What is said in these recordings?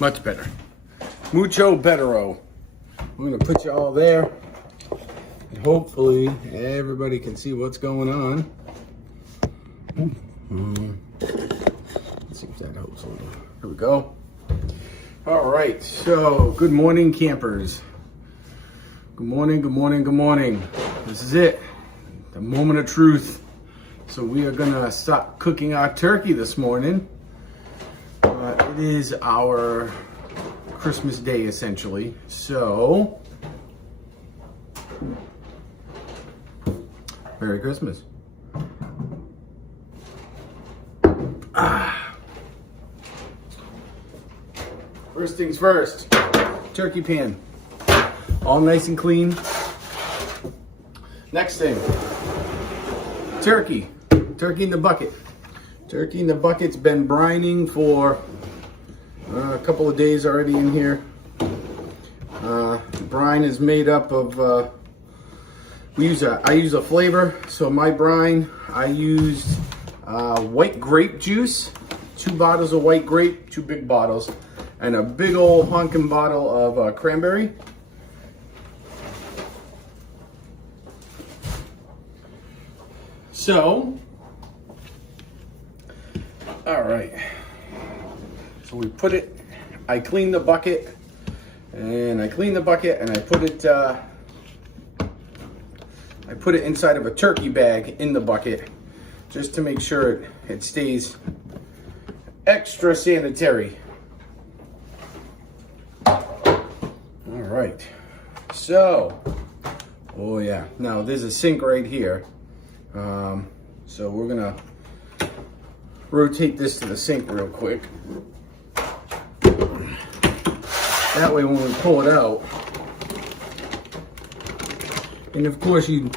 Much better. Mucho bettero. We're gonna put you all there. And hopefully everybody can see what's going on. Let's see if that helps a little. Here we go. All right, so good morning, campers. Good morning, good morning, good morning. This is it, the moment of truth. So we are gonna start cooking our turkey this morning. It is our Christmas day, essentially. So, Merry Christmas. First things first, turkey pan. All nice and clean. Next thing, turkey. Turkey in the bucket. Turkey in the bucket's been brining for a couple of days already in here. Brine is made up of, I use a flavor. So my brine, I used white grape juice, 2 bottles of white grape, 2 big bottles, and a big old honking bottle of cranberry. So, all right. So we put it, I clean the bucket, and I put it inside of a turkey bag in the bucket, just to make sure it stays extra sanitary. All right. So, oh yeah. Now there's a sink right here. So we're gonna rotate this to the sink real quick. That way when we pull it out, and of course you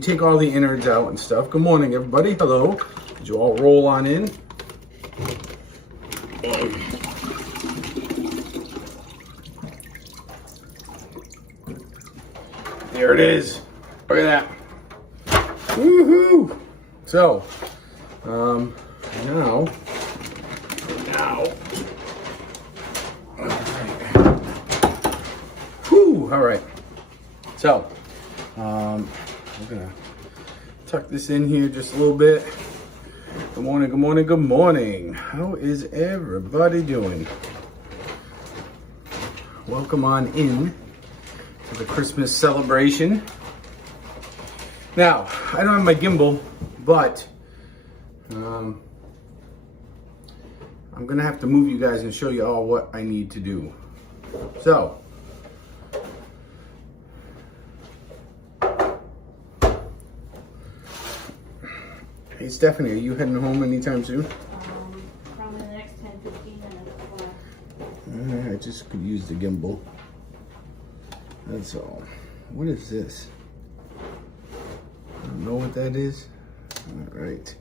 take all the innards out and stuff. Good morning, everybody. Hello. Did you all roll on in? There it is. Look at that. Woohoo! So, now, all right. So, we're gonna tuck this in here just a little bit. Good morning, good morning, good morning. How is everybody doing? Welcome on in to the Christmas celebration. Now, I don't have my gimbal, but I'm gonna have to move you guys and show you all what I need to do. So, hey Stephanie, are you heading home anytime soon? Probably the next 10-15 minutes. I just could use the gimbal. That's all. What is this? I don't know what that is. All right.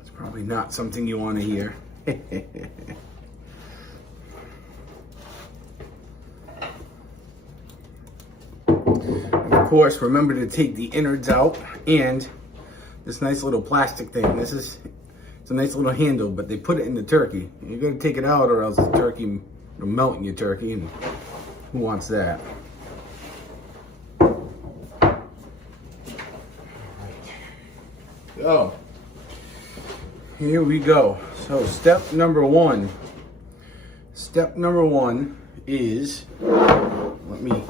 It's probably not something you want to hear. And of course, remember to take the innards out and this nice little plastic thing. It's a nice little handle, but they put it in the turkey. You're gonna take it out or else the turkey will melt in your turkey, and who wants that? So, here we go. So step number one. Step number one is, let me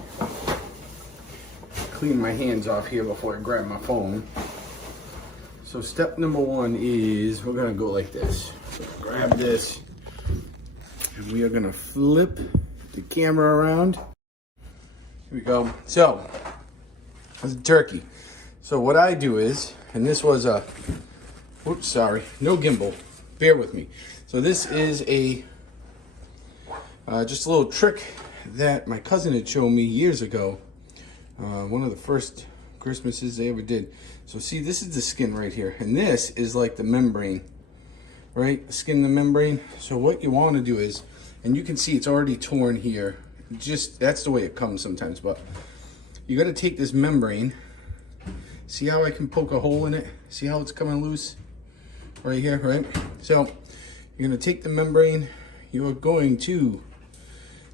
clean my hands off here before I grab my phone. So step number one is, we're gonna go like this. So grab this, and we are gonna flip the camera around. Here we go. So, that's a turkey. So what I do is, and this was a, oops, sorry, no gimbal, bear with me. So this is a, just a little trick that my cousin had shown me years ago. One of the first Christmases they ever did. So see, this is the skin right here, and this is like the membrane, right? The skin, the membrane. So what you want to do is, and you can see it's already torn here. Just, that's the way it comes sometimes, but you got to take this membrane. See how I can poke a hole in it? See how it's coming loose? Right here, right? So you're gonna take the membrane, you are going to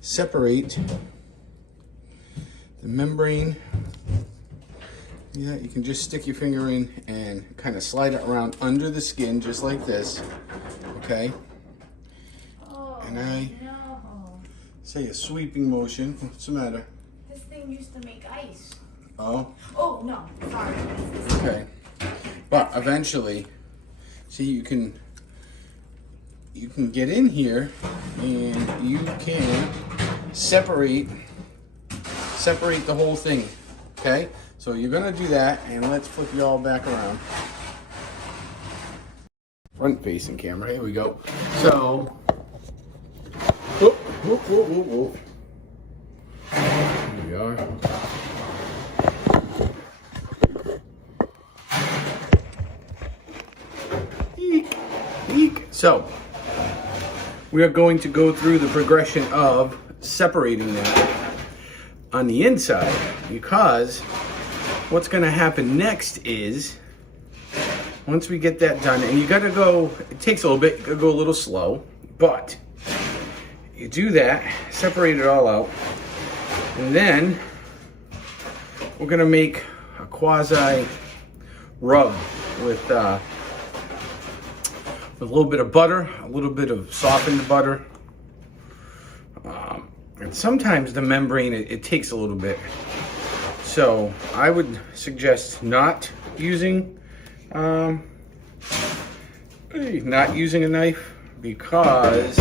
separate the membrane. Yeah, you can just stick your finger in and kind of slide it around under the skin, just like this. Okay? Oh, And I no. say a sweeping motion. What's the matter? This thing used to make ice. Oh? Oh, no. Sorry. Okay. But eventually, see, you can get in here and you can separate the whole thing. Okay? So you're gonna do that, and let's flip you all back around. Front facing camera, here we go. So, whoop, whoop, whoop, whoop, whoop. Here we are. Eek, eek. So, we are going to go through the progression of separating that on the inside, because what's going to happen next is, once we get that done, and you got to go, it takes a little bit, you got to go a little slow, but you do that, separate it all out, and then we're going to make a quasi rub with a little bit of butter, a little bit of softened butter. And sometimes the membrane, it takes a little bit. So I would suggest not using a knife, because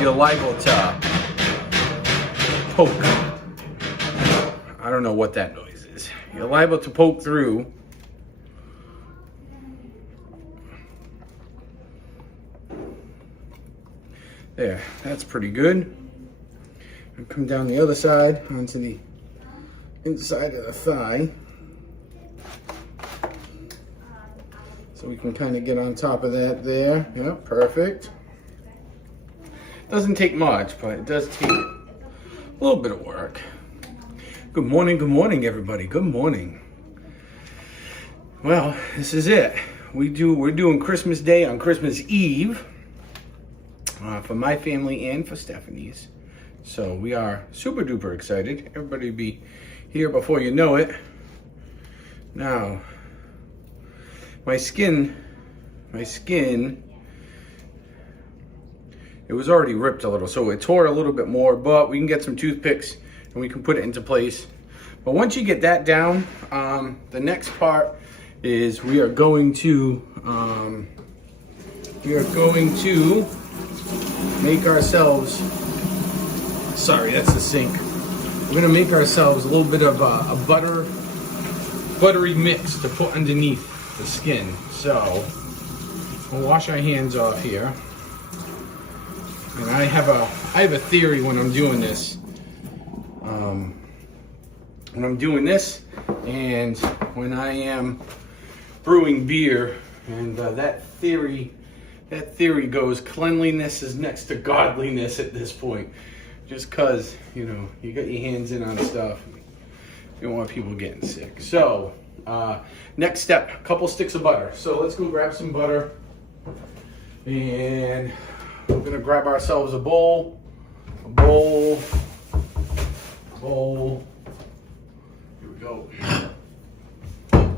you're liable to poke. I don't know what that noise is. You're liable to poke through. There, that's pretty good. And come down the other side onto the inside of the thigh. So we can kind of get on top of that there. Yeah, perfect. Doesn't take much, but it does take a little bit of work. Good morning, everybody. Good morning. Well, this is it. We're doing Christmas Day on Christmas Eve. For my family and for Stephanie's. So we are super duper excited. Everybody will be here before you know it. Now, my skin, it was already ripped a little, so it tore a little bit more, but we can get some toothpicks and we can put it into place. But once you get that down, the next part is we are going to make ourselves, sorry, that's the sink. We're gonna make ourselves a little bit of a buttery mix to put underneath the skin. So we'll wash our hands off here. And I have a theory when I'm doing this. And when I am brewing beer, and that theory goes, cleanliness is next to godliness at this point. Just cause, you know, you got your hands in on stuff. You don't want people getting sick. So, next step, a couple sticks of butter. So let's go grab some butter. And we're gonna grab ourselves a bowl. Here we go.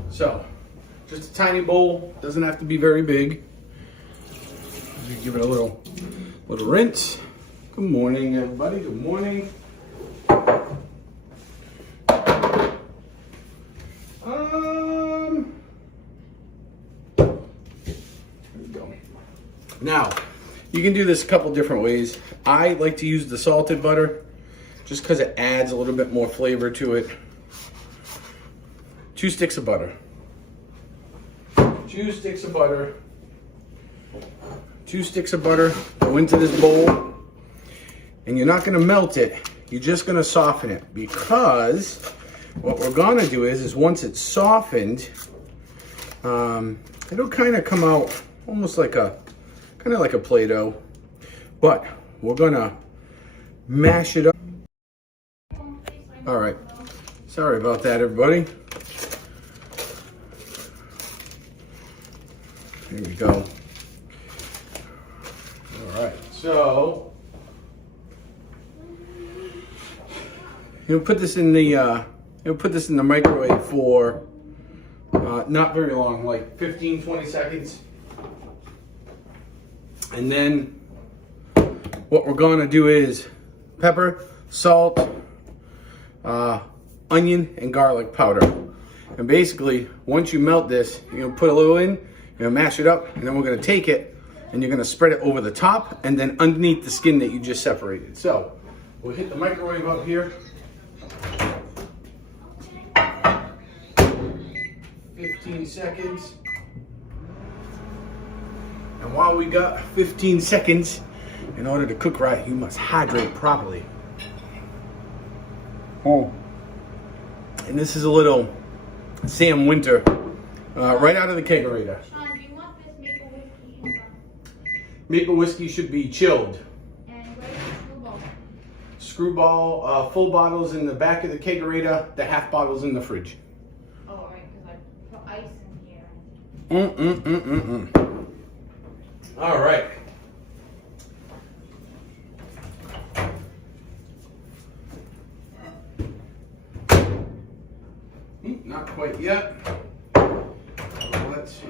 So, just a tiny bowl, doesn't have to be very big. Just give it a little rinse. Good morning, everybody. Good morning. There we go. Now, you can do this a couple different ways. I like to use the salted butter just because it adds a little bit more flavor to it. 2 sticks of butter. 2 sticks of butter. 2 sticks of butter go into this bowl. And you're not going to melt it. You're just going to soften it, because what we're going to do is once it's softened, it'll kind of come out almost like a Play-Doh. But we're going to mash it up. All right. Sorry about that, everybody. Here we go. right, so you'll put this in the microwave for not very long, like 15-20 seconds. And then what we're gonna do is pepper, salt, onion, and garlic powder. And basically, once you melt this, you're gonna put a little in, you're gonna mash it up, and then we're gonna take it and you're gonna spread it over the top and then underneath the skin that you just separated. So we'll hit the microwave up here. 15 seconds. And while we got 15 seconds, in order to cook right, you must hydrate properly. Oh. And this is a little Sam Winter, right out of the kegerator. Sean, do you want this maple whiskey? Maple whiskey should be chilled. And where's the screwball? Screwball, full bottles in the back of the kegerator, the half bottles in the fridge. Oh, all right, because I put ice in here. All right. Not quite yet. Let's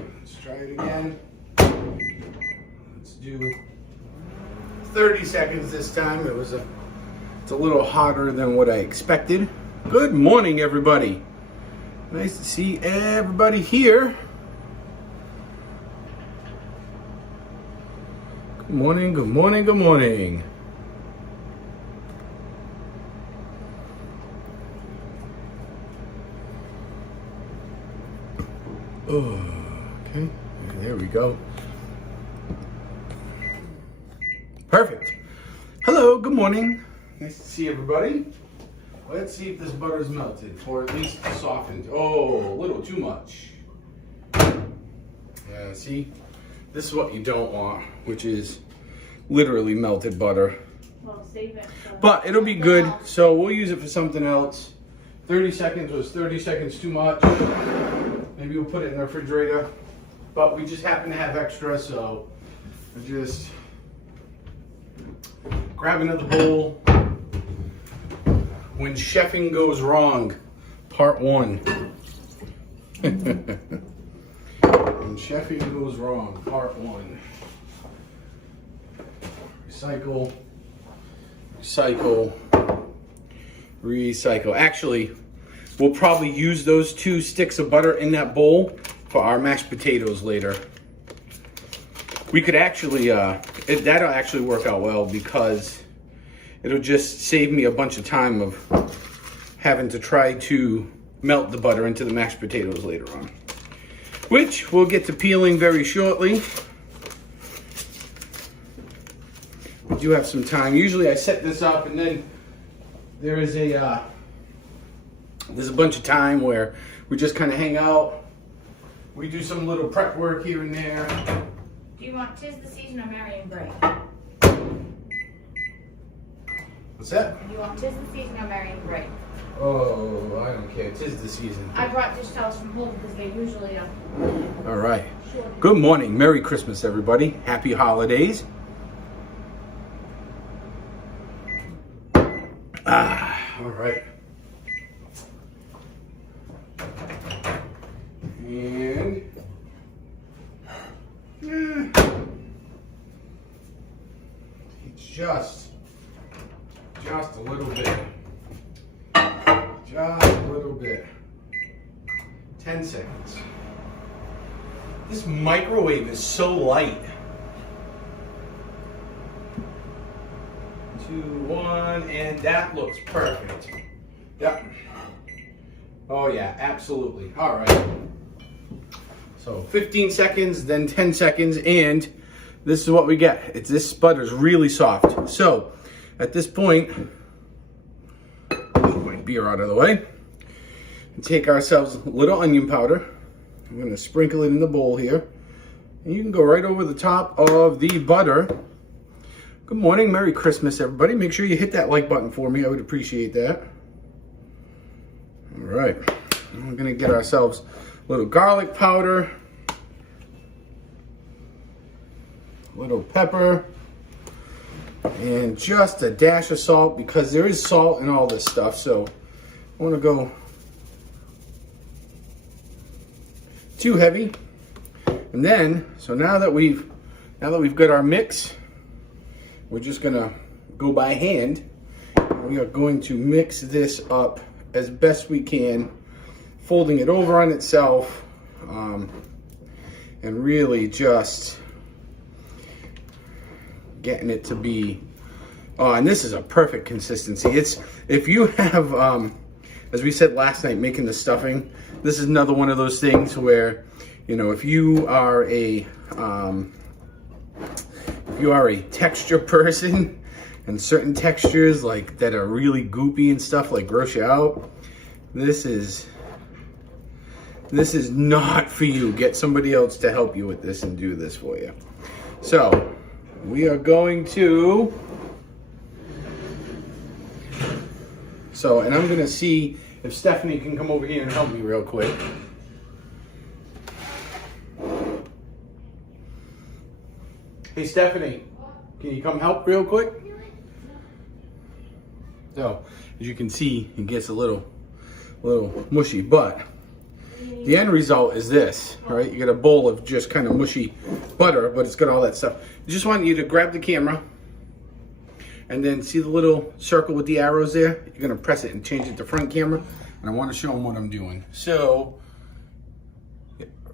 try it again. Let's do 30 seconds this time. It's a little hotter than what I expected. Good morning, everybody. Nice to see everybody here. Good morning, good morning, good morning. Oh, okay, there we go. Perfect. Hello, good morning. Nice to see everybody. Let's see if this butter's melted, or at least softened. Oh, a little too much. Yeah, see? This is what you don't want, which is literally melted butter. Well, save it. But it'll be good, so we'll use it for something else. 30 seconds was 30 seconds too much. Maybe we'll put it in the refrigerator. But we just happen to have extra, so I just grab another bowl. When chefing goes wrong, part 1. When chefing goes wrong, part 1. Recycle, recycle, recycle. Actually, we'll probably use those 2 sticks of butter in that bowl for our mashed potatoes later. We could actually, that'll actually work out well because it'll just save me a bunch of time of having to try to melt the butter into the mashed potatoes later on, which we'll get to peeling very shortly. We do have some time. Usually I set this up and then there is there's a bunch of time where we just kind of hang out. We do some little prep work here and there. Do you want 'tis the season of Marion bread? What's that? Do you want 'tis the season of Marion bread? Oh, I don't care. 'Tis the season. I brought dish towels from home because they usually are. All right. Good morning. Merry Christmas, everybody. Happy holidays. All right. And it's just a little bit. Just a little bit. 10 seconds. This microwave is so light. 2, 1, and that looks perfect. Yep. Oh yeah, absolutely. All right. So 15 seconds, then 10 seconds, and this is what we get. This butter's really soft. So at this point, move my beer out of the way, and take ourselves a little onion powder. I'm gonna sprinkle it in the bowl here. And you can go right over the top of the butter. Good morning, Merry Christmas, everybody. Make sure you hit that like button for me. I would appreciate that. All right, and we're gonna get ourselves a little garlic powder, a little pepper, And just a dash of salt, because there is salt in all this stuff. So I want to go too heavy. And then, so now that we've got our mix, we're just gonna go by hand. We are going to mix this up as best we can, folding it over on itself, and really just getting it to be, and this is a perfect consistency. It's, if you have, as we said last night, making the stuffing, this is another one of those things where, you know, if you are a texture person, and certain textures like that are really goopy and stuff like gross you out, this is not for you. Get somebody else to help you with this and do this for you. So we are going to, and I'm gonna see if Stephanie can come over here and help me real quick. Hey Stephanie, can you come help real quick? So, as you can see, it gets a little mushy, but the end result is this, right? You get a bowl of just kind of mushy butter, but it's got all that stuff. I just want you to grab the camera, and then see the little circle with the arrows there? You're gonna press it and change it to front camera, and I wanna show them what I'm doing. So,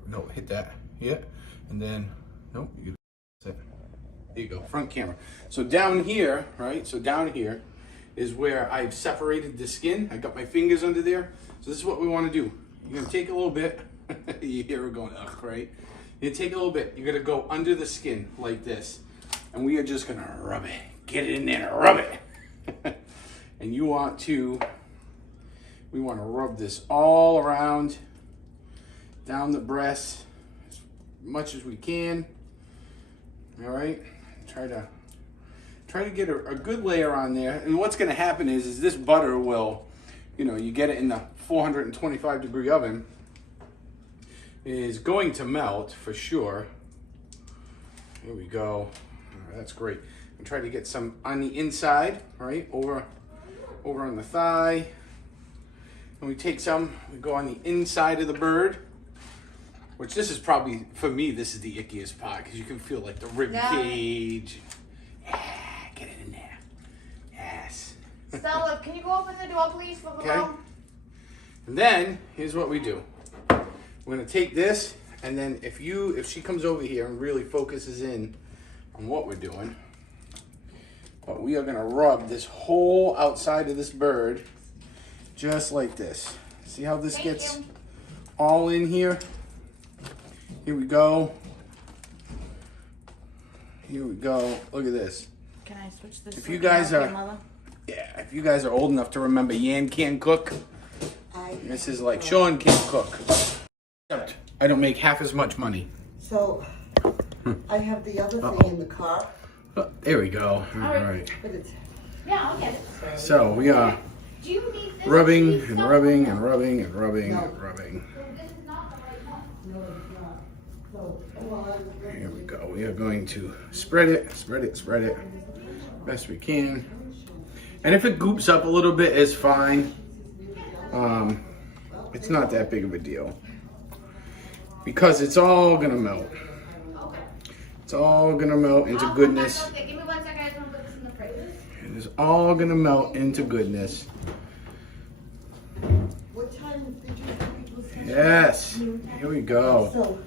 no, hit that, yeah, and then, nope, there you go, front camera. So down here, right, so down here is where I've separated the skin. I got my fingers under there. So this is what we wanna do. You're gonna take a little bit, you hear it going, ugh, right? You take a little bit, you're gonna go under the skin like this, and we are just gonna rub it. Get it in there and rub it. And we want to rub this all around, down the breast, as much as we can. All right, try to get a good layer on there. And what's gonna happen is this butter will, you know, you get it in the 425 degree oven, is going to melt for sure. Here we go. All right, that's great. And try to get some on the inside, right? Over on the thigh. And we take some, we go on the inside of the bird, which this is probably, for me, this is the ickiest part, because you can feel like the rib cage. Yeah, get it in there. Yes. Stella, can you go open the door, please, for below? Okay. And then, here's what we do. We're gonna take this, and then if she comes over here and really focuses in on what we're doing, but we are gonna rub this whole outside of this bird, just like this. See how this gets all in here? Here we go. Here we go. Look at this. Can I switch this? If you guys are, if you guys are old enough to remember Yan Can Cook, this is like Sean Can Cook. Except I don't make half as much money. So, I have the other thing in the car. Oh, there we go. All right. But it's, Yeah, I'll get it. So we are Do you need this? rubbing and rubbing and rubbing and rubbing and rubbing. This is not the right one. no, it's not. So, Here we go. We are going to spread it, best we can. And if it goops up a little bit, it's fine. It's not that big of a deal, because it's all gonna melt. Okay. It's all gonna melt into I'll goodness. come back. Okay, give me 1 second. I just want to put this in the fridge. It is all gonna melt into goodness. what time did you think it was? Yes. Here we go. So,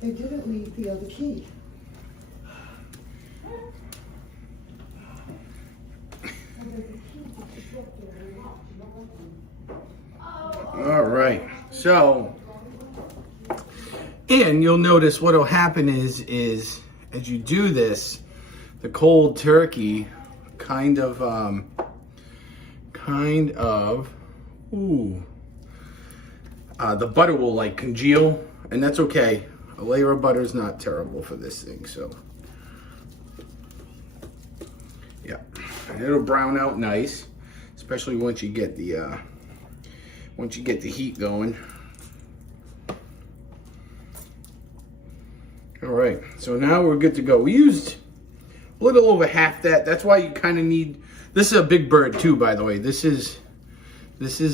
they didn't leave the other key. All right. So, and you'll notice what'll happen is as you do this, the cold turkey kind of, the butter will like congeal, and that's okay. A layer of butter is not terrible for this thing, so. Yeah, and it'll brown out nice, especially once you get the heat going. All right, so now we're good to go. We used a little over half that. That's why you kind of need, this is a big bird too, by the way. This is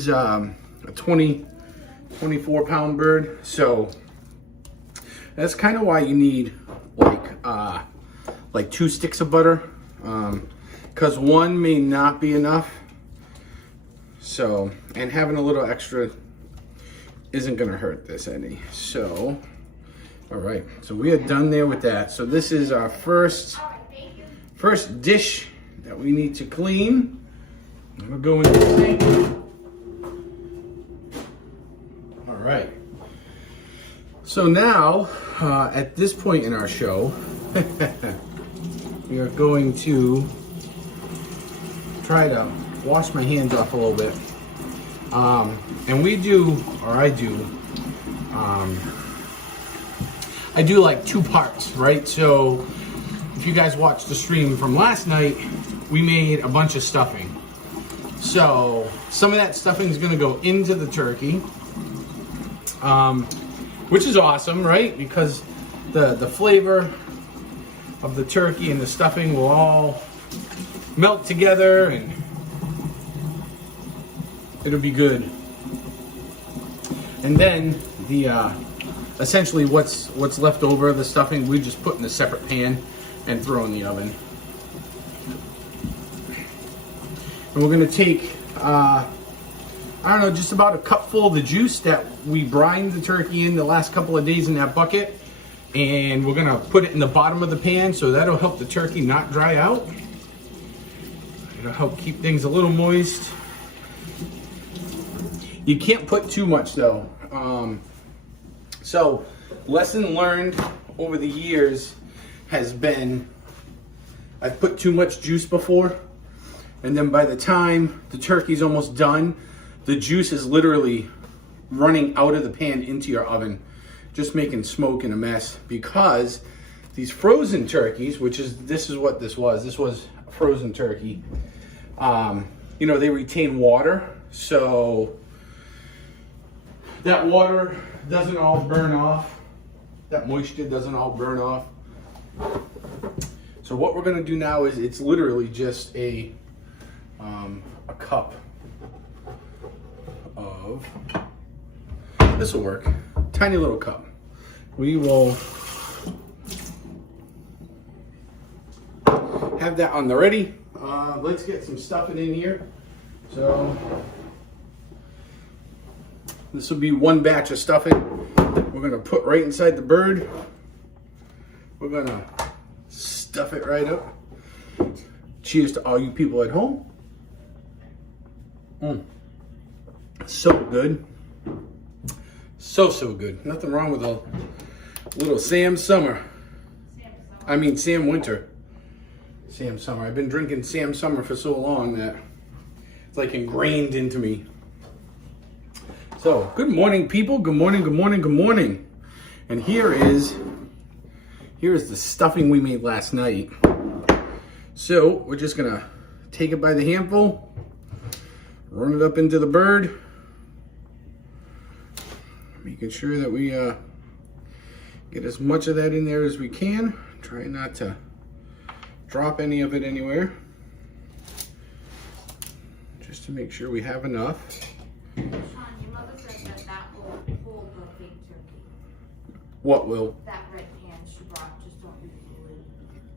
a 24 pound bird. So that's kind of why you need like 2 sticks of butter. Cause one may not be enough. So, and having a little extra isn't gonna hurt this any. So, all right, so we are done there with that. So this is our first dish that we need to clean. We'll go in the sink. All right. So now, at this point in our show, we are going to try to wash my hands off a little bit. And we do, or I do like 2 parts, right? So if you guys watched the stream from last night, we made a bunch of stuffing. So some of that stuffing is gonna go into the turkey, which is awesome, right? Because the flavor of the turkey and the stuffing will all melt together and it'll be good. And then the essentially what's left over of the stuffing, we just put in a separate pan and throw in the oven. And we're gonna take I don't know, just about a cup full of the juice that we brined the turkey in the last couple of days in that bucket, and we're gonna put it in the bottom of the pan, so that'll help the turkey not dry out. It'll help keep things a little moist. You can't put too much though. So lesson learned over the years has been, I've put too much juice before, and then by the time the turkey's almost done, the juice is literally running out of the pan into your oven, just making smoke and a mess. Because these frozen turkeys, this is what this was a frozen turkey, you know, they retain water, so that water doesn't all burn off, that moisture doesn't all burn off. So what we're gonna do now is, it's literally just a cup of, this will work, tiny little cup. We will have that on the ready. Let's get some stuffing in here. So this will be 1 batch of stuffing. We're gonna put right inside the bird. We're gonna stuff it right up. Cheers to all you people at home. So good. So good. Nothing wrong with a little Sam Summer. I mean Sam Winter. Sam Summer. I've been drinking Sam Summer for so long that it's like ingrained into me. So, good morning, people. Good morning, good morning, good morning. And here is the stuffing we made last night. So, we're just gonna take it by the handful, run it up into the bird, making sure that we get as much of that in there as we can. Try not to drop any of it anywhere, just to make sure we have enough. Sean, your mother said that will hold the big turkey. What will? That red pan she brought, just don't use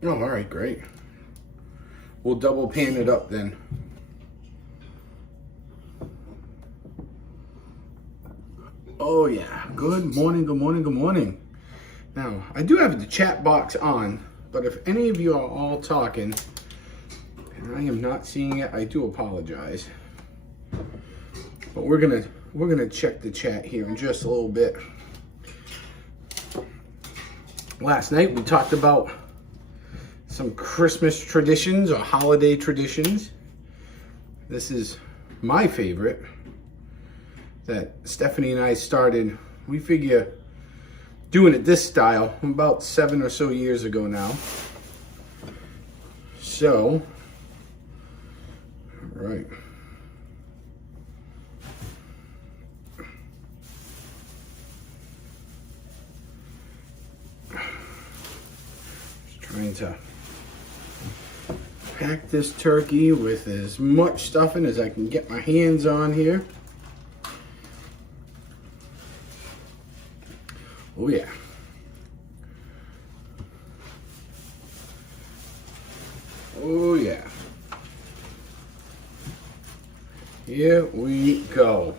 the lid. Oh, all right, great. We'll double pan it up then. Oh yeah, good morning, good morning, good morning. Now, I do have the chat box on, but if any of you are all talking and I am not seeing it, I do apologize. But we're gonna check the chat here in just a little bit. Last night we talked about some Christmas traditions or holiday traditions. This is my favorite that Stephanie and I started. We figure doing it this style about 7 or so years ago now. So, all right. Just trying to pack this turkey with as much stuffing as I can get my hands on here. Oh yeah. Oh yeah. Here we go.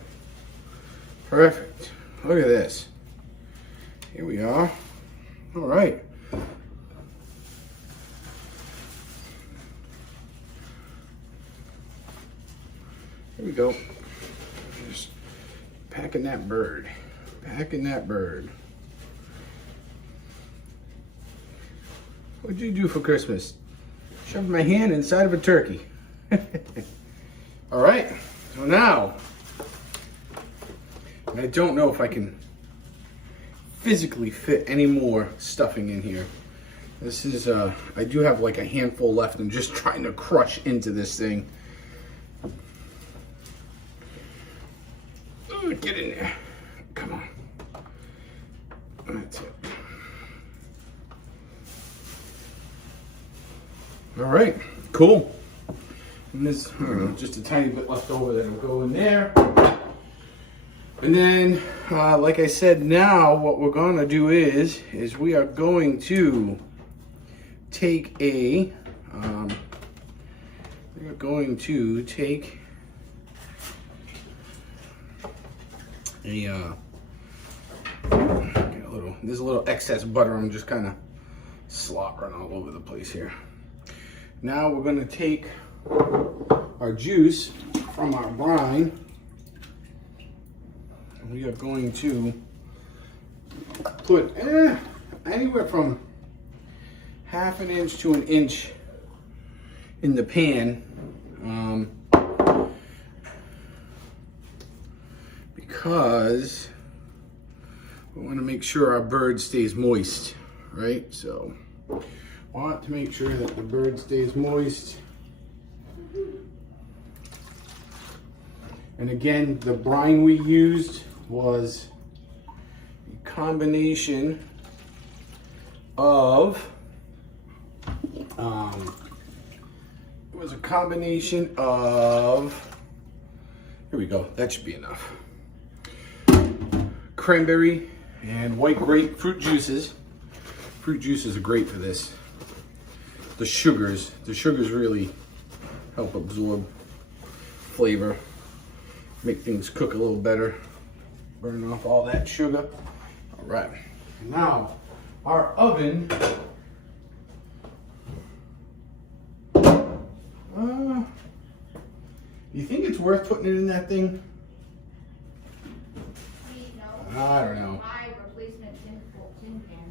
Perfect. Look at this. Here we are. All right. Here we go. Just packing that bird. Packing that bird. What'd you do for Christmas? Shoved my hand inside of a turkey. All right. So now, I don't know if I can physically fit any more stuffing in here. This is, I do have like a handful left. I'm just trying to crush into this thing. Ooh, get in there. Come on. That's it. All right, cool. And there's just a tiny bit left over that'll go in there. And then, like I said, now what we're gonna do is we are going to take a, we're going to take a, there's a little excess butter. I'm just kind of slopping all over the place here. Now we're gonna take our juice from our brine. And we are going to put anywhere from ½ an inch to an inch in the pan. Because we want to make sure our bird stays moist, right? So want to make sure that the bird stays moist. And again, the brine we used was a combination of here we go, that should be enough. Cranberry and white grapefruit juices. Fruit juices are great for this. The sugars really help absorb flavor, make things cook a little better, burn off all that sugar. All right, and now our oven, you think it's worth putting it in that thing? I don't know.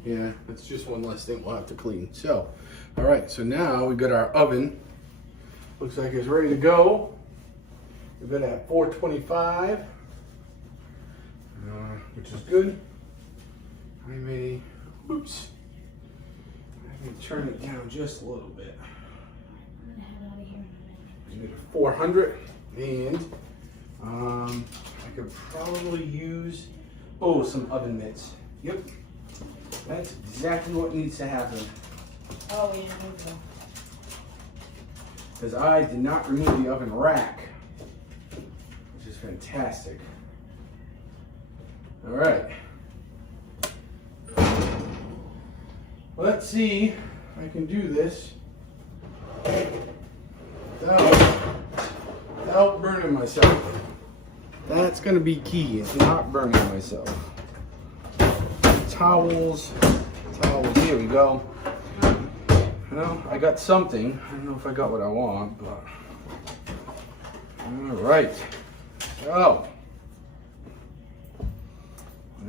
Yeah, that's just one less thing we'll have to clean. So, all right, so now we got our oven. Looks like it's ready to go. We've got it at 425, which is good. I may turn it down just a little bit. Maybe to 400, and I could probably use some oven mitts. Yep, that's exactly what needs to happen. Oh, yeah, okay. Because I did not remove the oven rack, which is fantastic. All right. Let's see if I can do this without burning myself. That's going to be key, is not burning myself. Towels, here we go. Well, I got something. I don't know if I got what I want, but all right. So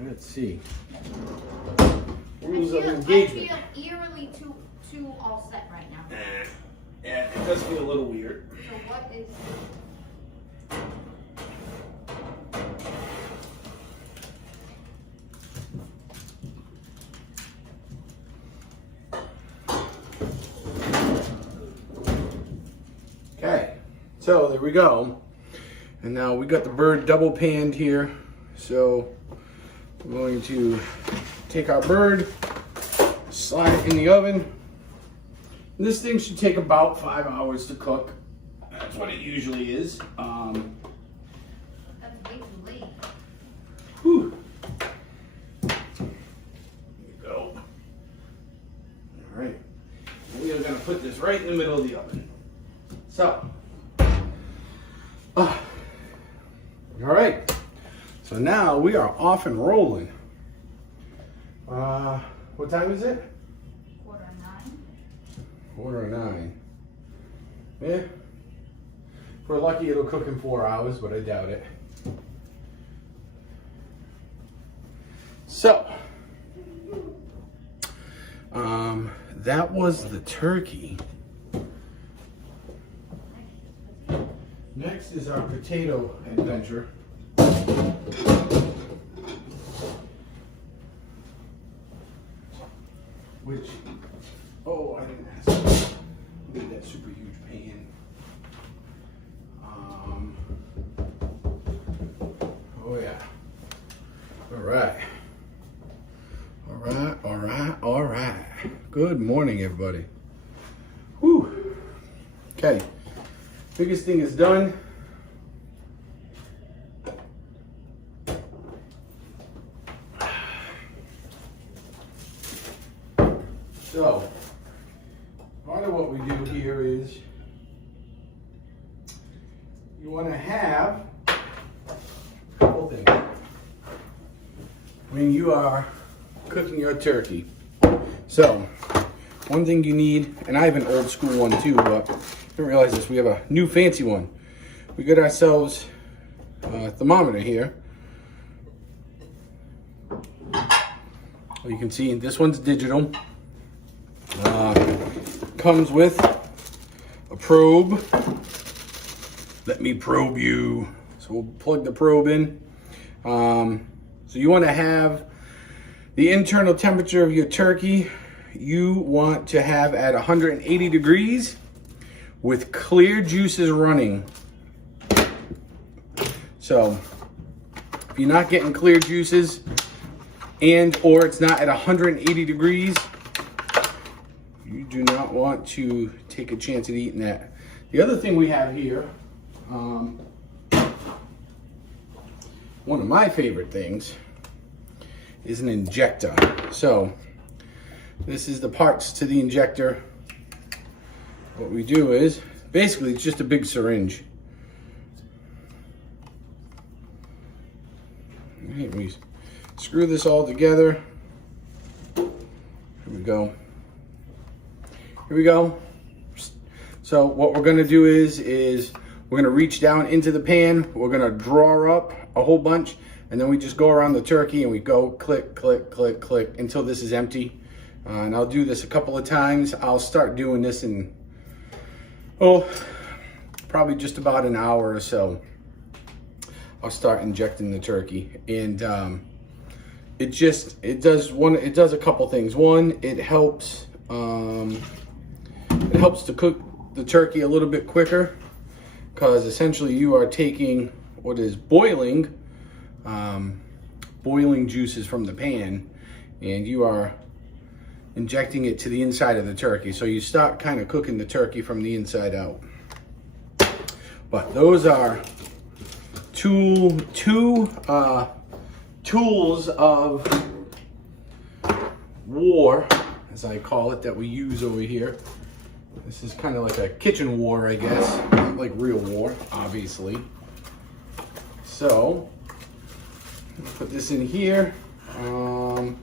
let's see. Rules of engagement. I feel eerily too all set right now. Yeah, it does feel a little weird. So what is? Okay, so there we go. And now we got the bird double panned here. So we're going to take our bird, slide it in the oven, This thing should take about 5 hours to cook. That's what it usually is. That's way too late. Whew. There you go. All right. We are going to put this right in the middle of the oven. So. All right. So now we are off and rolling. What time is it? 8:45. 8:45. Yeah. If we're lucky, it'll cook in 4 hours, but I doubt it. So, that was the turkey. Next is our potato adventure. Which, oh, I didn't ask. Look at that super huge pan. Oh yeah. All right. All right. Good morning, everybody. Whew. Okay. Biggest thing is done. So, part of what we do here is you want to have a couple things when you are cooking your turkey. So, one thing you need, and I have an old school one too, but I didn't realize this, we have a new fancy one. We got ourselves a thermometer here. Well, you can see this one's digital. Comes with a probe. Let me probe you. So we'll plug the probe in. So you want to have the internal temperature of your turkey. You want to have at 180 degrees with clear juices running. So if you're not getting clear juices and or it's not at 180 degrees, you do not want to take a chance at eating that. The other thing we have here, one of my favorite things, is an injector. So this is the parts to the injector. What we do is, basically it's just a big syringe. Right, we screw this all together. Here we go. Here we go. So what we're gonna do is we're gonna reach down into the pan, we're gonna draw up a whole bunch, and then we just go around the turkey and we go click, click, click, click until this is empty. And I'll do this a couple of times. I'll start doing this in, probably just about an hour or so. I'll start injecting the turkey. And it does a couple things. One, it helps to cook the turkey a little bit quicker, because essentially you are taking what is boiling juices from the pan, and you are injecting it to the inside of the turkey. So you start kind of cooking the turkey from the inside out. But those are two tools of war, as I call it, that we use over here. This is kind of like a kitchen war, I guess. Not like real war, obviously. So, put this in here. Can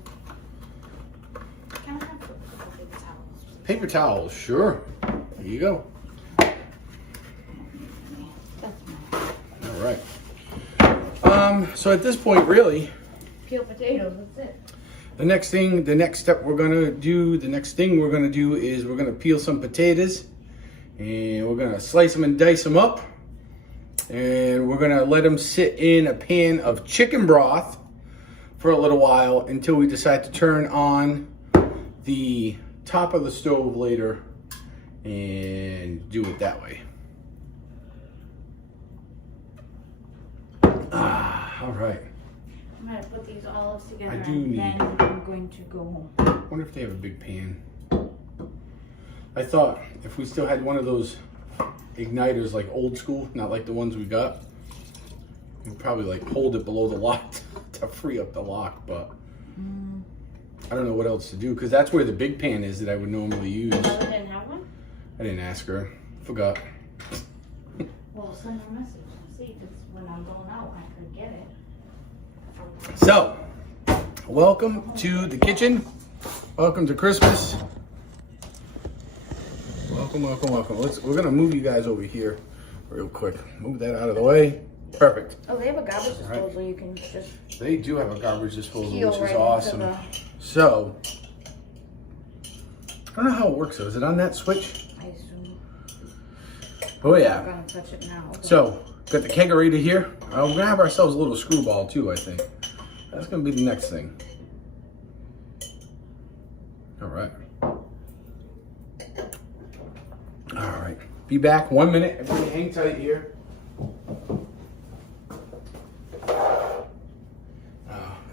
I have a couple paper towels? Paper towels, sure. There you go. All right. So at this point, really, Peel potatoes, that's it. the next step we're gonna do, is we're gonna peel some potatoes, and we're gonna slice them and dice them up, and we're gonna let them sit in a pan of chicken broth for a little while until we decide to turn on the top of the stove later and do it that way. All right. I'm gonna put these olives together I do and need- then I'm going to go home. I wonder if they have a big pan. I thought if we still had one of those igniters, like old school, not like the ones we got, we'd probably like hold it below the lock to free up the lock, but I don't know what else to do, because that's where the big pan is that I would normally use. Oh, we didn't have one? I didn't ask her. Forgot. Well, send her a message and see, because when I'm going out, I could get it. So, welcome to the kitchen. Welcome to Christmas. Welcome, welcome, welcome. We're gonna move you guys over here real quick. Move that out of the way. Perfect. Oh, they have a garbage disposal. You can just They do have a garbage disposal, peel which right is awesome. into So, I don't know how it works though. Is it on that switch? I assume. Oh I'm yeah. gonna touch it now. but- So, got the kegerator here. We're gonna have ourselves a little screwball too, I think. That's gonna be the next thing. All right. All right. Be back 1 minute. Everybody hang tight here.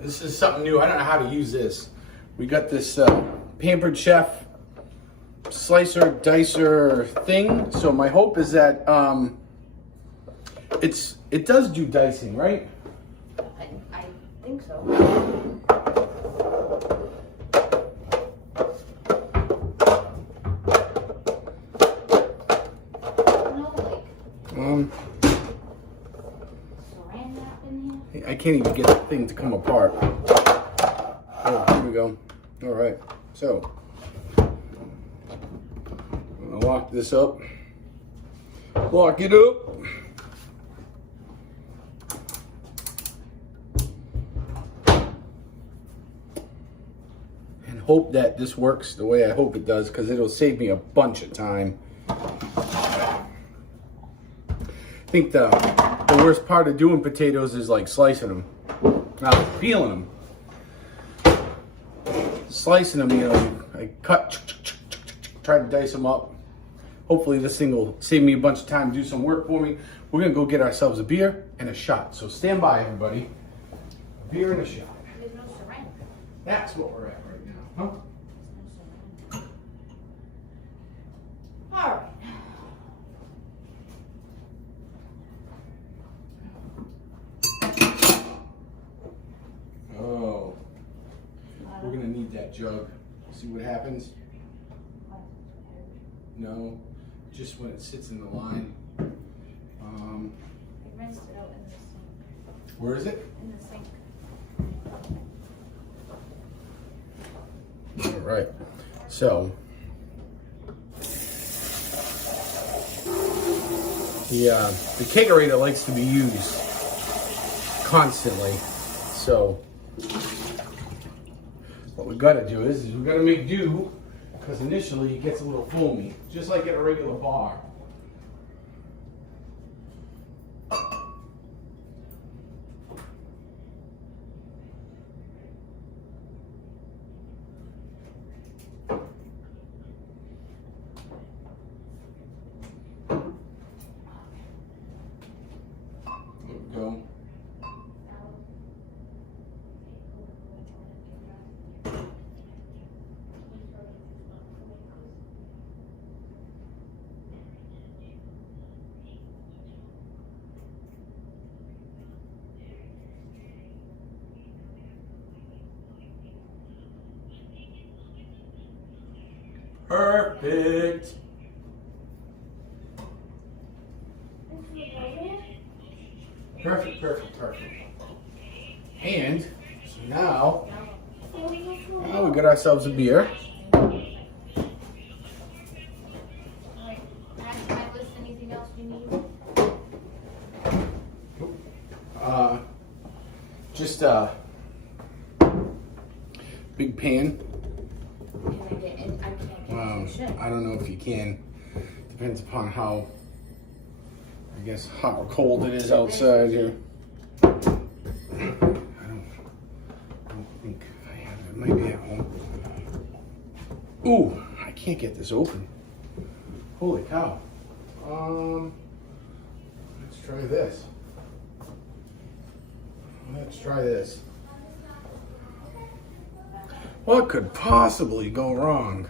This is something new. I don't know how to use this. We got this Pampered Chef slicer dicer thing. So my hope is that it does do dicing, right? I think so. No, like saran wrap in here. I can't even get the thing to come apart. Oh, here we go. All right. So, I'm gonna lock this up. Lock it up. And hope that this works the way I hope it does, because it'll save me a bunch of time. I think the worst part of doing potatoes is like slicing them, not peeling them. Slicing them, you know, I cut, try to dice them up. Hopefully this thing will save me a bunch of time, do some work for me. We're gonna go get ourselves a beer and a shot. So stand by, everybody. A beer and a shot. There's no saran. That's what we're at right now, huh? All right. Oh, we're gonna need that jug. See what happens? No, just when it sits in the line. I rinsed it out in the sink. Where is it? In the sink. All right. So, the kegerator likes to be used constantly. So, what we gotta do is we gotta make do, because initially it gets a little foamy, just like at a regular bar. There we go. Perfect. Perfect, perfect, perfect. And so now we got ourselves a beer. Alright, can I list anything else you need? Just a big pan. Can I get in? I can't get some shit. I don't know if you can. Depends upon how, I guess, hot or cold it is outside here. I don't think I have it. It might be at home. Ooh, I can't get this open. Holy cow. Let's try this. Let's try this. What could possibly go wrong?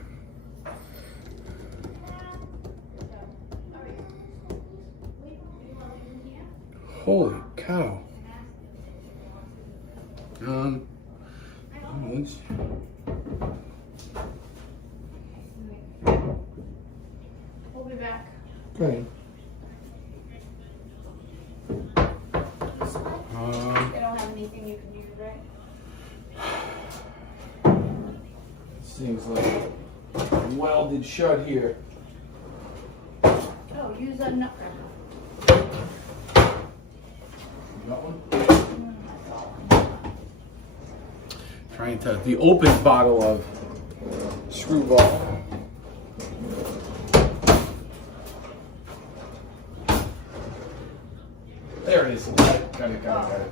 Holy cow. Those. We'll be back. Okay. They don't have anything you can use, right? Seems like welded shut here. Oh, use a nutcracker. Got one? That's all. Trying to the open bottle of screwball. There it is. Got it.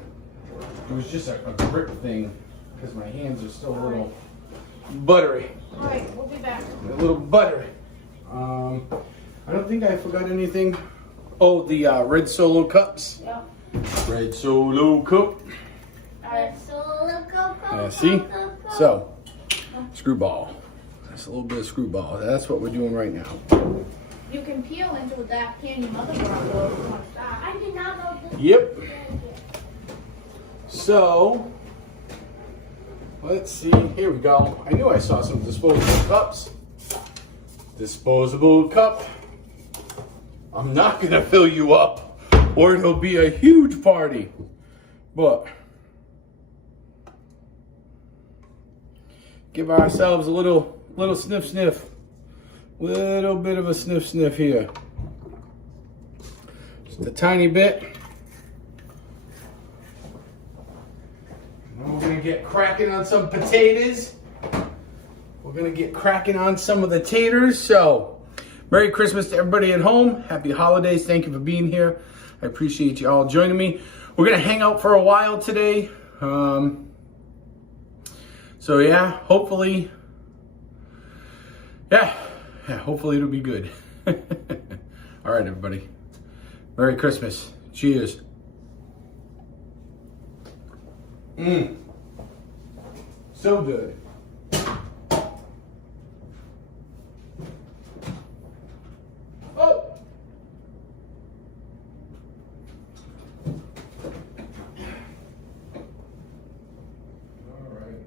It was just a grip thing because my hands are still a little buttery. All right, we'll be back. A little buttery. I don't think I forgot anything. Oh, the red Solo cups. Yep. Red Solo cup. See? So, screwball. That's a little bit of screwball. That's what we're doing right now. You can peel into that candy mother brought though if you want to start. I did not know this. Yep. So, let's see. Here we go. I knew I saw some disposable cups. Disposable cup. I'm not going to fill you up or it'll be a huge party. But give ourselves a little sniff. Little bit of a sniff here. Just a tiny bit. And we're gonna get cracking on some potatoes. We're gonna get cracking on some of the taters. So, Merry Christmas to everybody at home. Happy holidays. Thank you for being here. I appreciate you all joining me. We're gonna hang out for a while today. So yeah, hopefully it'll be good. All right, everybody. Merry Christmas. Cheers. So good. Oh! All right.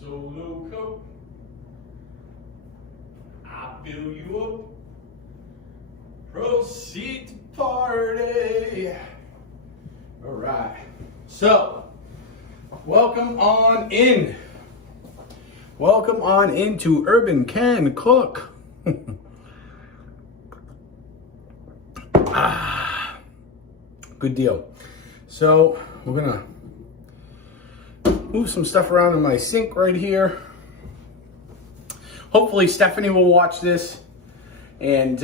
Solo cup. I fill you up. Proceed to party. All right. So, welcome on in. Welcome on into Urban Can Cook. Good deal. So, we're gonna move some stuff around in my sink right here. Hopefully Stephanie will watch this and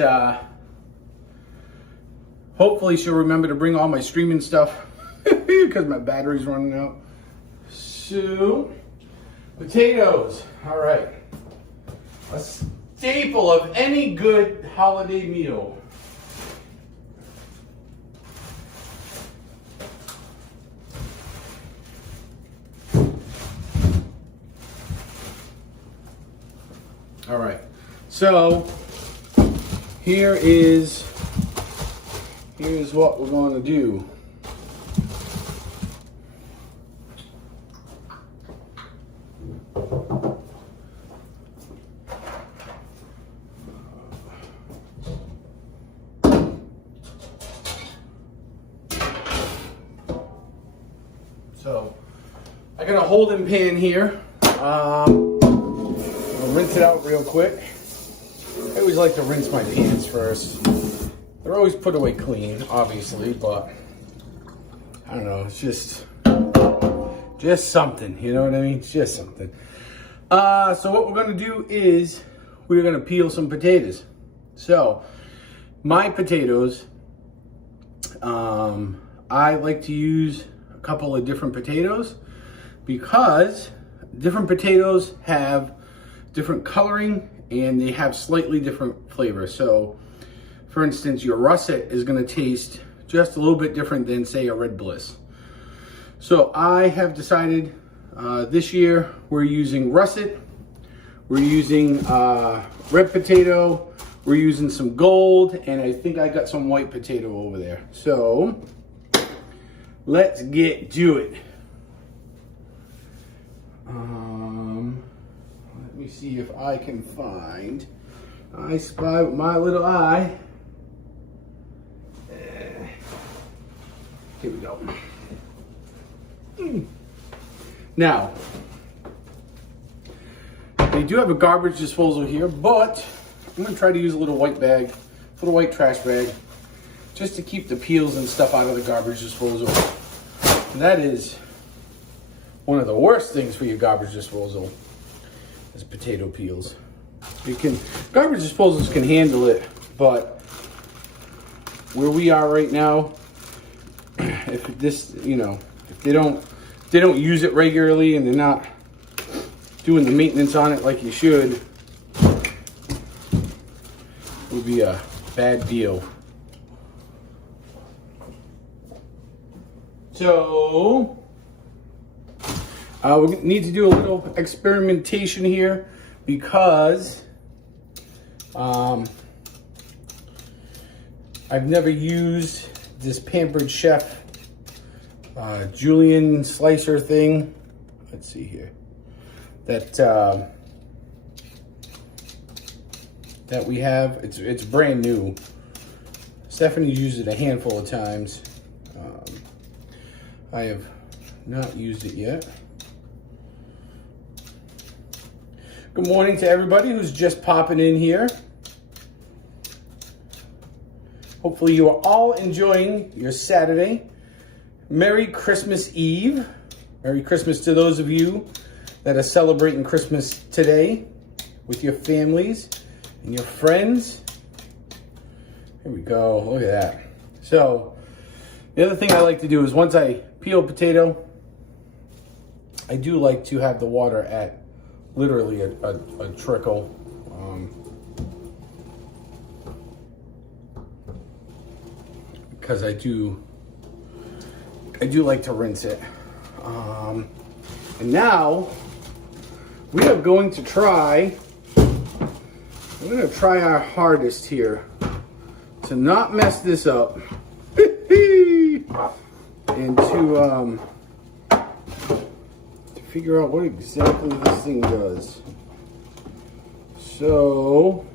hopefully she'll remember to bring all my streaming stuff because my battery's running out. So, potatoes. All right. A staple of any good holiday meal. All right, so here is here's what we're going to do. So I got a holding pan here. I'll rinse it out real quick. I always like to rinse my pans first. They're always put away clean, obviously, but I don't know, it's just something, you know what I mean? It's just something. So what we're gonna do is we're gonna peel some potatoes. So my potatoes, I like to use a couple of different potatoes because different potatoes have different coloring and they have slightly different flavor. So for instance, your russet is gonna taste just a little bit different than say a red bliss. So I have decided this year we're using russet, we're using red potato, we're using some gold, and I think I got some white potato over there. So let's get to it. Let me see if I can find, I spy with my little eye. Here we go. Now, they do have a garbage disposal here, but I'm gonna try to use a little white bag, a little white trash bag, just to keep the peels and stuff out of the garbage disposal. And that is one of the worst things for your garbage disposal is potato peels. Garbage disposals can handle it, but where we are right now, if this, you know, if they don't use it regularly and they're not doing the maintenance on it like you should, it would be a bad deal. So we need to do a little experimentation here because I've never used this Pampered Chef julienne slicer thing. Let's see here. That we have. It's brand new. Stephanie's used it a handful of times. I have not used it yet. Good morning to everybody who's just popping in here. Hopefully you are all enjoying your Saturday. Merry Christmas Eve. Merry Christmas to those of you that are celebrating Christmas today with your families and your friends. Here we go, look at that. So, the other thing I like to do is once I peel a potato, I do like to have the water at literally a trickle. Because I do like to rinse it. And now we are going to try, we're going to try our hardest here to not mess this up and to figure out what exactly this thing does. So,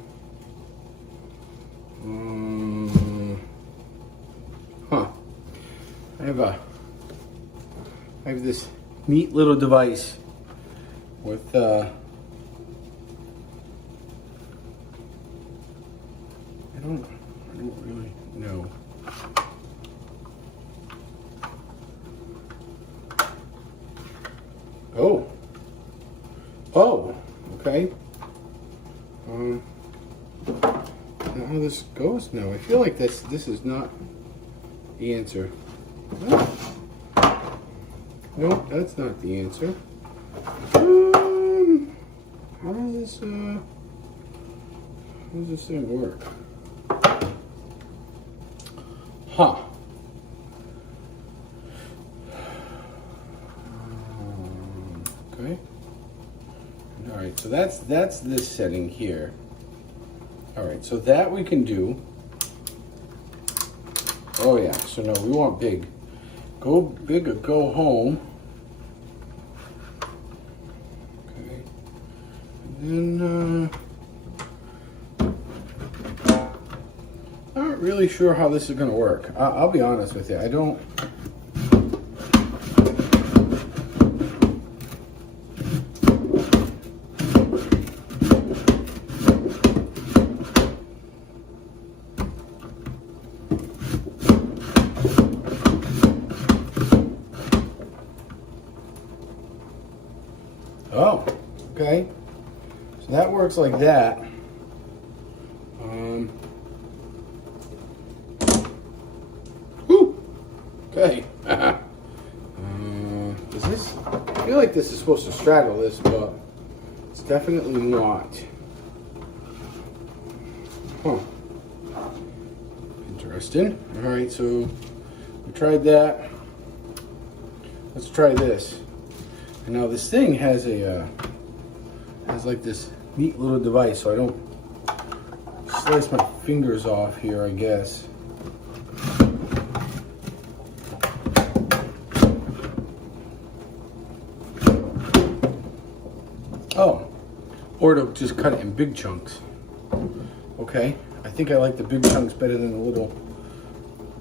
I have this neat little device with I don't really know. Oh, okay. Now how this goes now? I feel like this is not the answer. No, that's not the answer. How does this thing work? Huh. Okay. All right, so that's this setting here. All right, so that we can do. Oh yeah, so no, we want big. Go big or go home. Okay. And then, I'm not really sure how this is going to work. I'll be honest with you. I don't. Oh, okay. So that works like that. Whew. Okay. Is this? I feel like this is supposed to straddle this, but it's definitely not. Huh. Interesting. All right, so we tried that. Let's try this. And now this thing has like this neat little device, so I don't slice my fingers off here, I guess. Oh, or to just cut it in big chunks. Okay, I think I like the big chunks better than the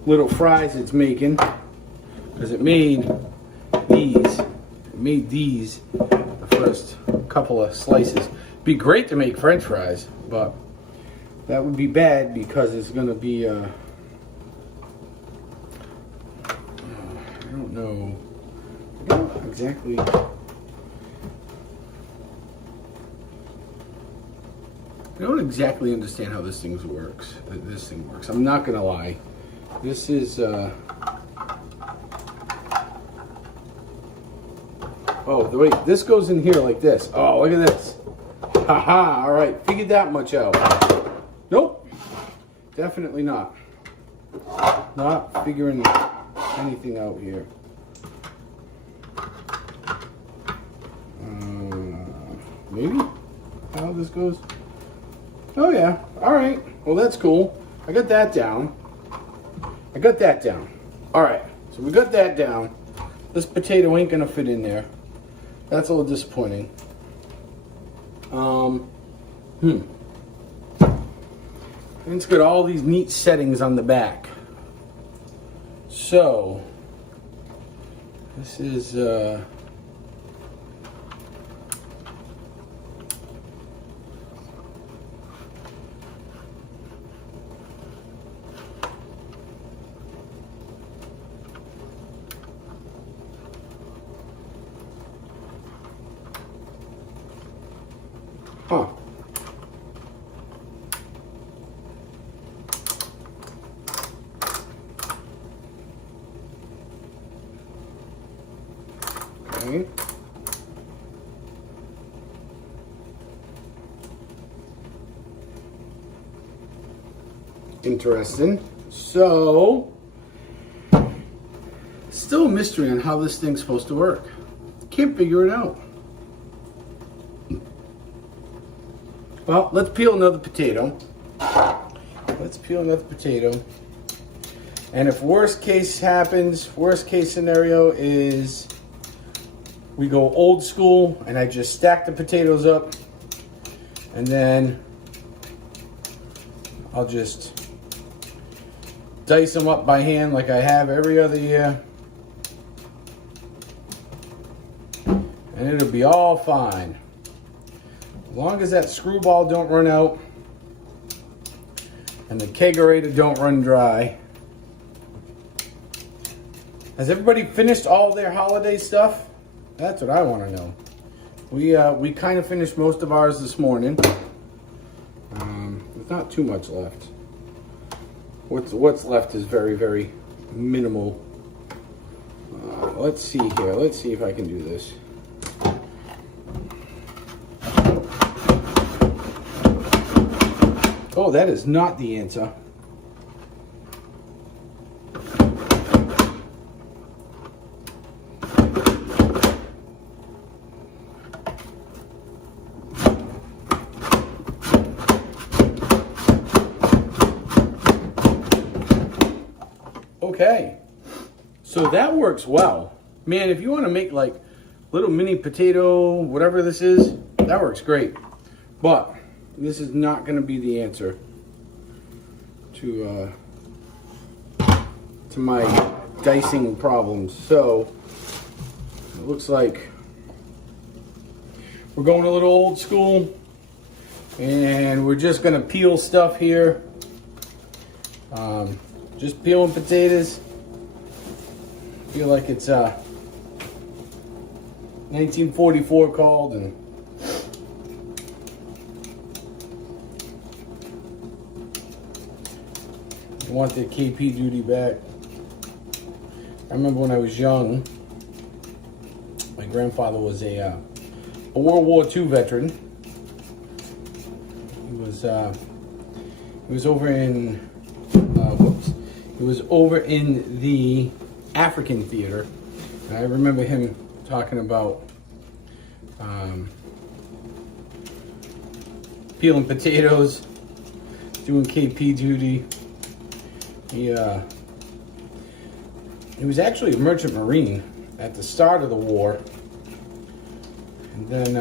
little fries it's making, because it made these the first couple of slices. Be great to make French fries, but that would be bad because it's gonna be I don't know. I don't exactly. I don't exactly understand how this thing works. I'm not gonna lie. This is oh, wait, this goes in here like this. Oh, look at this. Haha, all right, figured that much out. Nope, definitely not. Not figuring anything out here. Maybe how this goes. Oh yeah, all right. Well, that's cool. I got that down. All right, so we got that down. This potato ain't gonna fit in there. That's a little disappointing. And it's got all these neat settings on the back. So this is huh. Okay. Interesting. So, still a mystery on how this thing's supposed to work. Can't figure it out. Well, let's peel another potato. And if worst case scenario is we go old school and I just stack the potatoes up and then I'll just dice them up by hand like I have every other year. And it'll be all fine. As long as that screwball don't run out and the kegerator don't run dry. Has everybody finished all their holiday stuff? That's what I want to know. We kind of finished most of ours this morning. There's not too much left. What's left is very, very minimal. Let's see here. Let's see if I can do this. Oh, that is not the answer. Okay. So that works well. Man, if you want to make like little mini potato, whatever this is, that works great. But this is not going to be the answer to my dicing problems. So it looks like we're going a little old school, and we're just going to peel stuff here. Just peeling potatoes. Feel like it's 1944 called, and I want the KP duty back. I remember when I was young, my grandfather was a World War II veteran. He was over in He was over in the African theater. And I remember him talking about peeling potatoes, doing KP duty. He was actually a merchant marine at the start of the war. And then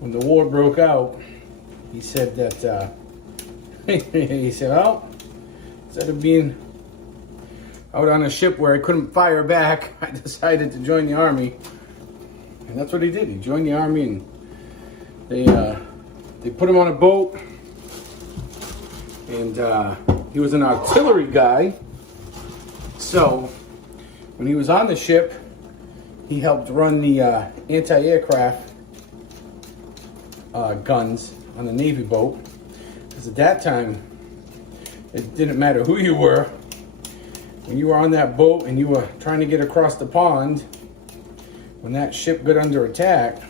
when the war broke out, he said that he said, "Oh, instead of being out on a ship where I couldn't fire back, I decided to join the army." And that's what he did. He joined the army, and they put him on a boat, and he was an artillery guy. So when he was on the ship, he helped run the anti-aircraft guns on the Navy boat. Because at that time, it didn't matter who you were. When you were on that boat and you were trying to get across the pond, when that ship got under attack,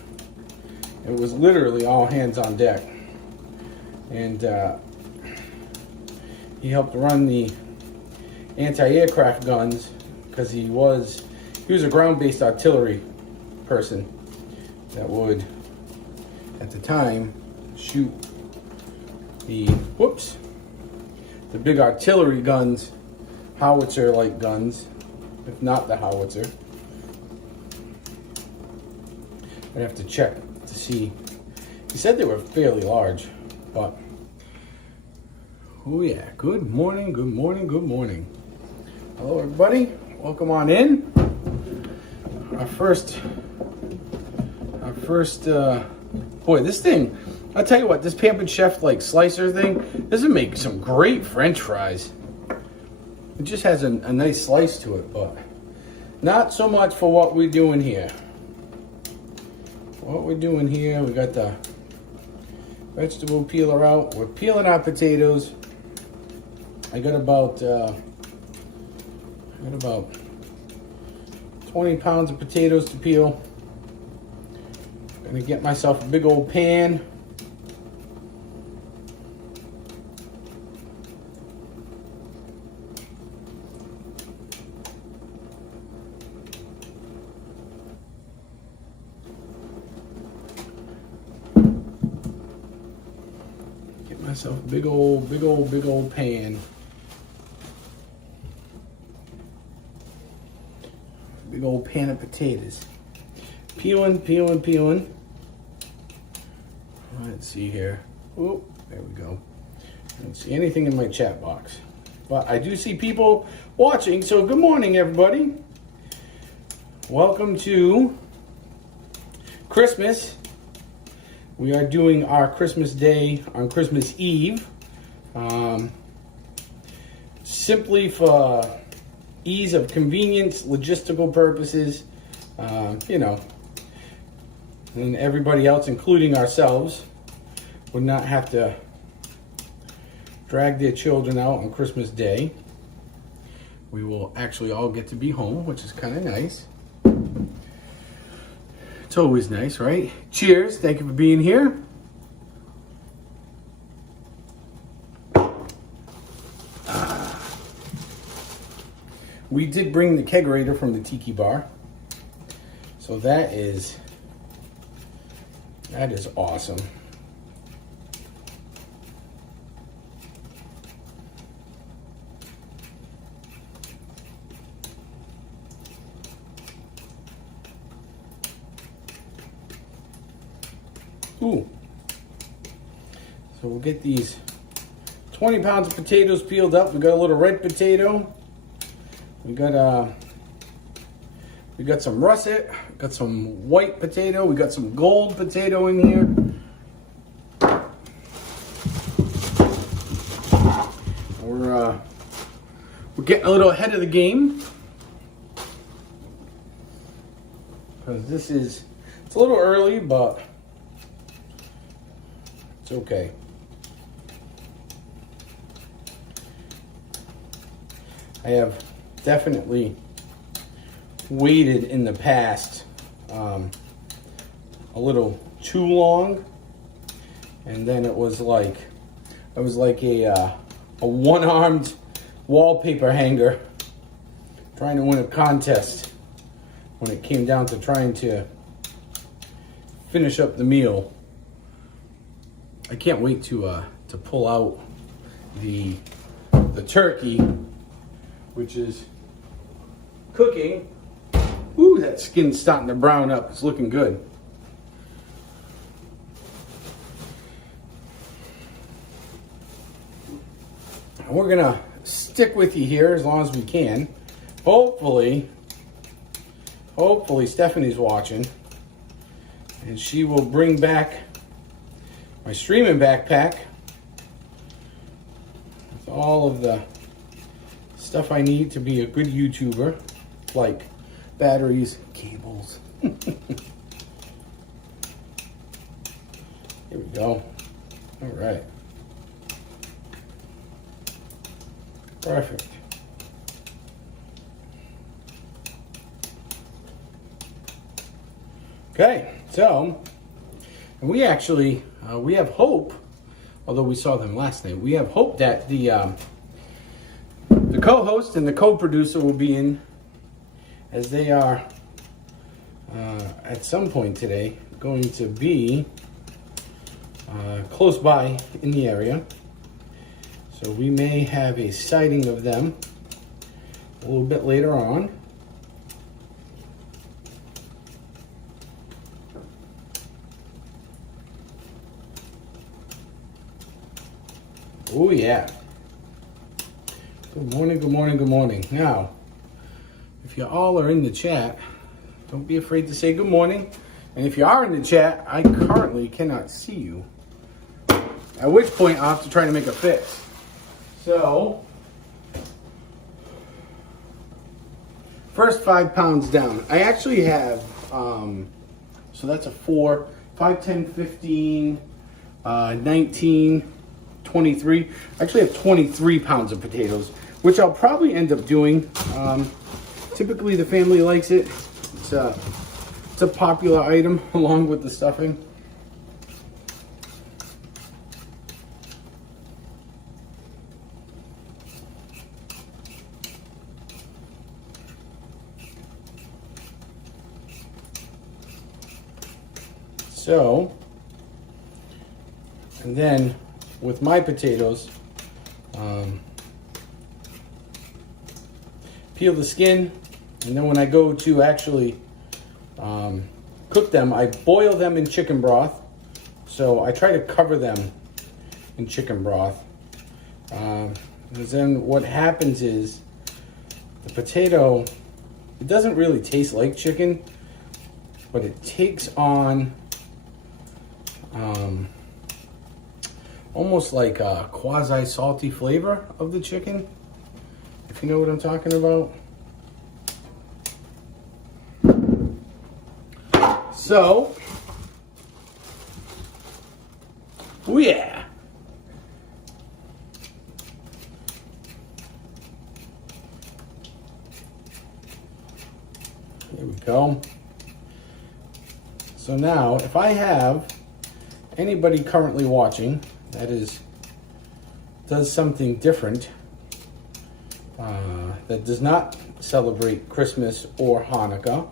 it was literally all hands on deck. And he helped run the anti-aircraft guns because he was a ground-based artillery person that would, at the time, shoot the big artillery guns, howitzer-like guns, if not the howitzer. I'd have to check to see. He said they were fairly large, but oh yeah, good morning, good morning, good morning. Hello everybody, welcome on in. Our first, boy, this thing, I'll tell you what, this Pampered Chef like slicer thing, this would make some great French fries. It just has a nice slice to it, but not so much for what we're doing here. What we're doing here, we got the vegetable peeler out. We're peeling our potatoes. I got about 20 pounds of potatoes to peel. Gonna get myself a big old pan. Get myself a big old pan. Big old pan of potatoes. Peeling. Let's see here. Oh, there we go. I don't see anything in my chat box. But I do see people watching, so good morning, everybody. Welcome to Christmas. We are doing our Christmas day on Christmas Eve. Simply for ease of convenience, logistical purposes, and everybody else, including ourselves, would not have to drag their children out on Christmas Day. We will actually all get to be home, which is kind of nice. It's always nice, right? Cheers. Thank you for being here. We did bring the kegerator from the Tiki Bar. So that is awesome. Ooh. So we'll get these 20 pounds of potatoes peeled up. We got a little red potato. We got some russet. Got some white potato. We got some gold potato in here. We're getting a little ahead of the game because it's a little early, but it's okay. I have definitely waited in the past a little too long, and then it was like I was like a one-armed wallpaper hanger trying to win a contest when it came down to trying to finish up the meal. I can't wait to pull out the turkey, which is cooking. Ooh, that skin's starting to brown up. It's looking good. And we're gonna stick with you here as long as we can. Hopefully Stephanie's watching, and she will bring back my streaming backpack with all of the stuff I need to be a good YouTuber, like batteries, cables. Here we go. All right. Perfect. Okay, so we actually we have hope, although we saw them last night. We have hope that the co-host and the co-producer will be in, as they are at some point today going to be close by in the area. So we may have a sighting of them a little bit later on. Oh yeah. Good morning, good morning, good morning. Now, if you all are in the chat, don't be afraid to say good morning. And if you are in the chat, I currently cannot see you. At which point I'll have to try to make a fix. So, first 5 pounds down. I actually have, so that's a 4, 5, 10, 15, 19, 23. I actually have 23 pounds of potatoes, which I'll probably end up doing. Typically the family likes it. It's a popular item along with the stuffing. So, and then with my potatoes, peel the skin, and then when I go to actually cook them, I boil them in chicken broth. So I try to cover them in chicken broth. Because then what happens is the potato, it doesn't really taste like chicken, but it takes on almost like a quasi-salty flavor of the chicken, if you know what I'm talking about. So, oh yeah. There we go. So now, if I have anybody currently watching that does something different, that does not celebrate Christmas or Hanukkah,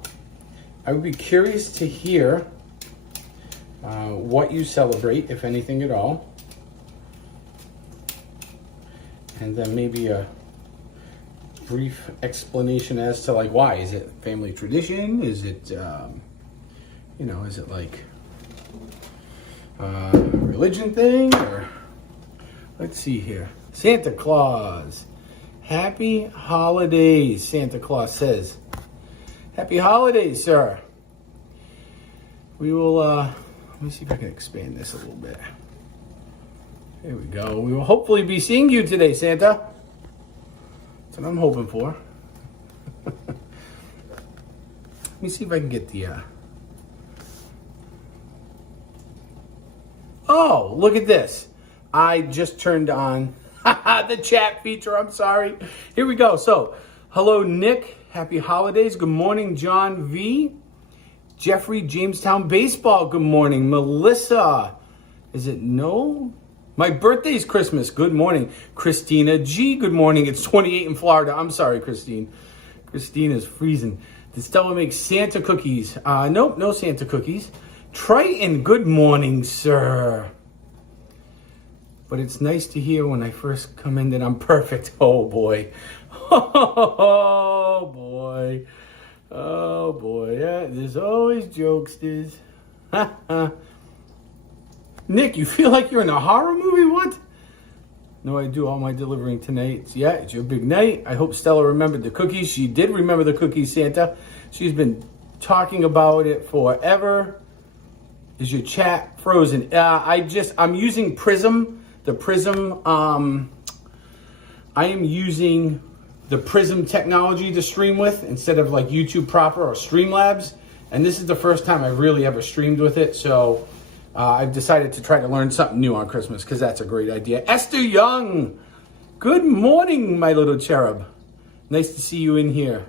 I would be curious to hear what you celebrate, if anything at all, and then maybe a brief explanation as to like why. Is it family tradition? Is it, is it like religion thing, or let's see here. Santa Claus. Happy holidays, Santa Claus says. Happy holidays, sir. We will, let me see if I can expand this a little bit. There we go. We will hopefully be seeing you today, Santa. That's what I'm hoping for. Let me see if I can get the, Oh, look at this. I just turned on the chat feature. I'm sorry. Here we go. So, hello, Nick. Happy holidays. Good morning, John V. Jeffrey, Jamestown Baseball. Good morning. Melissa. Is it no? My birthday's Christmas. Good morning. Christina G. Good morning. It's 28 in Florida. I'm sorry, Christine. Christine is freezing. Did Stella make Santa cookies? Nope, no Santa cookies. Triton, good morning, sir. But it's nice to hear when I first come in that I'm perfect. Oh, boy. Oh, boy. Oh, boy. Yeah, there's always jokesters. Nick, you feel like you're in a horror movie? What? No, I do all my delivering tonight. Yeah, it's your big night. I hope Stella remembered the cookies. She did remember the cookies, Santa. She's been talking about it forever. Is your chat frozen? I'm using Prism. The Prism, I am using the Prism technology to stream with instead of like YouTube proper or Streamlabs. And this is the first time I've really ever streamed with it. So I've decided to try to learn something new on Christmas because that's a great idea. Esther Young, good morning, my little cherub. Nice to see you in here.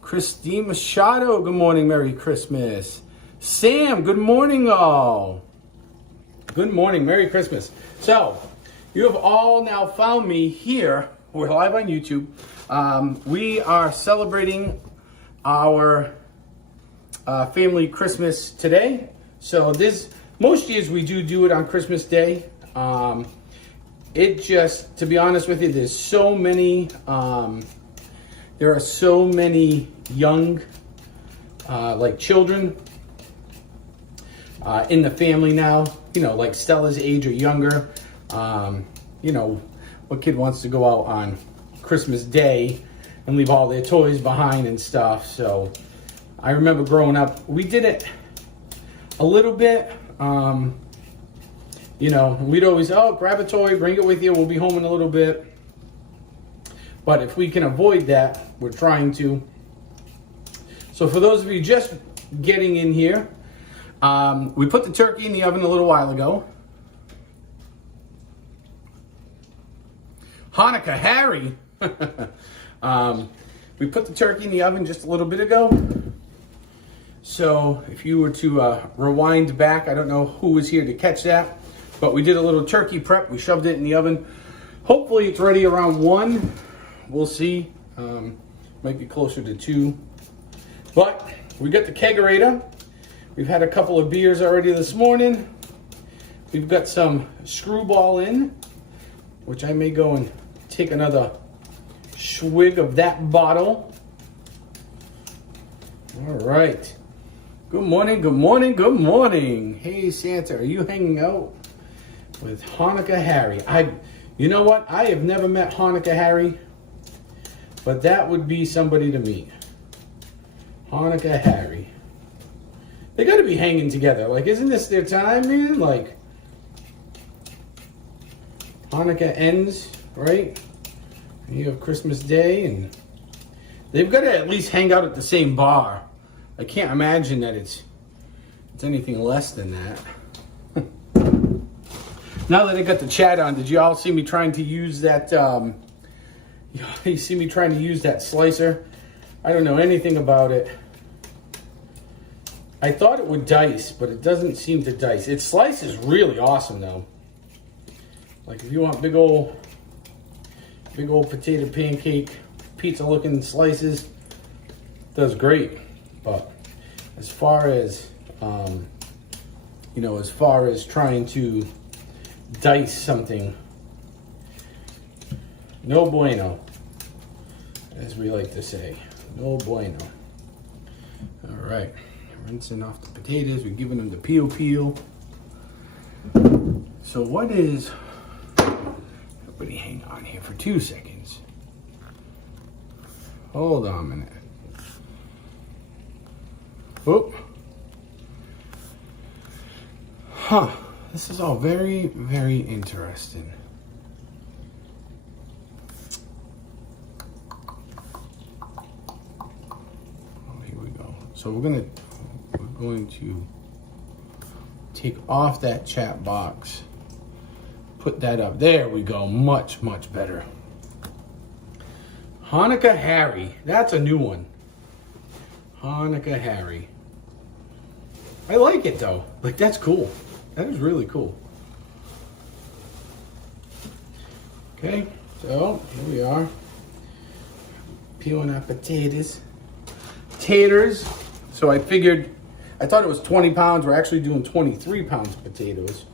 Christine Machado, good morning, Merry Christmas. Sam, good morning, all. Good morning, Merry Christmas. So, you have all now found me here. We're live on YouTube. We are celebrating our family Christmas today. So most years we do it on Christmas Day. It just, to be honest with you, there are so many young, like children in the family now, like Stella's age or younger. What kid wants to go out on Christmas Day and leave all their toys behind and stuff? So I remember growing up, we did it a little bit. We'd always, grab a toy, bring it with you, we'll be home in a little bit. But if we can avoid that, we're trying to. So for those of you just getting in here, we put the turkey in the oven a little while ago. Hanukkah Harry. We put the turkey in the oven just a little bit ago. So if you were to rewind back, I don't know who was here to catch that, but we did a little turkey prep. We shoved it in the oven. Hopefully it's ready around 1. We'll see. Might be closer to 2. But we got the kegerator. We've had a couple of beers already this morning. We've got some Screwball in, which I may go and take another swig of that bottle. All right. Good morning, good morning, good morning. Hey, Santa, are you hanging out with Hanukkah Harry? You know what? I have never met Hanukkah Harry, but that would be somebody to meet. Hanukkah Harry. They got to be hanging together. Like, isn't this their time, man? Like, Hanukkah ends, right? And you have Christmas Day, and they've got to at least hang out at the same bar. I can't imagine that it's anything less than that. Now that I got the chat on, did you all see me trying to use that? You see me trying to use that slicer? I don't know anything about it. I thought it would dice, but it doesn't seem to dice. It slices really awesome though. Like if you want big old potato pancake, pizza looking slices, it does great. But as far as, as far as trying to dice something, no bueno, as we like to say, no bueno. All right. Rinsing off the potatoes. We're giving them the peel. So what is, everybody hang on here for 2 seconds. Hold on a minute. Whoop. Huh, this is all very, very interesting. Oh, here we go. So we're going to take off that chat box. Put that up. There we go. Much, much better. Hanukkah Harry. That's a new one. Hanukkah Harry. I like it though. Like, that's cool. That is really cool. Okay, so here we are. Peeling our potatoes. Taters. So I figured, I thought it was 20 pounds. We're actually doing 23 pounds of potatoes.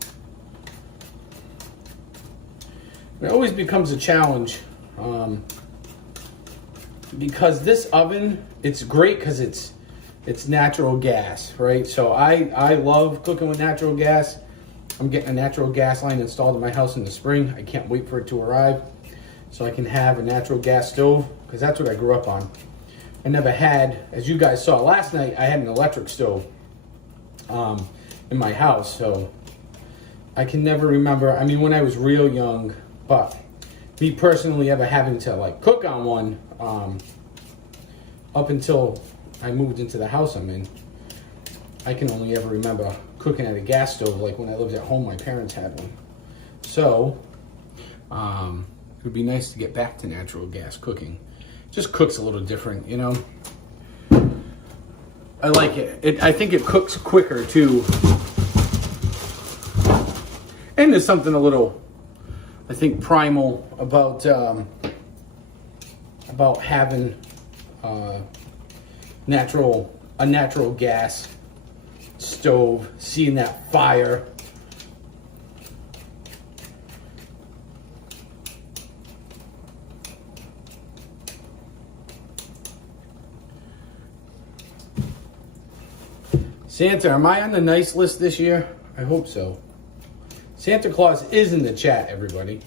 It always becomes a challenge because this oven, it's great because it's natural gas, right? So I love cooking with natural gas. I'm getting a natural gas line installed in my house in the spring. I can't wait for it to arrive so I can have a natural gas stove because that's what I grew up on. I never had, as you guys saw last night, I had an electric stove in my house. So I can never remember, I mean, when I was real young, but me personally ever having to like cook on one up until I moved into the house I'm in, I can only ever remember cooking at a gas stove. Like when I lived at home, my parents had one. So it would be nice to get back to natural gas cooking. Just cooks a little different, you know. I like it. I think it cooks quicker too. And there's something a little, I think, primal about having a natural gas stove, seeing that fire. Santa, am I on the nice list this year? I hope so. Santa Claus is in the chat, everybody.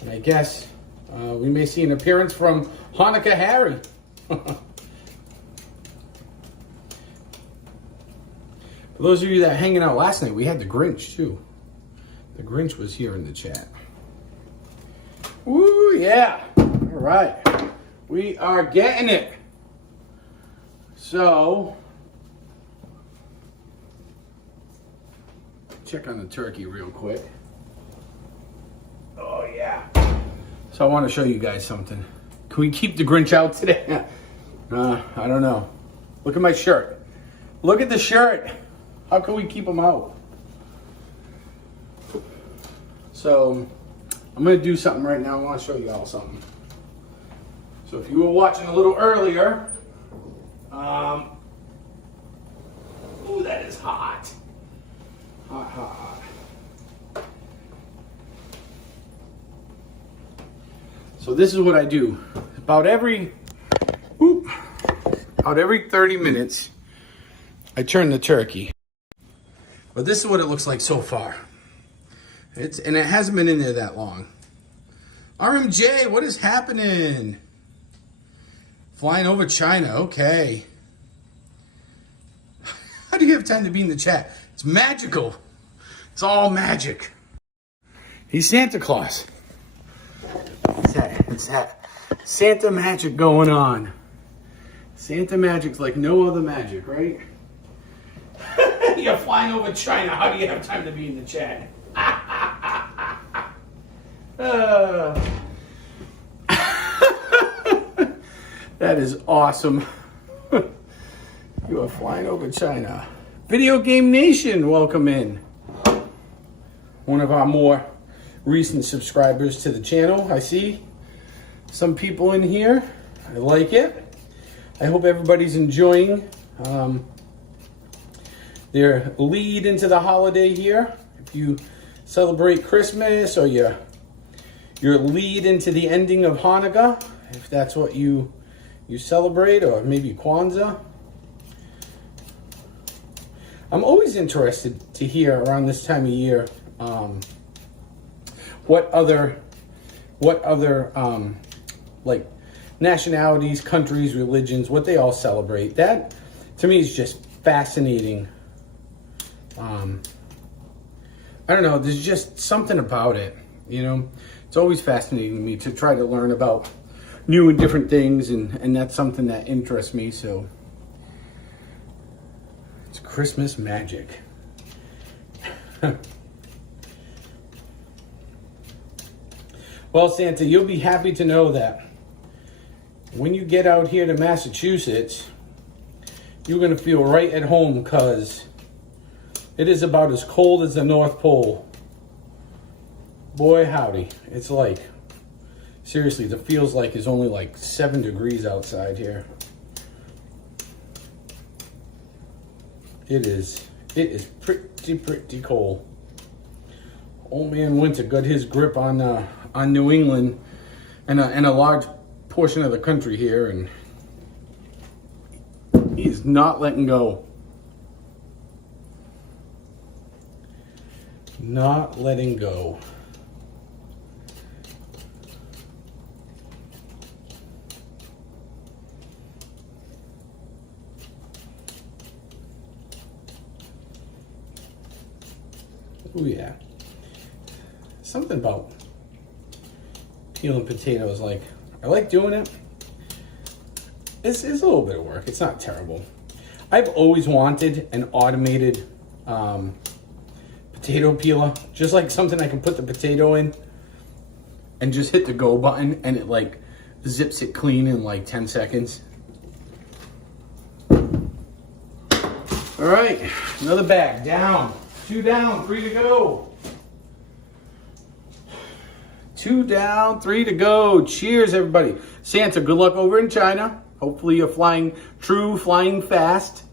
And I guess we may see an appearance from Hanukkah Harry. For those of you that hanging out last night, we had the Grinch too. The Grinch was here in the chat. Woo, yeah. All right. We are getting it. So, check on the turkey real quick. Oh, yeah. So I want to show you guys something. Can we keep the Grinch out today? I don't know. Look at my shirt. Look at the shirt. How can we keep him out? So I'm going to do something right now. I want to show you all something. So if you were watching a little earlier, ooh, that is hot. Hot, hot, hot. So this is what I do. About every 30 minutes, I turn the turkey. But this is what it looks like so far. And it hasn't been in there that long. RMJ, what is happening? Flying over China, okay. How do you have time to be in the chat? It's magical. It's all magic. He's Santa Claus. It's that Santa magic going on. Santa magic's like no other magic, right? You're flying over China. How do you have time to be in the chat? That is awesome. You are flying over China. Video Game Nation, welcome in. One of our more recent subscribers to the channel. I see some people in here. I like it. I hope everybody's enjoying their lead into the holiday here. If you celebrate Christmas or your lead into the ending of Hanukkah, if that's what you celebrate, or maybe Kwanzaa. I'm always interested to hear around this time of year what other like nationalities, countries, religions, what they all celebrate. That to me is just fascinating. I don't know, there's just something about it, you know. It's always fascinating to me to try to learn about new and different things, and that's something that interests me. So it's Christmas magic. Well, Santa, you'll be happy to know that when you get out here to Massachusetts, you're going to feel right at home, because it is about as cold as the North Pole. Boy, howdy. It's like, seriously, it feels like it's only like 7 degrees outside here. It is pretty cold. Old man Winter got his grip on New England and a large portion of the country here, and he's not letting go. Not letting go. Oh yeah. Something about peeling potatoes, like, I like doing it. It's a little bit of work. It's not terrible. I've always wanted an automated potato peeler, just like something I can put the potato in and just hit the go button, and it like zips it clean in like 10 seconds. All right, another bag down. 2 down, 3 to go. 2 down, 3 to go. Cheers, everybody. Santa, good luck over in China. Hopefully you're flying true, flying fast.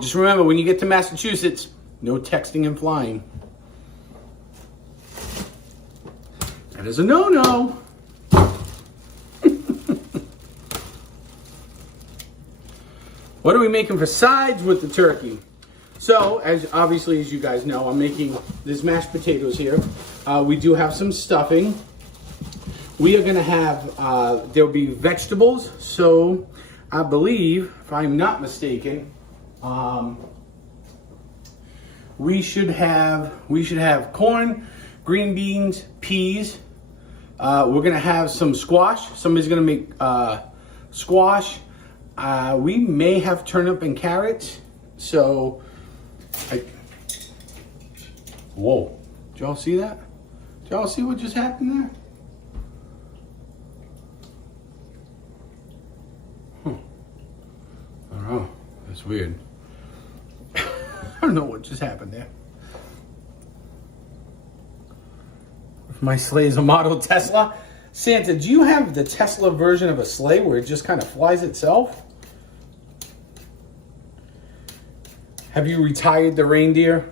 Just remember, when you get to Massachusetts, no texting and flying. That is a no-no. What are we making for sides with the turkey? So, as you guys know, I'm making this mashed potatoes here. We do have some stuffing. We are gonna have, there'll be vegetables. So, I believe, if I'm not mistaken, we should have corn, green beans, peas. We're gonna have some squash. Somebody's gonna make squash. We may have turnip and carrots. So, whoa, did y'all see that? Did y'all see what just happened there? I don't know, that's weird. I don't know what just happened there. My sleigh is a model Tesla. Santa, do you have the Tesla version of a sleigh where it just kind of flies itself? Have you retired the reindeer?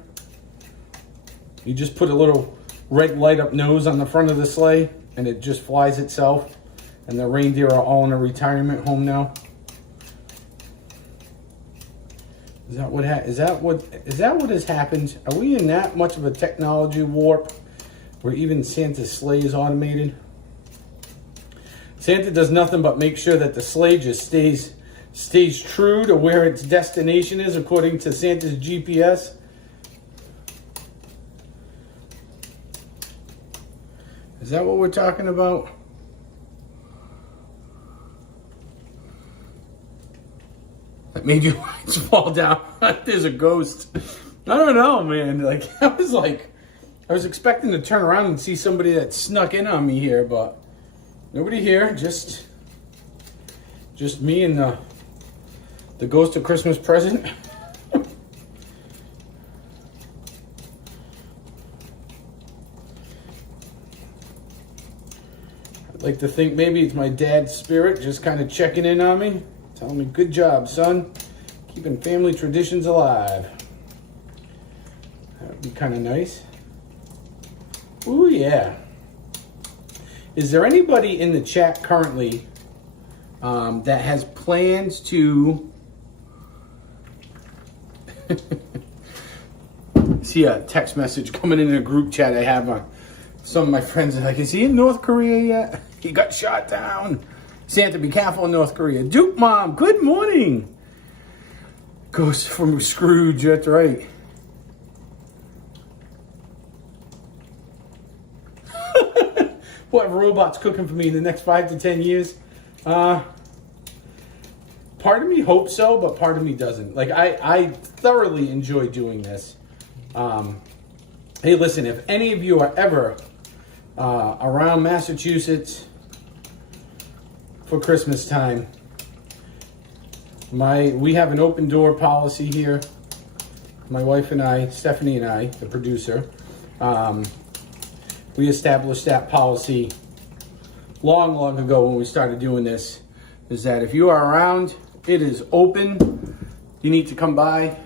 You just put a little red light up nose on the front of the sleigh and it just flies itself, and the reindeer are all in a retirement home now? Is that what has happened? Are we in that much of a technology warp where even Santa's sleigh is automated? Santa does nothing but make sure that the sleigh just stays true to where its destination is according to Santa's GPS. Is that what we're talking about? That made your lights fall down. There's a ghost. I don't know, man. I was expecting to turn around and see somebody that snuck in on me here, but nobody here. Just me and the ghost of Christmas present. I'd like to think maybe it's my dad's spirit just kind of checking in on me, telling me, good job, son, keeping family traditions alive. That would be kind of nice. Ooh, yeah. Is there anybody in the chat currently that has plans to See a text message coming in a group chat I have on. Some of my friends are like, is he in North Korea yet? He got shot down. Santa, be careful in North Korea. Duke Mom, good morning. Goes from Scrooge, that's right. We'll have robots cooking for me in the next 5 to 10 years. Part of me hopes so, but part of me doesn't. Like, I thoroughly enjoy doing this. Hey, listen, if any of you are ever around Massachusetts for Christmas time, we have an open door policy here. My wife and I, Stephanie and I, the producer, we established that policy long ago when we started doing this, is that if you are around, it is open. You need to come by.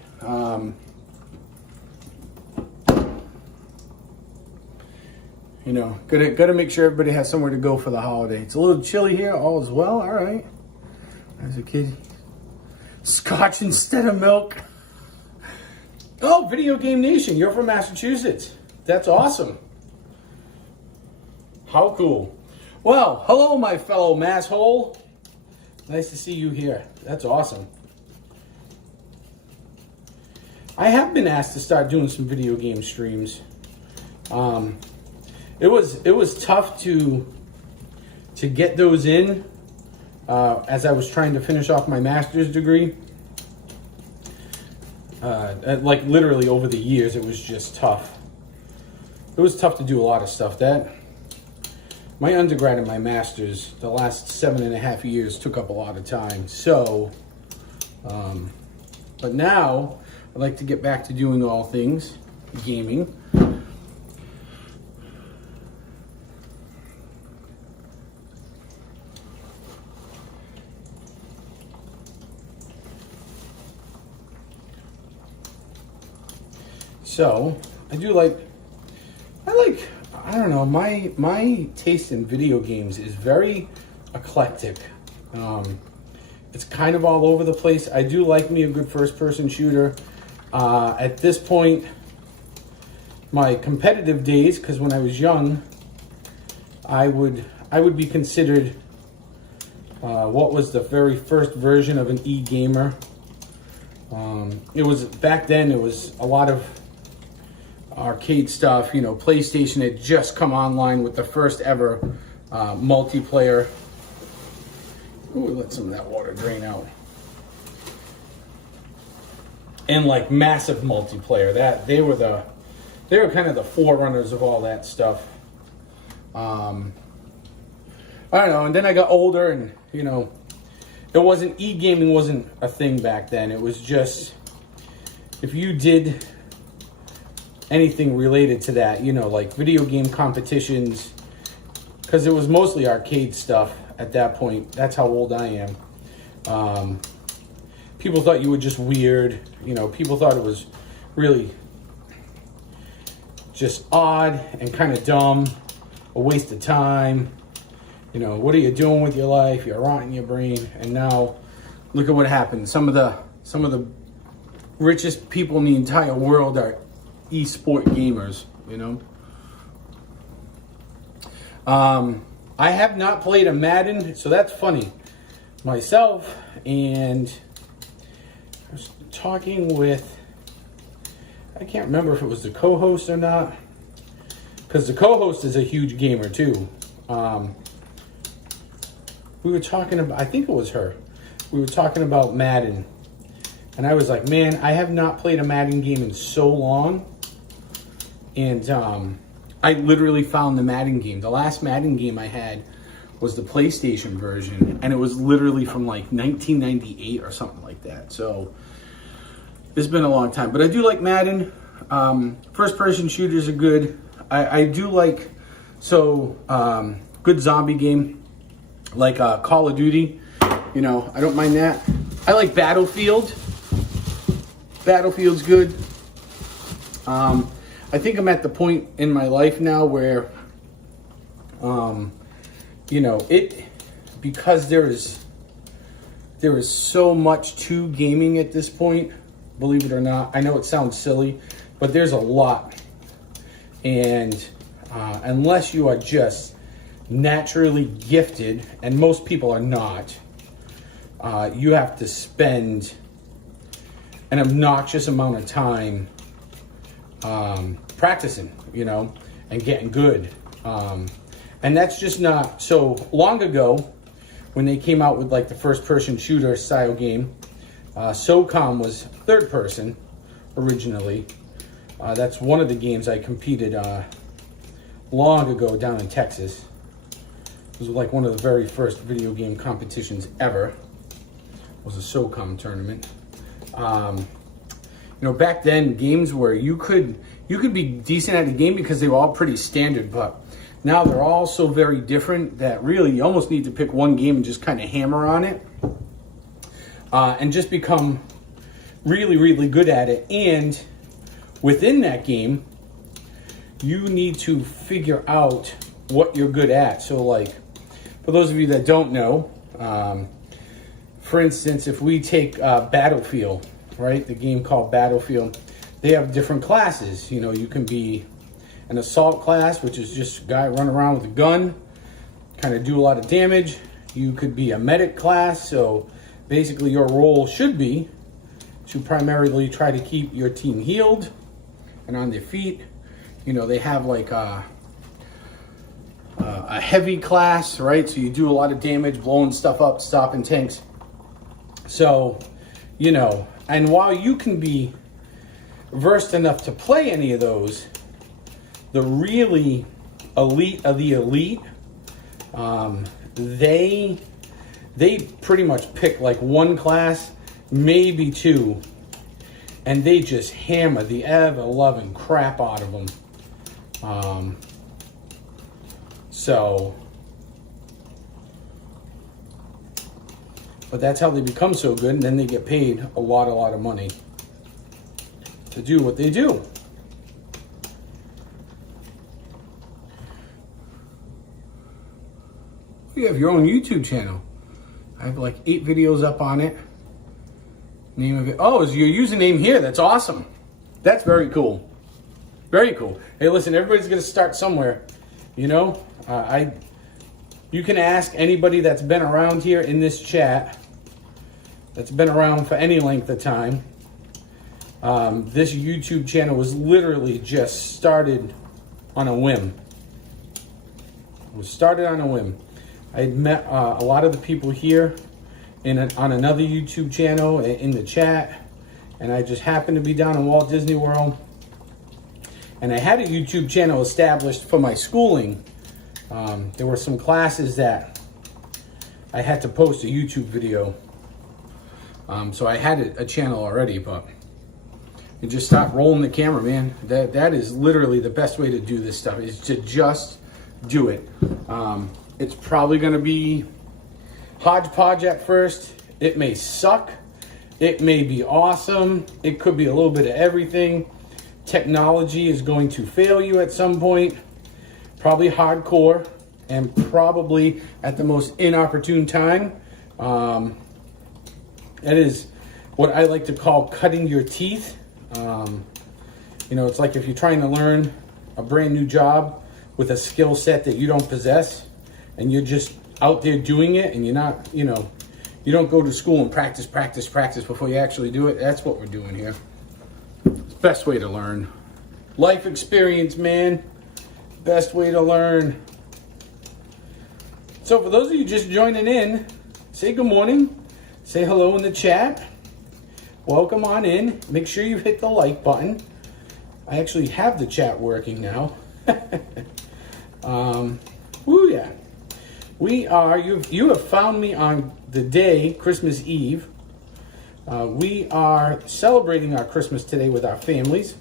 You know, gotta make sure everybody has somewhere to go for the holiday. It's a little chilly here, all is well, all right. As a kid, scotch instead of milk. Oh, Video Game Nation, you're from Massachusetts. That's awesome. How cool. Well, hello, my fellow masshole. Nice to see you here. That's awesome. I have been asked to start doing some video game streams. It was tough to get those in as I was trying to finish off my master's degree. Like literally over the years, it was just tough. It was tough to do a lot of stuff. My undergrad and my master's, the last 7.5 years took up a lot of time. So, but now I'd like to get back to doing all things gaming. So, I don't know, my taste in video games is very eclectic. It's kind of all over the place. I do like me a good first-person shooter. At this point, my competitive days, because when I was young, I would be considered what was the very first version of an e-gamer. Back then, it was a lot of arcade stuff. You know, PlayStation had just come online with the first ever multiplayer. Ooh, let some of that water drain out. And like massive multiplayer. They were kind of the forerunners of all that stuff. I don't know. And then I got older, and you know, e-gaming wasn't a thing back then. It was just, if you did anything related to that, you know, like video game competitions, because it was mostly arcade stuff at that point. That's how old I am. People thought you were just weird. You know, people thought it was really just odd and kind of dumb, a waste of time. You know, what are you doing with your life? You're rotting your brain. And now, look at what happened. Some of the richest people in the entire world are e-sport gamers, you know. I have not played a Madden, so that's funny. Myself, and I was talking with, I can't remember if it was the co-host or not, because the co-host is a huge gamer too. We were talking about, I think it was her. We were talking about Madden. And I was like, man, I have not played a Madden game in so long. And I literally found the Madden game. The last Madden game I had was the PlayStation version. And it was literally from like 1998 or something like that. So it's been a long time. But I do like Madden. First-person shooters are good. I do like, good zombie game. Like Call of Duty. You know, I don't mind that. I like Battlefield. Battlefield's good. I think I'm at the point in my life now where, you know, because there is so much to gaming at this point. believe it or not. I know it sounds silly, but there's a lot. And unless you are just naturally gifted, and most people are not, you have to spend an obnoxious amount of time practicing, you know, and getting good. And that's just not so long ago when they came out with like the first person shooter style game. SOCOM was third person originally. That's one of the games I competed long ago down in Texas. It was like one of the very first video game competitions ever. It was a SOCOM tournament. You know, back then games where you could be decent at the game because they were all pretty standard, but now they're all so very different that really you almost need to pick one game and just kind of hammer on it and just become really, really good at it. And within that game, you need to figure out what you're good at. So like, for those of you that don't know, for instance, if we take Battlefield, right? The game called Battlefield, they have different classes. You know, you can be an assault class, which is just a guy running around with a gun, kind of do a lot of damage. You could be a medic class, so basically your role should be to primarily try to keep your team healed and on their feet. You know, they have like a heavy class, right? So you do a lot of damage, blowing stuff up, stopping tanks. So, you know, and while you can be versed enough to play any of those, the really elite of the elite, they pretty much pick like one class, maybe two, and they just hammer the ever-loving crap out of them. But that's how they become so good, and then they get paid a lot of money to do what they do. You have your own YouTube channel. I have like 8 videos up on it. Name of it. Oh, is your username here? That's awesome. That's very cool. Very cool. Hey, listen, everybody's gonna start somewhere. You know, you can ask anybody that's been around here in this chat, that's been around for any length of time. This YouTube channel was literally just started on a whim. It was started on a whim. I had met a lot of the people here on another YouTube channel in the chat, and I just happened to be down in Walt Disney World, and I had a YouTube channel established for my schooling. There were some classes that I had to post a YouTube video, so I had a channel already, but you just stop rolling the camera, man. That is literally the best way to do this stuff, is to just do it. It's probably going to be hodgepodge at first. It may suck. It may be awesome. It could be a little bit of everything. Technology is going to fail you at some point. Probably hardcore, and probably at the most inopportune time. That is what I like to call cutting your teeth. You know, it's like if you're trying to learn a brand new job with a skill set that you don't possess, and you're just out there doing it, and you're not, you know, you don't go to school and practice before you actually do it. That's what we're doing here. It's the best way to learn. Life experience, man. Best way to learn. So for those of you just joining in, say good morning. Say hello in the chat. Welcome on in. Make sure you hit the like button. I actually have the chat working now. Woo, yeah. You have found me on the day, Christmas Eve. We are celebrating our Christmas today with our families.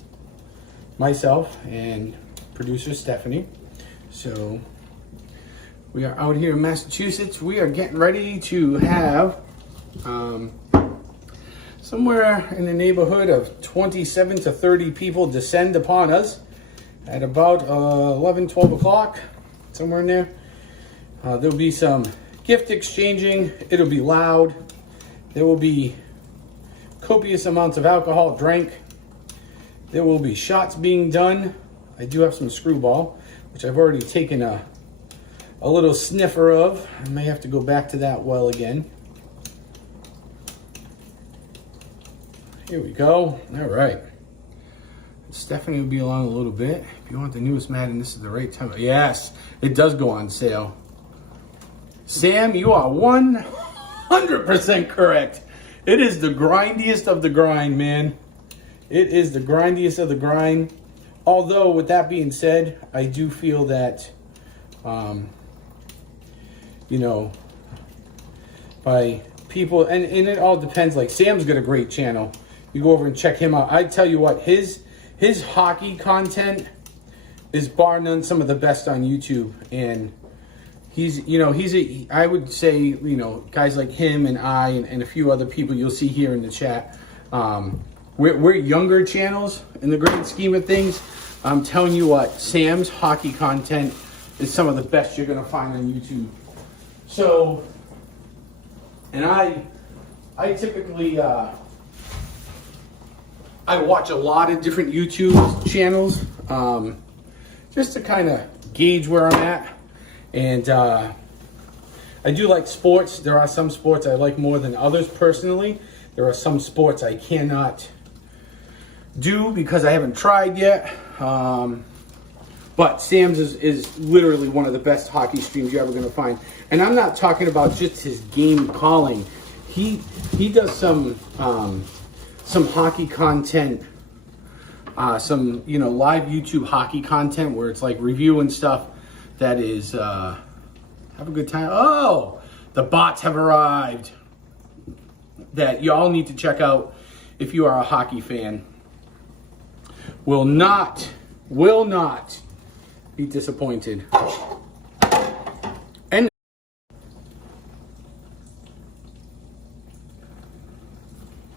Myself and producer Stephanie. So we are out here in Massachusetts. We are getting ready to have somewhere in the neighborhood of 27 to 30 people descend upon us at about 11, 12 o'clock, somewhere in there. There'll be some gift exchanging. It'll be loud. There will be copious amounts of alcohol drank. There will be shots being done. I do have some screwball, which I've already taken a little sniffer of. I may have to go back to that well again. Here we go. All right. Stephanie will be along a little bit. If you want the newest Madden, this is the right time. Yes, it does go on sale. Sam, you are 100% correct. It is the grindiest of the grind, man. It is the grindiest of the grind. Although, with that being said, I do feel that, you know, by people, and it all depends. Like, Sam's got a great channel. You go over and check him out. I tell you what, his hockey content is bar none some of the best on YouTube. And I would say, you know, guys like him and I and a few other people you'll see here in the chat, we're younger channels in the grand scheme of things. I'm telling you what, Sam's hockey content is some of the best you're gonna find on YouTube. So, and I typically, I watch a lot of different YouTube channels, just to kind of gauge where I'm at. And I do like sports. There are some sports I like more than others personally. There are some sports I cannot do because I haven't tried yet. But Sam's is literally one of the best hockey streams you're ever going to find. And I'm not talking about just his game calling. He does some hockey content, some, you know, live YouTube hockey content where it's like review and stuff that is, have a good time. Oh, the bots have arrived that y'all need to check out if you are a hockey fan. Will not be disappointed. And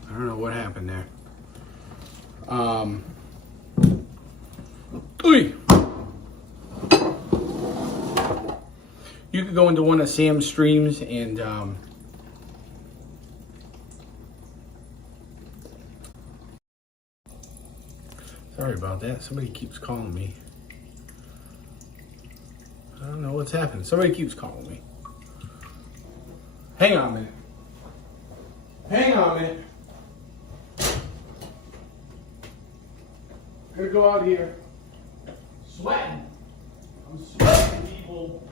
I don't know what happened there. You could go into one of Sam's streams and sorry about that. Somebody keeps calling me. I don't know what's happening. Somebody keeps calling me. Hang on a minute. Hang on a minute. I'm gonna go out here. Sweating. I'm sweating, people.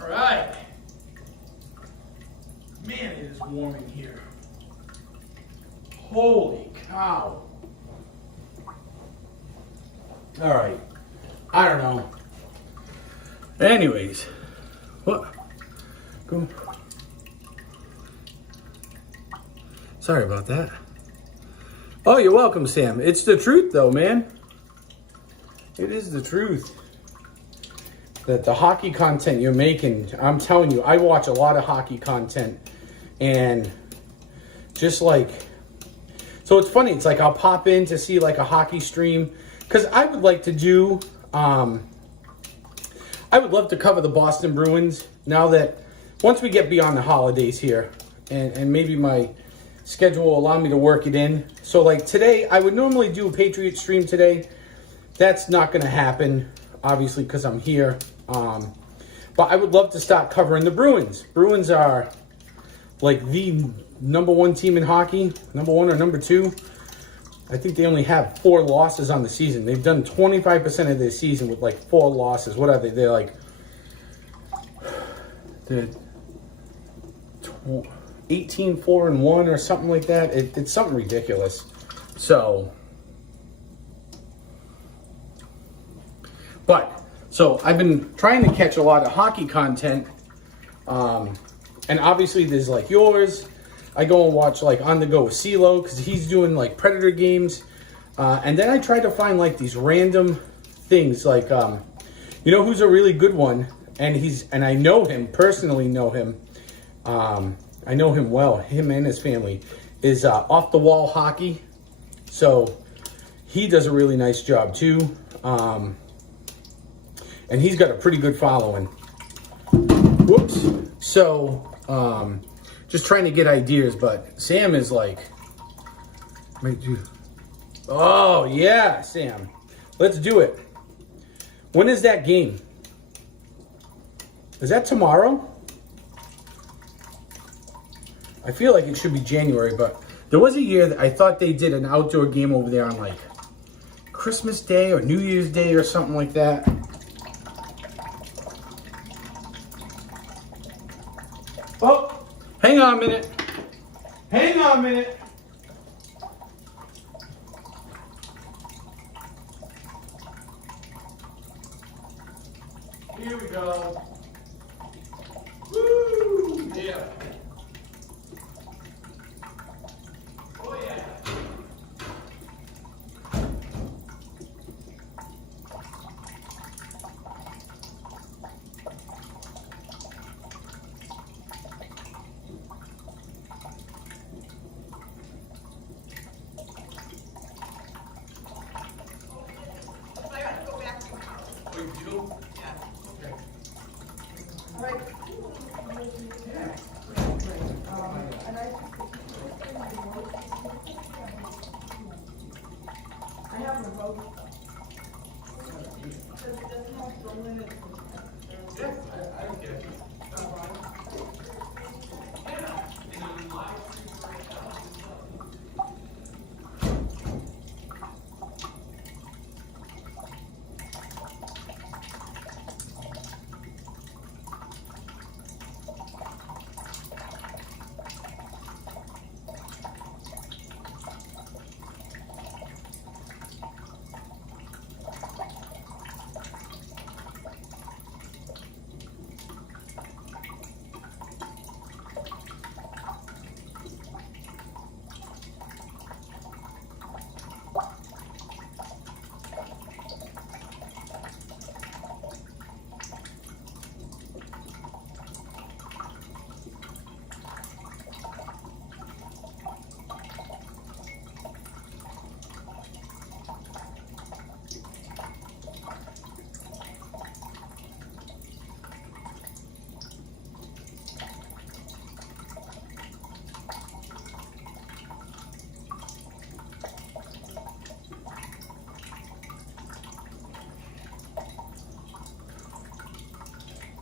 All right. Man, it is warm in here. Holy cow. All right. I don't know. Anyways. What? Go. Sorry about that. Oh, you're welcome, Sam. It's the truth, though, man. It is the truth. That the hockey content you're making, I'm telling you, I watch a lot of hockey content. And just like, so it's funny. It's like I'll pop in to see like a hockey stream. Because I would like to do, I would love to cover the Boston Bruins now that, once we get beyond the holidays here, and maybe my schedule will allow me to work it in. So like today, I would normally do a Patriots stream today. That's not going to happen, obviously, because I'm here. But I would love to start covering the Bruins. Bruins are like the number one team in hockey, number one or number two. I think they only have 4 losses on the season. They've done 25% of their season with like 4 losses. What are they? They're like, they're 18-4-1 or something like that. It's something ridiculous. So, so I've been trying to catch a lot of hockey content. And obviously there's like yours. I go and watch like On the Go with CeeLo because he's doing like Predator games. And then I try to find like these random things like, you know who's a really good one? And I know him, personally know him. I know him well, him and his family, is Off the Wall Hockey. So he does a really nice job too. And he's got a pretty good following. Whoops. So, just trying to get ideas, but Sam is like, oh yeah, Sam, let's do it. When is that game? Is that tomorrow? I feel like it should be January, but there was a year that I thought they did an outdoor game over there on like Christmas Day or New Year's Day or something like that. Oh, hang on a minute. Hang on a minute. Here we go. Woo! Yeah. Oh yeah. I got to go back to the house. Oh, you do? Yeah. Okay. All right. Yeah. And I have a vote. Yeah, I don't care.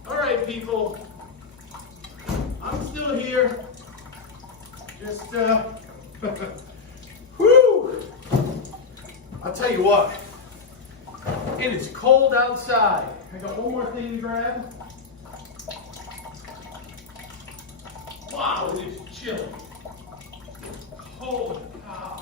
All right, people. I'm still here. Just, whoo! I'll tell you what. It is cold outside. I got one more thing to grab. Wow, it is chilly. Holy cow.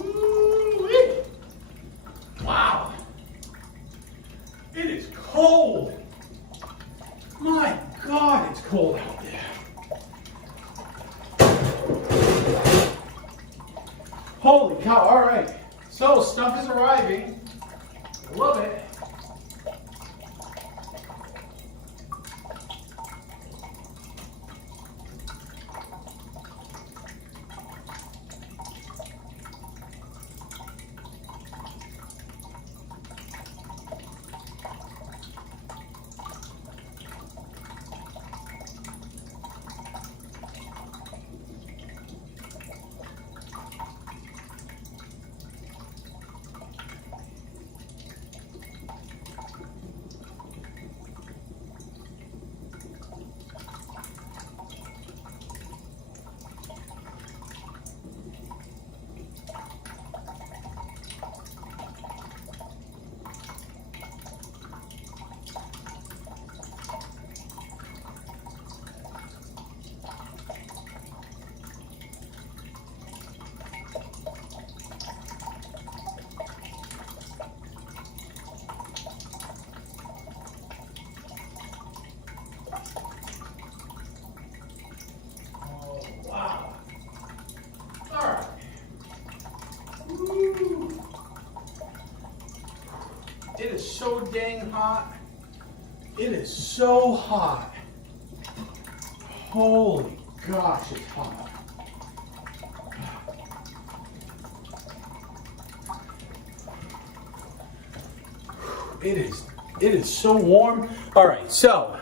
Woo-wee. Wow. It is cold. My God, it's cold out there. Holy cow. All right. So stuff is arriving. Love it. hot. It is so hot. Holy gosh, it's hot. It is so warm. All right, so,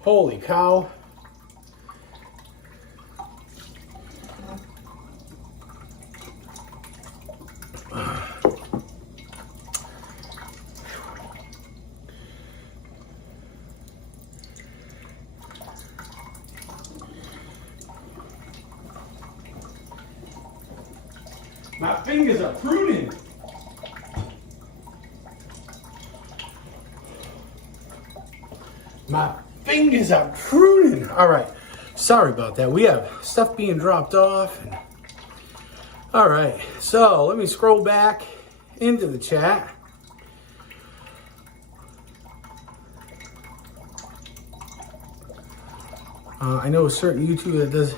holy cow. My fingers are pruning. My fingers are pruning. All right. Sorry about that. We have stuff being dropped off. All right. So let me scroll back into the chat. I know a certain YouTuber that does.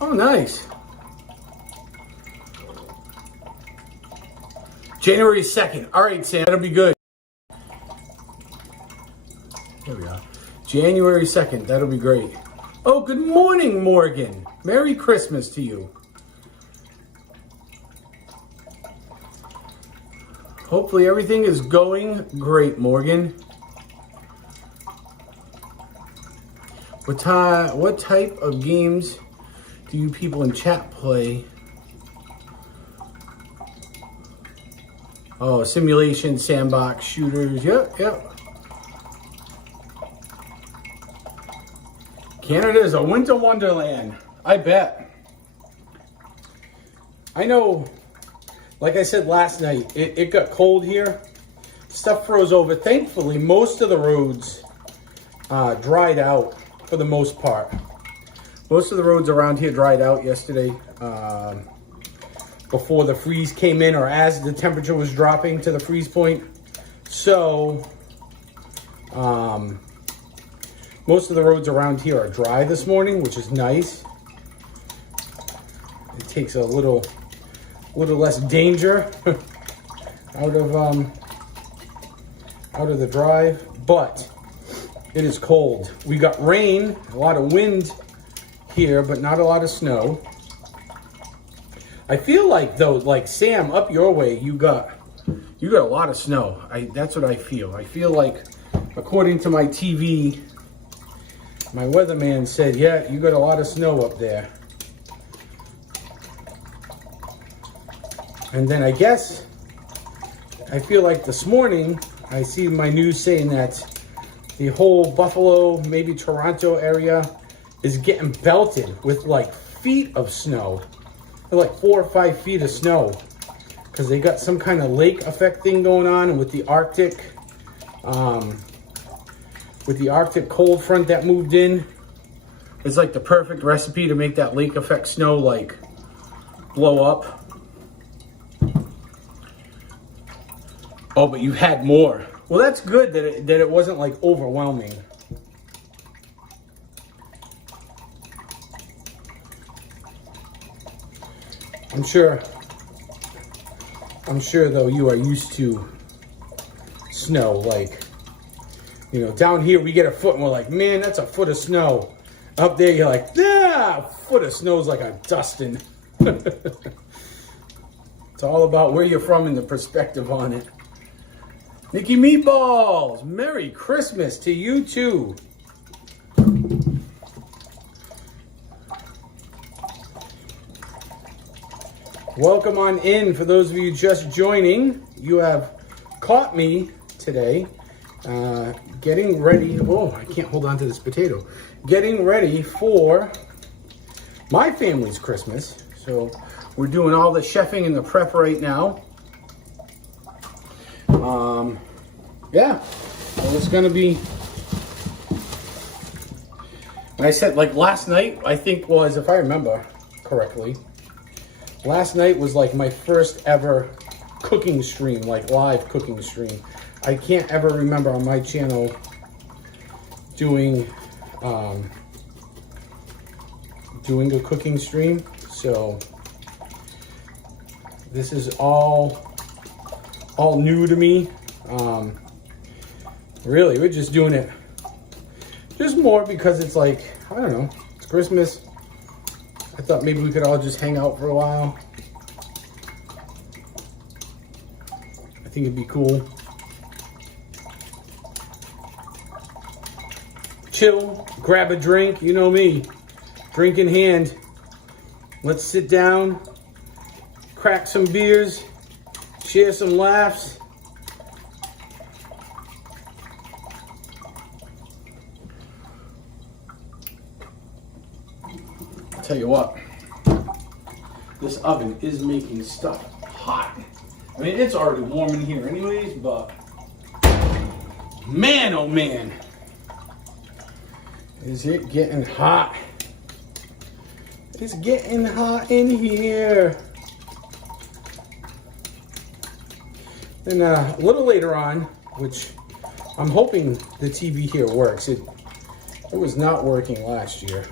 Oh, nice. January 2nd. All right, Sam. That'll be good. There we go. January 2nd. That'll be great. Oh, good morning, Morgan. Merry Christmas to you. Hopefully everything is going great, Morgan. What type of games do you people in chat play? Oh, simulation, sandbox, shooters. Yep. Canada is a winter wonderland. I bet. I know, like I said last night, it got cold here. Stuff froze over. Thankfully, most of the roads dried out for the most part. Most of the roads around here dried out yesterday. Before the freeze came in, or as the temperature was dropping to the freeze point. So, most of the roads around here are dry this morning, which is nice. It takes a little less danger out of the drive, but it is cold. We got rain, a lot of wind here, but not a lot of snow. I feel like though, like Sam, up your way, you got a lot of snow. That's what I feel. I feel like, according to my TV, my weatherman said, yeah, you got a lot of snow up there. And then I guess, I feel like this morning, I see my news saying that the whole Buffalo, maybe Toronto area is getting belted with like feet of snow. Like 4 or 5 feet of snow, because they got some kind of lake effect thing going on, and with the Arctic cold front that moved in, it's like the perfect recipe to make that lake effect snow like blow up. Oh, but you had more. Well, that's good that it wasn't like overwhelming. I'm sure though you are used to snow. Like, you know, down here we get a foot and we're like, man, that's a foot of snow. Up there you're like, yeah, a foot of snow is like a dusting. It's all about where you're from and the perspective on it. Nikki Meatballs, Merry Christmas to you too. Welcome on in. For those of you just joining, you have caught me today getting ready. Oh, I can't hold on to this potato. Getting ready for my family's Christmas. So we're doing all the chefing and the prep right now. Yeah, well, it's gonna be. And I said, like last night, I think was, if I remember correctly, last night was like my first ever cooking stream, like live cooking stream. I can't ever remember on my channel doing a cooking stream. So this is all all new to me. Really, we're just doing it just more because it's like, I don't know, it's Christmas. I thought maybe we could all just hang out for a while. I think it'd be cool. Chill, grab a drink, you know me. Drink in hand. Let's sit down, crack some beers, share some laughs. I'll tell you what, this oven is making stuff hot. I mean, it's already warm in here anyways, but man, oh man, is it getting hot. It's getting hot in here. And a little later on, which I'm hoping the TV here works. It was not working last year,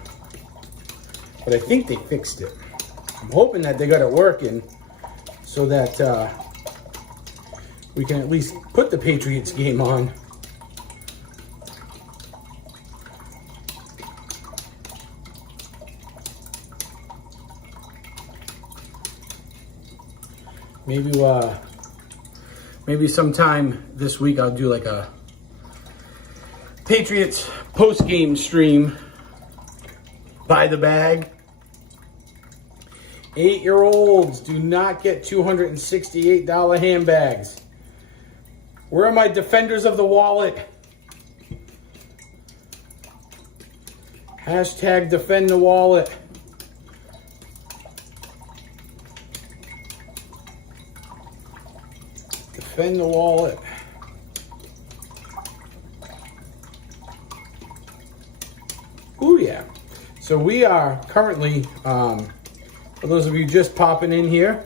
but I think they fixed it. I'm hoping that they got it working so that we can at least put the Patriots game on. Maybe sometime this week I'll do like a Patriots post-game stream. Buy the bag. 8-year-olds do not get $268 handbags. Where are my defenders of the wallet? Hashtag defend the wallet. Defend the wallet. Ooh, yeah. So we are currently, for those of you just popping in here,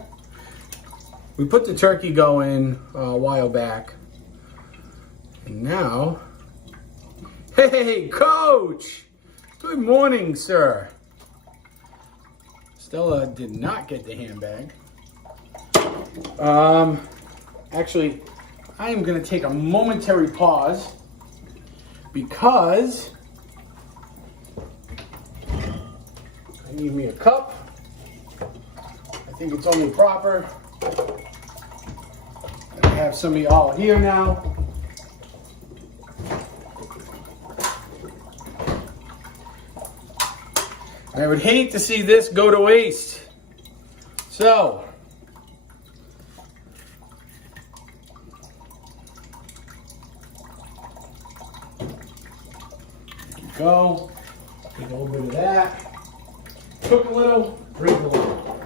we put the turkey going a while back. And now, hey, Coach! Good morning, sir. Stella did not get the handbag. Actually, I am going to take a momentary pause because I need me a cup. I think it's only proper. I have some of y'all here now. I would hate to see this go to waste. So, go. Take a little bit of that. Cook a little, drink a little.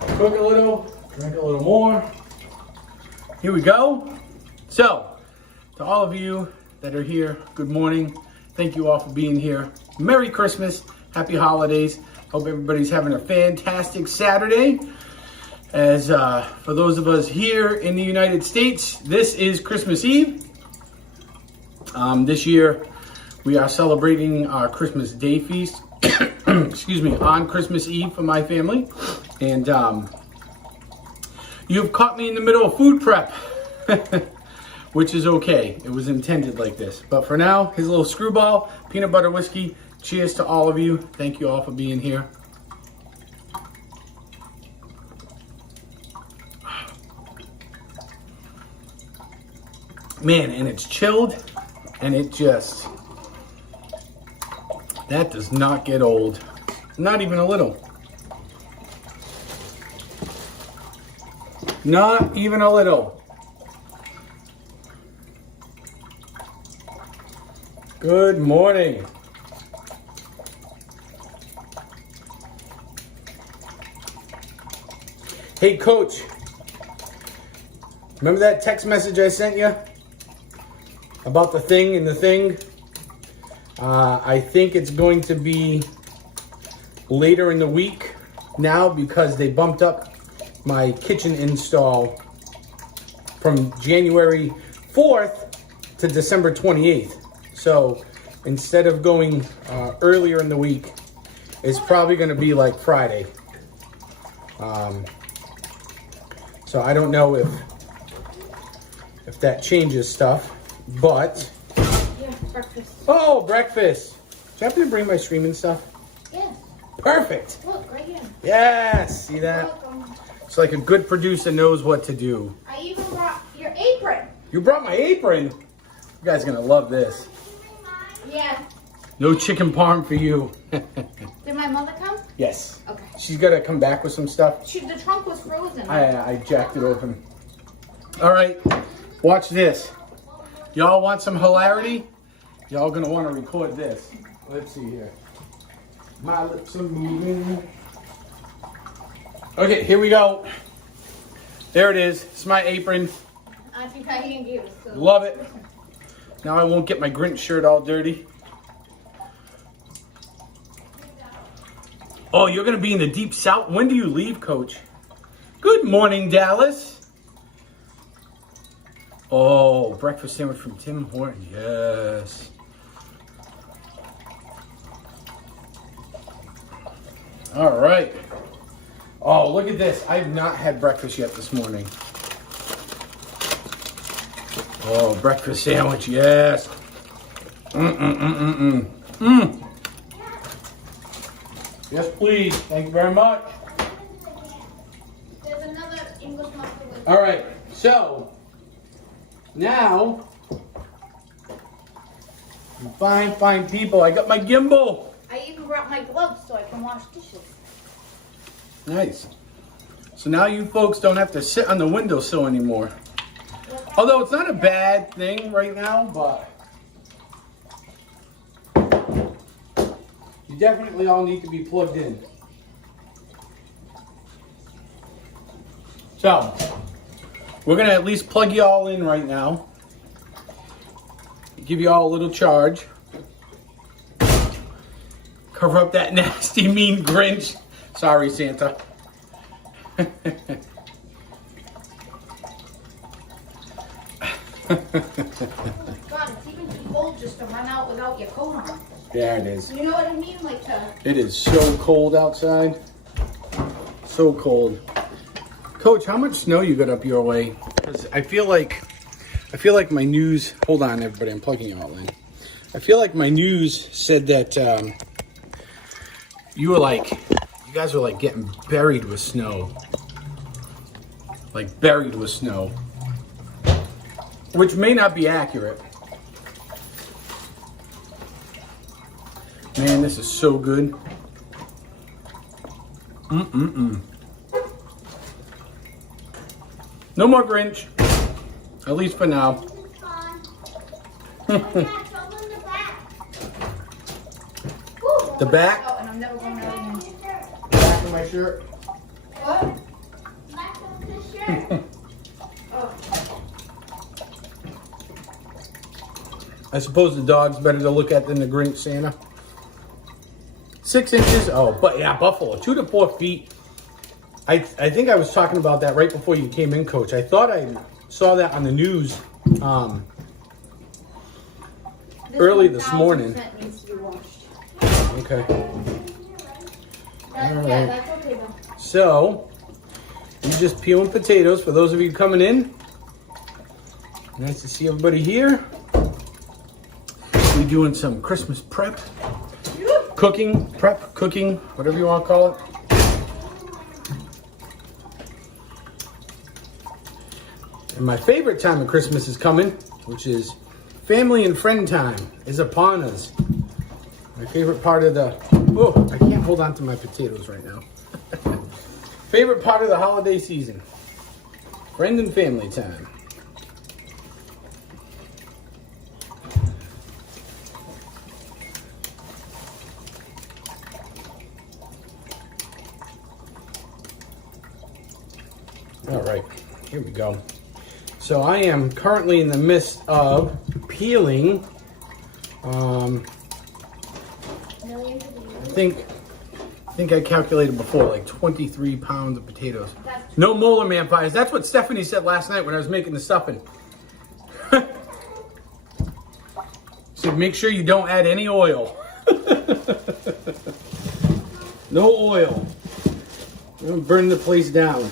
Cook a little, drink a little more. Here we go. So, to all of you that are here, good morning. Thank you all for being here. Merry Christmas. Happy holidays. Hope everybody's having a fantastic Saturday. As for those of us here in the United States, this is Christmas Eve. This year, we are celebrating our Christmas Day feast, excuse me, on Christmas Eve for my family. And you've caught me in the middle of food prep, which is okay. It was intended like this. But for now, here's a little screwball, peanut butter whiskey. Cheers to all of you. Thank you all for being here. Man, and it's chilled, and it just, that does not get old. Not even a little. Not even a little. Good morning. Hey, Coach. Remember that text message I sent you about the thing and the thing? I think it's going to be later in the week now because they bumped up my kitchen install from January 4th to December 28th. So instead of going earlier in the week, it's probably going to be like Friday. So I don't know if if that changes stuff. But, Yeah, breakfast. oh, breakfast. Do you happen to bring my streaming stuff? Yes. Perfect. Look, right here. Yes, see that? Welcome. It's like a good producer knows what to do. I even brought your apron. You brought my apron. You guys are gonna love this. Yeah. No chicken parm for you. Did my mother come? Yes. Okay. She's gotta come back with some stuff. The trunk was frozen. I jacked it open. All right, watch this. Y'all want some hilarity? Y'all gonna want to record this. Let's see here. My lips are moving. Okay, here we go. There it is. It's my apron. Auntie Diane gave us. So. Love it. Now I won't get my Grinch shirt all dirty. Oh, you're gonna be in the deep south. When do you leave, Coach? Good morning, Dallas. Oh, breakfast sandwich from Tim Horton. Yes. All right. Oh, look at this. I have not had breakfast yet this morning. Oh, breakfast sandwich. Yes. Yes, please. Thank you very much. There's another English muffin with. All right. So, now, fine people. I got my gimbal. I even brought my gloves so I can wash dishes. Nice. So now you folks don't have to sit on the windowsill anymore. Although it's not a bad thing right now, but you definitely all need to be plugged in. So, we're going to at least plug you all in right now. Give you all a little charge. Cover up that nasty, mean Grinch. Sorry, Santa. God, it's even too cold just to run out without your coat on. Yeah, it is. You know what I mean? Like It is so cold outside. So cold. Coach, how much snow you got up your way? Because I feel like my news. Hold on, everybody. I'm plugging you all in. I feel like my news said that you guys were like getting buried with snow. Like buried with snow. Which may not be accurate. Man, this is so good. No more Grinch. At least for now. The back? oh, and I'm never going out again. The back of my shirt? What? I suppose the dog's better to look at than the Grinch, Santa. 6 inches. Oh, but yeah, buffalo. 2 to 4 feet. I think I was talking about that right before you came in, Coach. I thought I saw that on the news early this morning. Needs to be washed. Okay. Yeah, right. that's okay though. So, you just peeling potatoes for those of you coming in. Nice to see everybody here. We doing some Christmas prep, cooking, whatever you want to call it. And my favorite time of Christmas is coming, which is family and friend time is upon us. My favorite part of the, oh, I can't hold on to my potatoes right now. Favorite part of the holiday season, friend and family time. All right, here we go. So I am currently in the midst of peeling, I think I calculated before, like 23 pounds of potatoes. No molar man pies. That's what Stephanie said last night when I was making the stuffing. So make sure you don't add any oil. No oil. Don't burn the place down.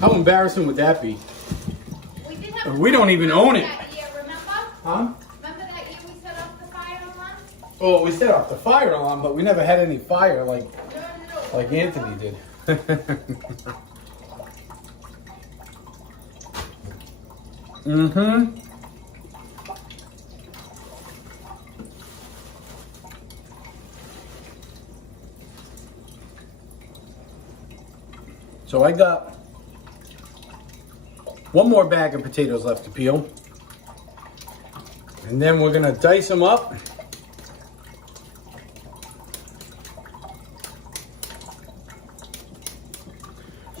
How embarrassing would that be? We did We don't even own it. That year, remember? Huh? Remember that year we set off the fire alarm? Oh, we set off the fire alarm, but we never had any fire like No. Anthony did. Mm-hmm. So I got one more bag of potatoes left to peel. And then we're gonna dice them up.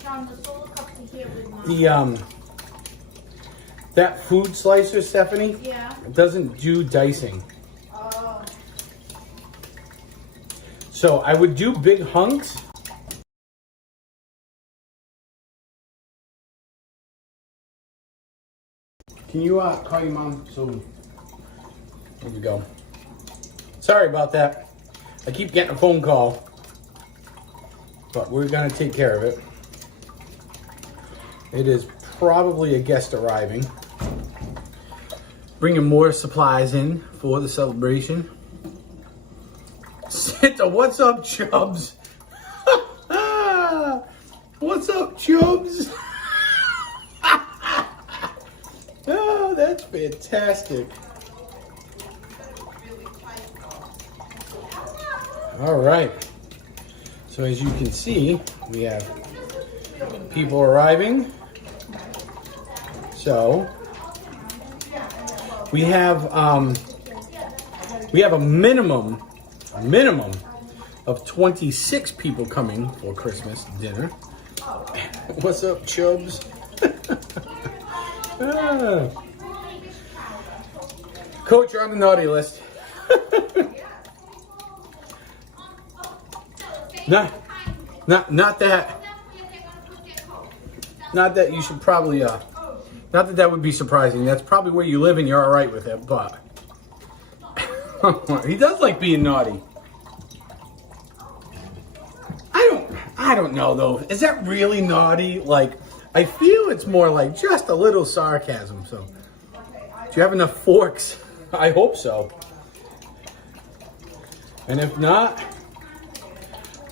Sean, the solo cups are here with mine. The that food slicer, Stephanie, Yeah. it doesn't do dicing. Oh. So I would do big hunks. Can you call your mom? So there we go. Sorry about that. I keep getting a phone call, but we're gonna take care of it. It is probably a guest arriving, bringing more supplies in for the celebration. Santa, what's up, Chubbs? What's up, Chubbs? Oh, that's fantastic. All right. So as you can see, we have people arriving. So we have a minimum of 26 people coming for Christmas dinner. What's up, Chubbs? Ah. Coach, you're on the naughty list. Not that you should probably, not that would be surprising. That's probably where you live and you're all right with it, but he does like being naughty. I don't know though. Is that really naughty? Like, I feel it's more like just a little sarcasm. So, do you have enough forks? I hope so. And if not,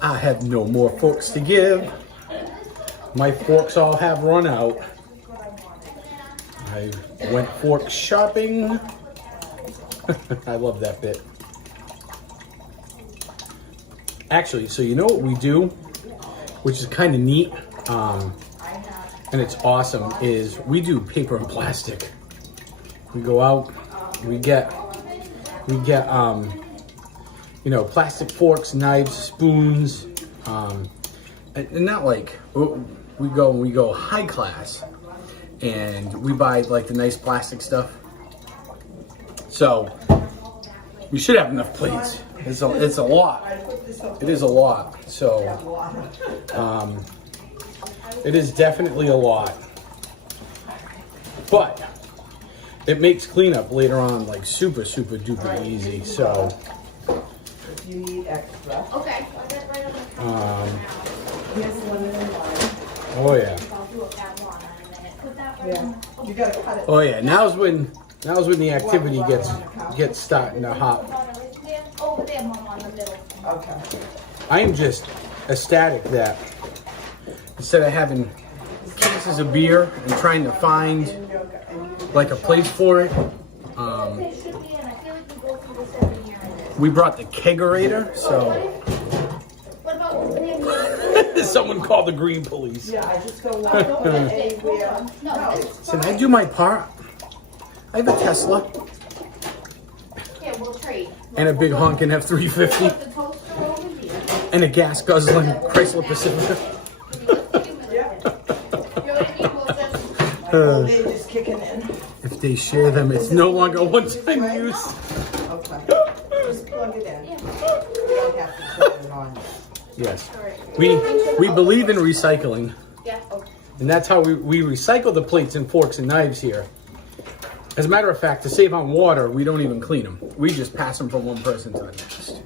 I have no more forks to give. My forks all have run out. I went fork shopping. I love that bit. Actually, so you know what we do, which is kind of neat, and it's awesome, is we do paper and plastic. We go out, we get you know, plastic forks, knives, spoons, and not like, we go high class, and we buy like the nice plastic stuff. So we should have enough plates. It's a lot. It is a lot. So it is definitely a lot. But it makes cleanup later on like super duper easy. So If you need extra, Okay. here's one in the line. oh yeah. I'll do it that one in a minute. Put that right Yeah, on. you gotta cut it. Oh yeah. Now's when the activity gets starting to hop. Over there, Mom, on the middle. Okay. I am just ecstatic that instead of having cases of beer and trying to find like a place for it, They should be in. I feel like we go through this every year. we brought the kegerator. So What about the someone called the green police. Yeah, I just don't want to put it anywhere. No, So I do my part. I have a Tesla yeah, we'll trade. and a big honking F-350 Put the toaster over here. and a gas guzzling Chrysler Pacifica. My old age is kicking in. If they share them, it's no longer one-time use. Okay. Just plug it in. You don't have to turn it on. Yes, we believe in recycling. Yeah. And that's how we recycle the plates and forks and knives here. As a matter of fact, to save on water, we don't even clean them. We just pass them from one person to the next.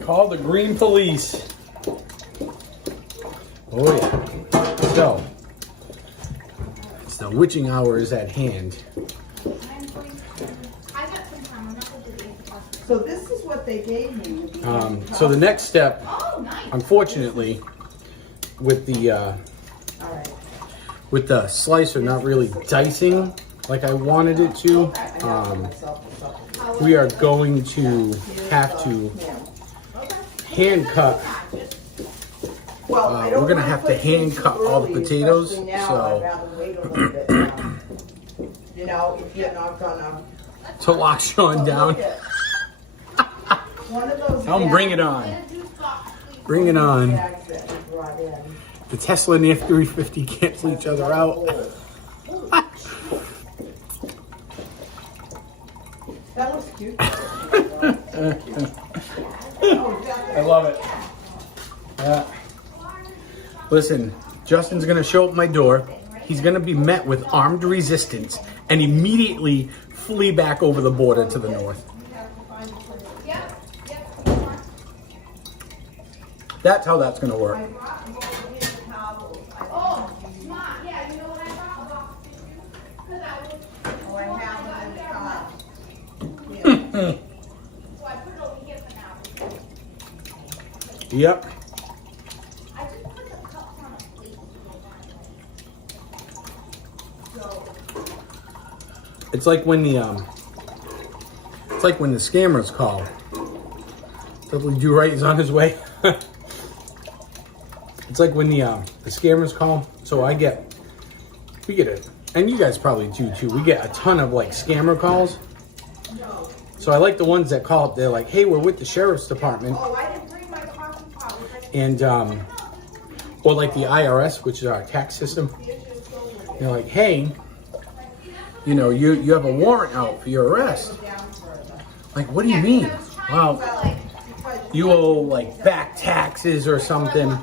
Call the green police. Oh yeah. So, it's the witching hour is at hand. I got some time. I'm not going to do it. So this is what they gave me. So the next step, Oh, nice. unfortunately, with the All right. slicer not really dicing like I wanted it to, we are going to have to hand cut. Well, I don't we're gonna wanna have put to it hand too cut all the early, potatoes, especially now. so- I'd rather wait a little bit now. You know, if you're not gonna. To lock Sean down. One of those. Bring it on. Bring it on. bags that we brought in. The Tesla and the F-350 cancel each other out. That looks cute. I love it. Listen, Justin's gonna show up at my door. He's gonna be met with armed resistance and immediately flee back over the border to the north. That's how that's gonna work. Oh, smart. Yeah, you know what I thought? Because I was. Oh, I have them in the car. So I put it over here for now. Yep. I just put the cups on a plate. It's like when the scammers call. Dudley Do Right is on his way. It's like when the scammers call. So we get it, and you guys probably do too. We get a ton of like scammer calls. So I like the ones that call up. They're like, "Hey, we're with the sheriff's department," Oh, I didn't bring my coffee pot. and or like the IRS, which is our tax system. They're like, "Hey, you know, you have a warrant out for your arrest." Like, what do you mean? Well, you owe like back taxes or something.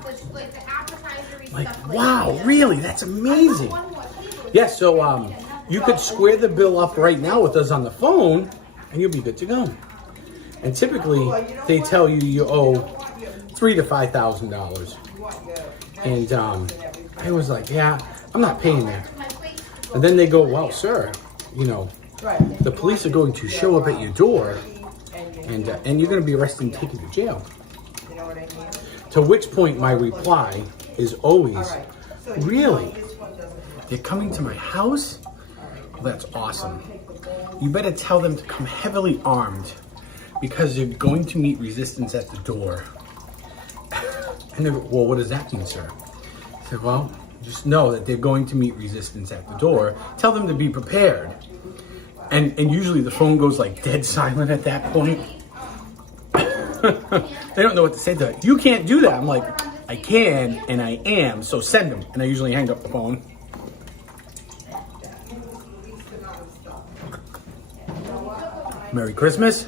Like, wow, really? That's amazing. Yeah, so you could square the bill up right now with us on the phone, and you'll be good to go. And typically, they tell you you owe $3,000 to $5,000. And I was like, yeah, I'm not paying that. And then they go, well, sir, you know, the police are going to show up at your door, and you're going to be arrested and taken to jail. You know what I mean? To which point my reply is always, really? They're coming to my house? Well, that's awesome. You better tell them to come heavily armed because they're going to meet resistance at the door. And they go, well, what does that mean, sir? I said, well, just know that they're going to meet resistance at the door. Tell them to be prepared. And usually the phone goes like dead silent at that point. They don't know what to say to it. You can't do that. I'm like, I can and I am, so send them. And I usually hang up the phone. Merry Christmas.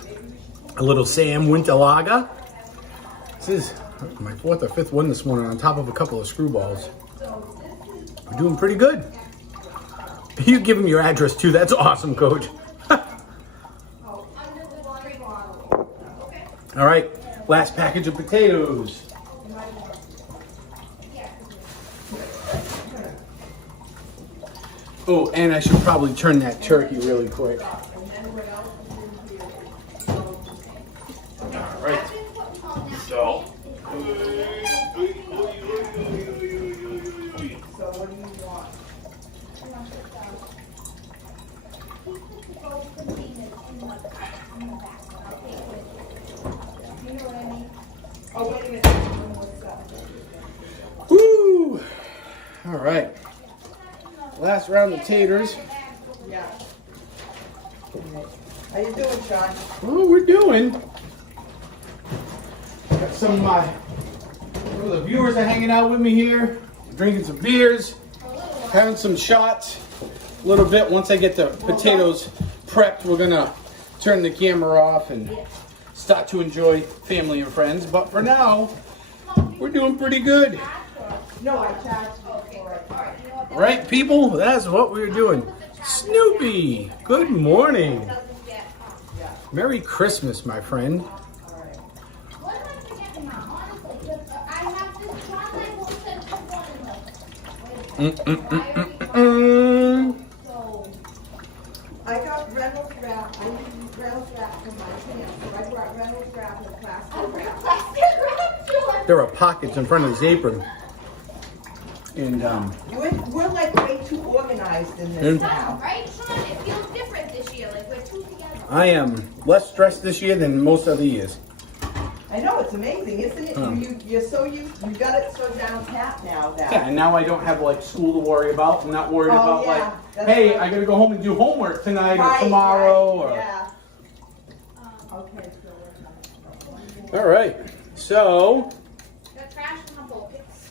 A little Sam Winter Lager. This is my 4th or 5th one this morning on top of a couple of screwballs. We're doing pretty good. You give him your address too. That's awesome, Coach. All right, last package of potatoes. Oh, and I should probably turn that turkey really quick. All right. So. So what do you want? Oh, wait a minute. What's up? Woo! All right. Last round of taters. Yeah. How you doing, Sean? Oh, we're doing. Got some of my some of the viewers are hanging out with me here, drinking some beers, having some shots. A little bit. Once I get the potatoes prepped, we're gonna turn the camera off and start to enjoy family and friends. But for now, we're doing pretty good. No, I charged you for it. Right, people? That's what we're doing. Snoopy, good morning. Merry Christmas, my friend. What am I forgetting, Mom? Honestly, 'cause I have this chocolate whole set of one in So, I got Reynolds wrap. I used Reynolds wrap for my pants. So I brought Reynolds wrap and plastic wrap. There are pockets in front of his apron. And We're like way too organized in this now. Right, Sean? It feels different this year. Like we're two together. I am less stressed this year than most other years. I know, it's amazing, isn't it? You're so used, you got it so down pat now that. Yeah, and now I don't have like school to worry about. I'm not worried Oh, about yeah, like, that's hey, right. I gotta go home and do homework tonight Right, or tomorrow right, or. yeah. Okay, so All right, so The trash in the buckets.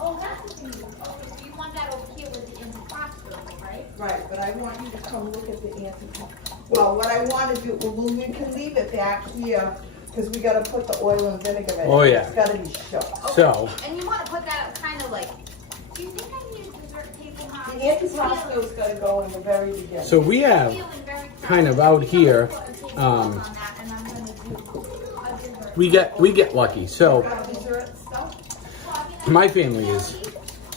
Oh, that's the thing. Okay, so you want that over here with the in the hospital, right? right, but I want you to come look at the answer. Well, what I want to do, we can leave it back here, because we gotta put the oil and vinegar in it. Oh, yeah. It's gotta be shook. so And you want to put that kind of like. Do you think I need a dessert table now? The antipasto's gotta go in the very beginning. so we have kind of out here. We get lucky. So Got dessert stuff? my family is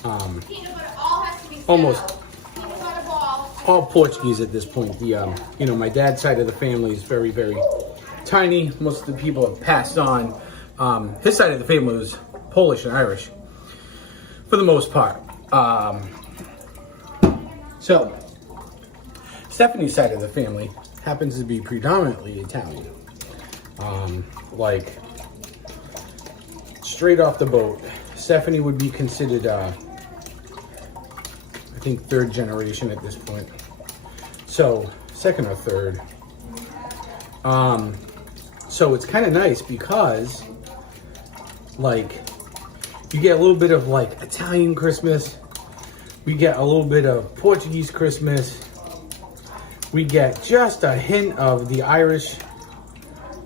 Peanut butter all has to be set Almost. out. Peanut butter ball. all Portuguese at this point. The you know, my dad's side of the family is very, very tiny. Most of the people have passed on. His side of the family was Polish and Irish for the most part. So Stephanie's side of the family happens to be predominantly Italian. Like straight off the boat, Stephanie would be considered I think third generation at this point. So second or third. So it's kind of nice because like you get a little bit of like Italian Christmas, we get a little bit of Portuguese Christmas, we get just a hint of the Irish,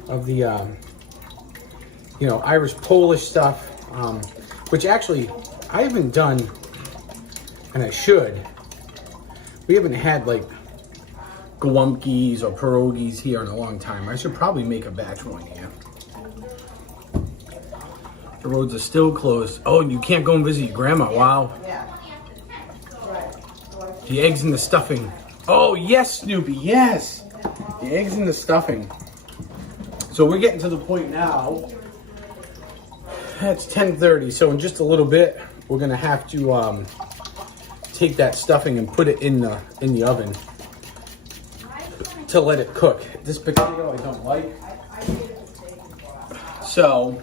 of the you know, Irish Polish stuff, which actually I haven't done, and I should. We haven't had like gołąbkis or pierogies here in a long time. I should probably make a batch one here. The roads are still closed. Oh, you can't go and visit your grandma. Wow. Yeah. Right. The eggs and the stuffing. Oh, yes, Snoopy, yes. The eggs and the stuffing. So we're getting to the point now. It's 10:30, so in just a little bit, we're gonna have to take that stuffing and put it in the oven to let it cook. This potato I don't like. So,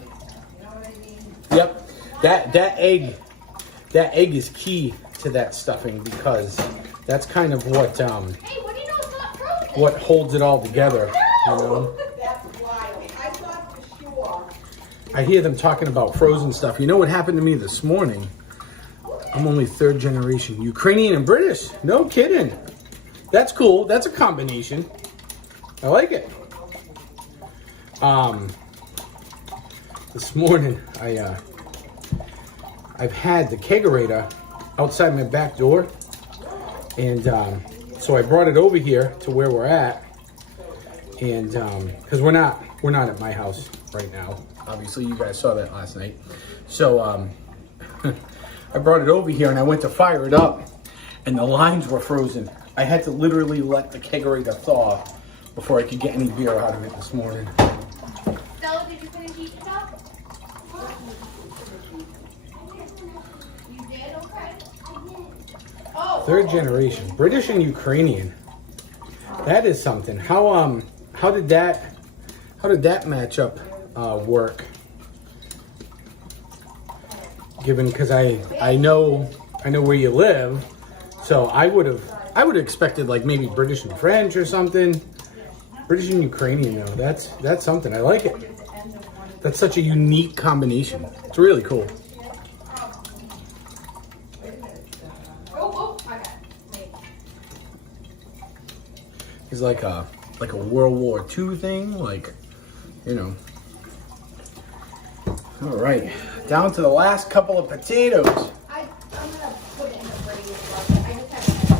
yep, that egg is key to that stuffing because that's kind of what Hey, what do you know? It's not frozen. what holds it all together. You know, That's why, I thought for sure. I hear them talking about frozen stuff. You know what happened to me this morning? I'm only third generation Ukrainian and British. No kidding. That's cool. That's a combination. I like it. This morning I've had the kegerator outside my back door, and so I brought it over here to where we're at, and because we're not at my house right now. Obviously, you guys saw that last night. So I brought it over here and I went to fire it up, and the lines were frozen. I had to literally let the kegerator thaw before I could get any beer out of it this morning. Stella, did you finish eating stuff? You did? Okay. Oh. Third generation, British and Ukrainian. That is something. How did that match up work? Given, because I know where you live, so I would have expected like maybe British and French or something. British and Ukrainian though, that's something. I like it. That's such a unique combination. It's really cool. Oh, I got it. It's like a World War II thing, like, you know. All right, down to the last couple of potatoes. I'm gonna put it in the fridge. I just have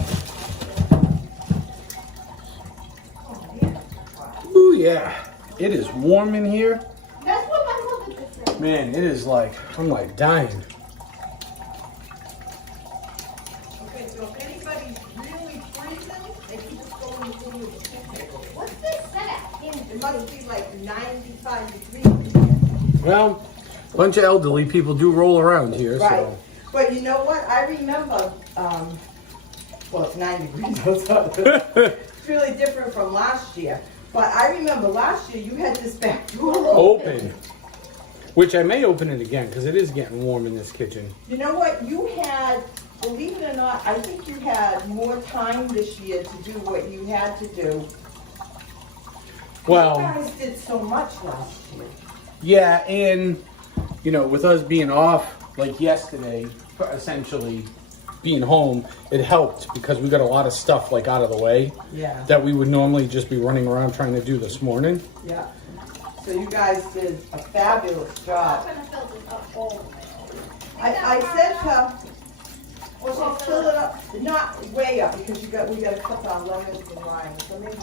Ooh yeah, it is warm in here. That's what my mother just said. Man, it is like, I'm like dying. Okay, so if anybody's really freezing, they can just go in the room with the picnic. What's this set at? It must be like 95 degrees. Well, a bunch of elderly people do roll around here, Right. so. But you know what? I remember, well, it's 9 degrees outside. It's really different from last year. But I remember last year you had this back door open. Open. Which I may open it again, because it is getting warm in this kitchen. You know what? You had, believe it or not, I think you had more time this year to do what you had to do. Well, You guys did so much last year. yeah, and, you know, with us being off, like yesterday, essentially being home, it helped because we got a lot of stuff, like, out of the way Yeah. that we would normally just be running around trying to do this morning. Yeah. So you guys did a fabulous I'm job. gonna fill this up all the way. I said to her, well, fill it up, not way up, because we gotta cut our lemons and limes, so maybe,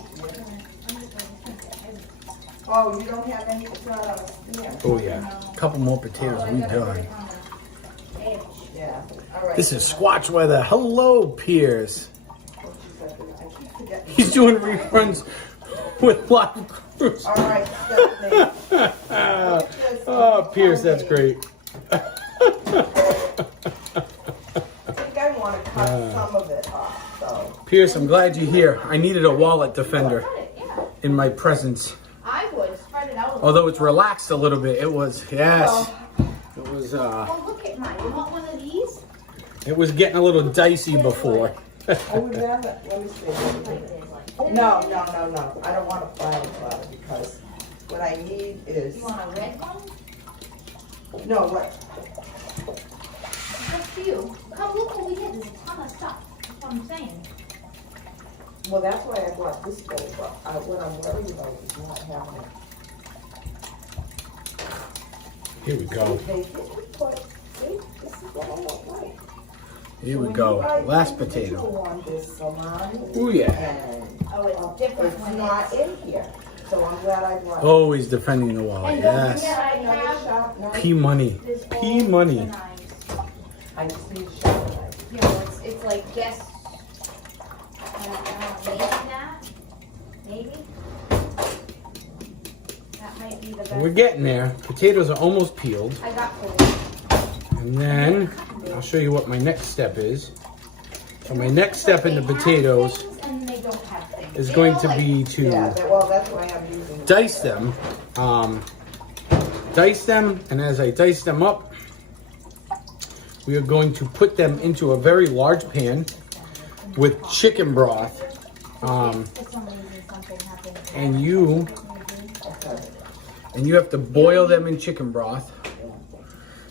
oh, you don't have any, it's not on a stand. Oh, yeah. A couple more potatoes, we done. Yeah, all right. This is Squatch weather. Hello, Piers. Oh, geez, I keep forgetting. He's doing reruns with live crews. All right, Stephanie. Oh, Piers, that's great. I think I wanna cut some of it off, so. Pierce, I'm glad you're here. I needed a wallet defender Cut it, yeah. in my presence. I would spread it out a little. Although it's relaxed a little bit, it was, yes. It was, Oh, look at mine. You want one of these? it was getting a little dicey before. I would rather, let me see. No, I don't want a flower platter because what I need is, You want a red one? no, what, It's up to you. Come look what we did. There's a ton of stuff. That's what I'm saying. well, that's why I brought this bowl, but what I'm worried about is not having it. Here we go. They didn't put, see, this is what I don't like. Here we When go. you write Last individual potato. on this salami, Ooh, yeah. and Oh, it's different it's when not in here, so I'm glad I brought it. Always defending the wallet, And don't yes. forget, I Another have sharp knife. P money. this P all money. the knives. I just need a sharp knife. You know, it's like guess. I don't know, maybe that. Maybe. That might be the best. We're getting there. Potatoes are almost peeled. I got four. And then I'll show you what my next step is. So my next It's like step in the they have potatoes things and they don't have things. is You going know, to like- be to Well, that's why I'm using. dice them. Dice them, and as I dice them up, we are going to put them into a very large pan with chicken broth. For some reason something happened. And you have to boil them in chicken broth.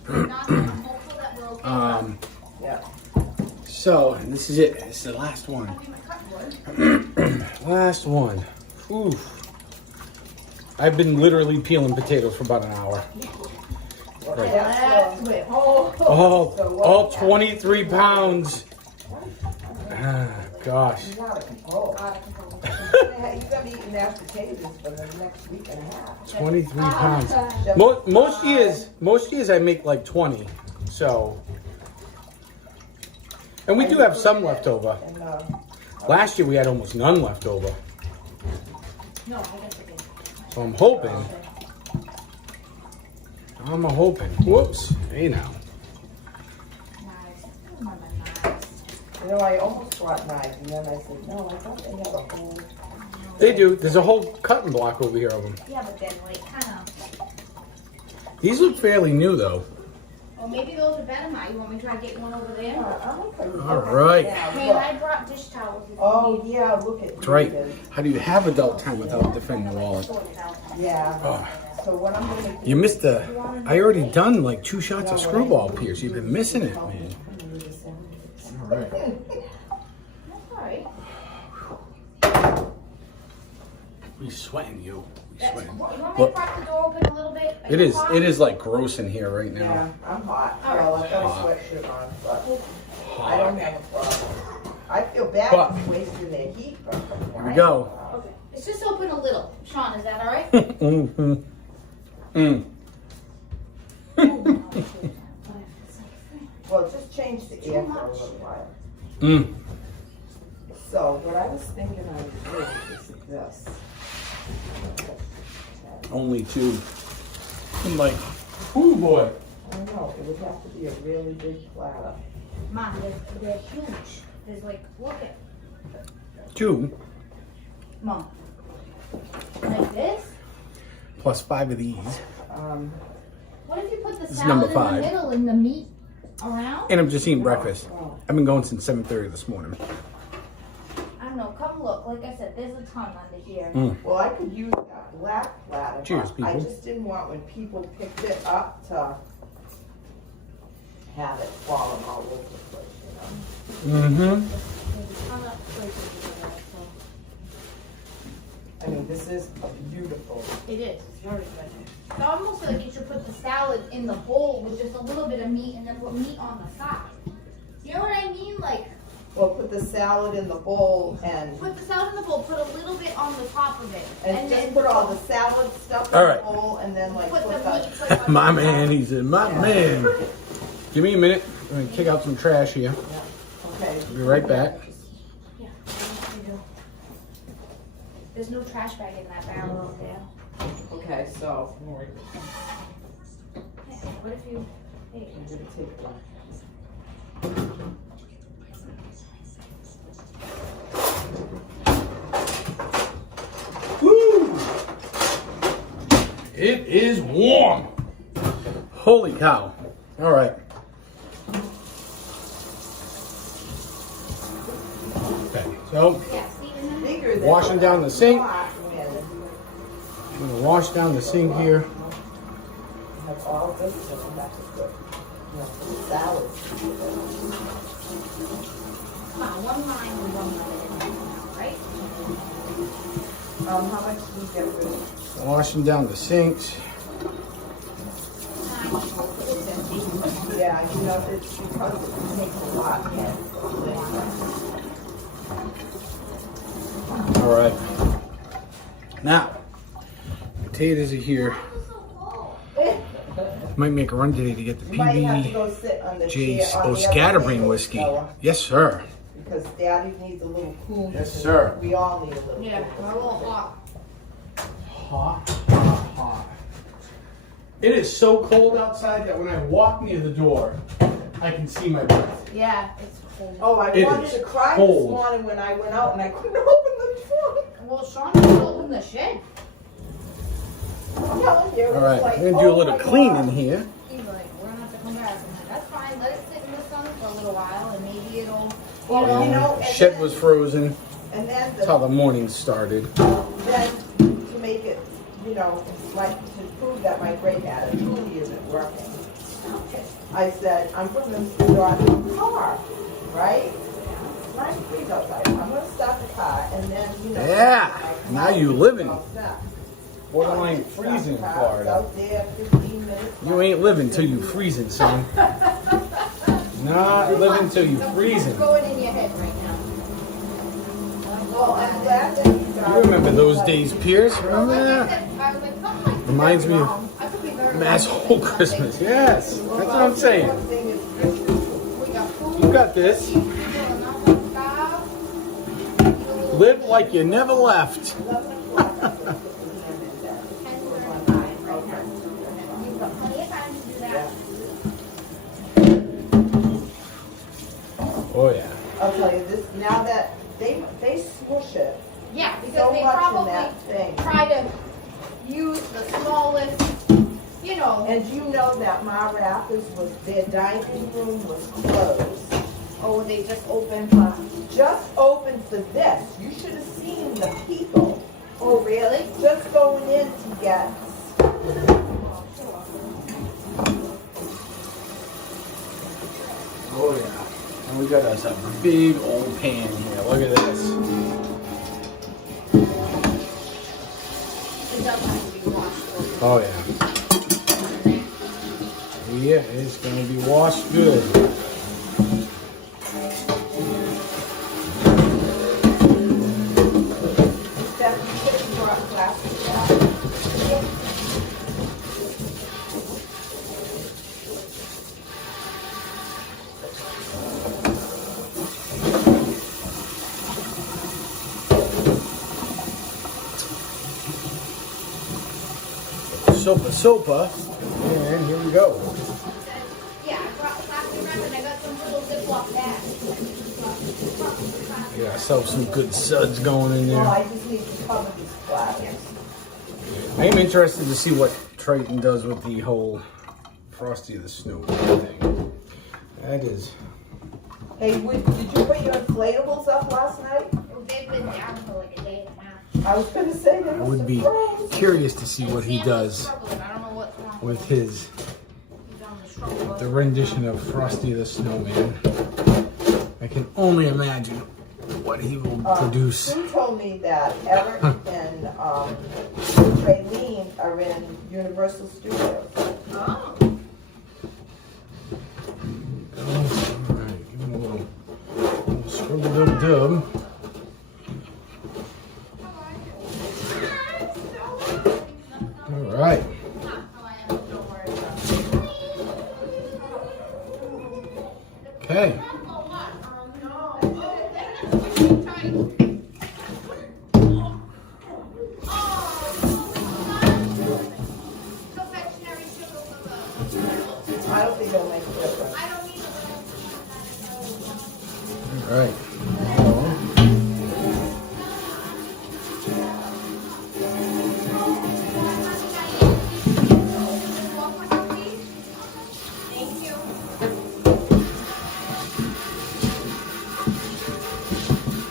I'm hopeful that we're okay. Yeah. So, and this is it. This is the last one. I'll be my cutting board. Last one. Oof. I've been literally peeling potatoes for about an hour. Let's whip. Oh, all 23 pounds. Ah, gosh. You're out of control. You gotta be eating mashed potatoes for the next week and a half. 23 pounds. Most years I make like 20. So, and we do have some left over. And, Last year we had almost none left over. No, I guess I did. So I'm hoping. Whoops. Hey now. Knives. Remember knives. you know, I almost brought knives, and then I said, no, I thought they had a whole. They do. There's a whole cutting block over here of them. Yeah, but then like kind of. These look fairly new though. Or maybe those are better now. You want me to try to get one over there? All right. Hey, I brought dish towels. if you Oh, need. yeah, look at. That's right. How do you have adult time without defending the wallet? Sort it out. Yeah, Oh, so what I'm gonna do. you missed the. I already done like 2 shots of screwball, Pierce. You've been missing it, man. All right. That's all right. We sweating you. We That's, sweating. you want me to Look, prop the door open a little bit? Are it you is. hot? It is like gross in here right Yeah, now. I'm hot. All right. Well, I've got a sweatshirt on, but I don't have a problem. I feel bad But- for wasting their heat. but- Here we go. Okay. It's just open a little. Sean, is that all right? Mm-hmm. Mm. Well, just change the air for a little while. Mm. So what I was thinking I would do is this. Only 2. I'm like, oh boy. I don't know, it would have to be a really big platter. Mom, they're huge. There's like, look at, 2 Mom. Like this? plus 5 of these. What if you put the This is salad number in 5. the middle and the meat around? And I'm just eating breakfast. I've been going since 7:30 this morning. I don't know, come look. Like I said, there's a ton under here. Well, I could use that black platter. Cheers, but I people. just didn't want when people picked it up to have it falling all over the place, you know? Mm-hmm. There's a ton of places to go, I mean, this is a beautiful. so it is. It's very good. So I almost feel like you should put the salad in the bowl with just a little bit of meat and then put meat on the side. You know what I mean? Like, Well, put the salad in the bowl and put the salad in the bowl, put a little bit on the top of it. just then put all the salad stuff in All the right. bowl and then like put put the the. meat. Like, on My the man, top. he said, my man. Give me a minute. I'm gonna kick out some trash here. Okay. I'll be right back. Yeah, you do. There's no trash bag in that barrel out there. Okay, so. Yeah, what if you, hey, I'm gonna take one. Woo! It is warm. Holy cow. All right. Okay, so yeah, Stephen, Bigger than Washing down the sink. pot when I'm gonna wash down the sink here. you have all this stuff, that's good. You know, salads. come on, one line and one line, right? How much do you get rid of? Washing down the sinks. Yeah, you know, it's because it takes a lot. All right. Now, potatoes are here. Might make a run today to get the You might have to PB. go sit on the J. chair on Oh, the other scatterbrain table, whiskey. fella, Yes, sir. because Daddy needs a little cool. Yes, sir. We all need a little. Yeah, cool. we're a little hot. Hot, hot, hot. It is so cold outside that when I walk near the door, I can see my breath. Yeah, it's cold. Oh, I It wanted is to cry cold. this morning when I went out and I couldn't open the door. Well, Sean just opened the shed. I'm telling you, All right, it's like, we're gonna do a oh little my cleaning God. here. He's like, we're gonna have to come back. I'm like, that's fine. Let it sit in the sun for a little while, and maybe it'll. Well, you know, The and shed then- was frozen. And then That's how the morning started. then to make it, you know, like to prove that my brake attitude isn't working. I said, I'm gonna start the car, right? 9 degrees outside. I'm gonna start the car and then, you know. Yeah, now you living. All set. Borderline Start freezing in the car, Florida. Out there, 15 minutes. You ain't living till you freezing, son. Not living till you freezing. What's going in your head right now? Well, I'm glad that you got. You remember those days, Pierce? Remember that? I was like, something like Reminds me of wrong. I could be very Masshole wrong. Christmas. Yes, that's what I'm saying. One thing is this. We got food. You got this. Live like you never left. 11 o'clock. I put the ham in there. You've got plenty of time to do that. Oh yeah. I'll tell you this, now that they smush it Yeah, because so they much in probably that thing. try to use the smallest, you know. And you know that Ma Rapids was, their dining room was closed. Oh, they just opened for. Just open for this. You should have seen the people Oh, really? just going in to get. Oh yeah. And we got us a big old pan here. Look at this. It does have to be washed. Oh yeah. Yeah, it's gonna be washed good. Steph, you should have brought glasses back. sopa, and here we go. Yeah, I brought plastic wrap and I got some little Ziploc bags. We got ourselves some good suds going in Well, there. I just need to cover these platters. I am interested to see what Triton does with the whole Frosty the Snowman thing. That is. Hey, did you put your inflatables up last night? They've been down for like a day and a half. I was gonna say that. I would be curious to see what he does I don't know what's wrong with his He's on the struggle. the rendition of Frosty the Snowman. I can only imagine what he will produce. Sue told me that Eric and Raylene are in Universal Studios. Oh. Alright, give him a little scrub-a-dub-dub. Alright. Okay. I don't think it'll make a difference. Alright.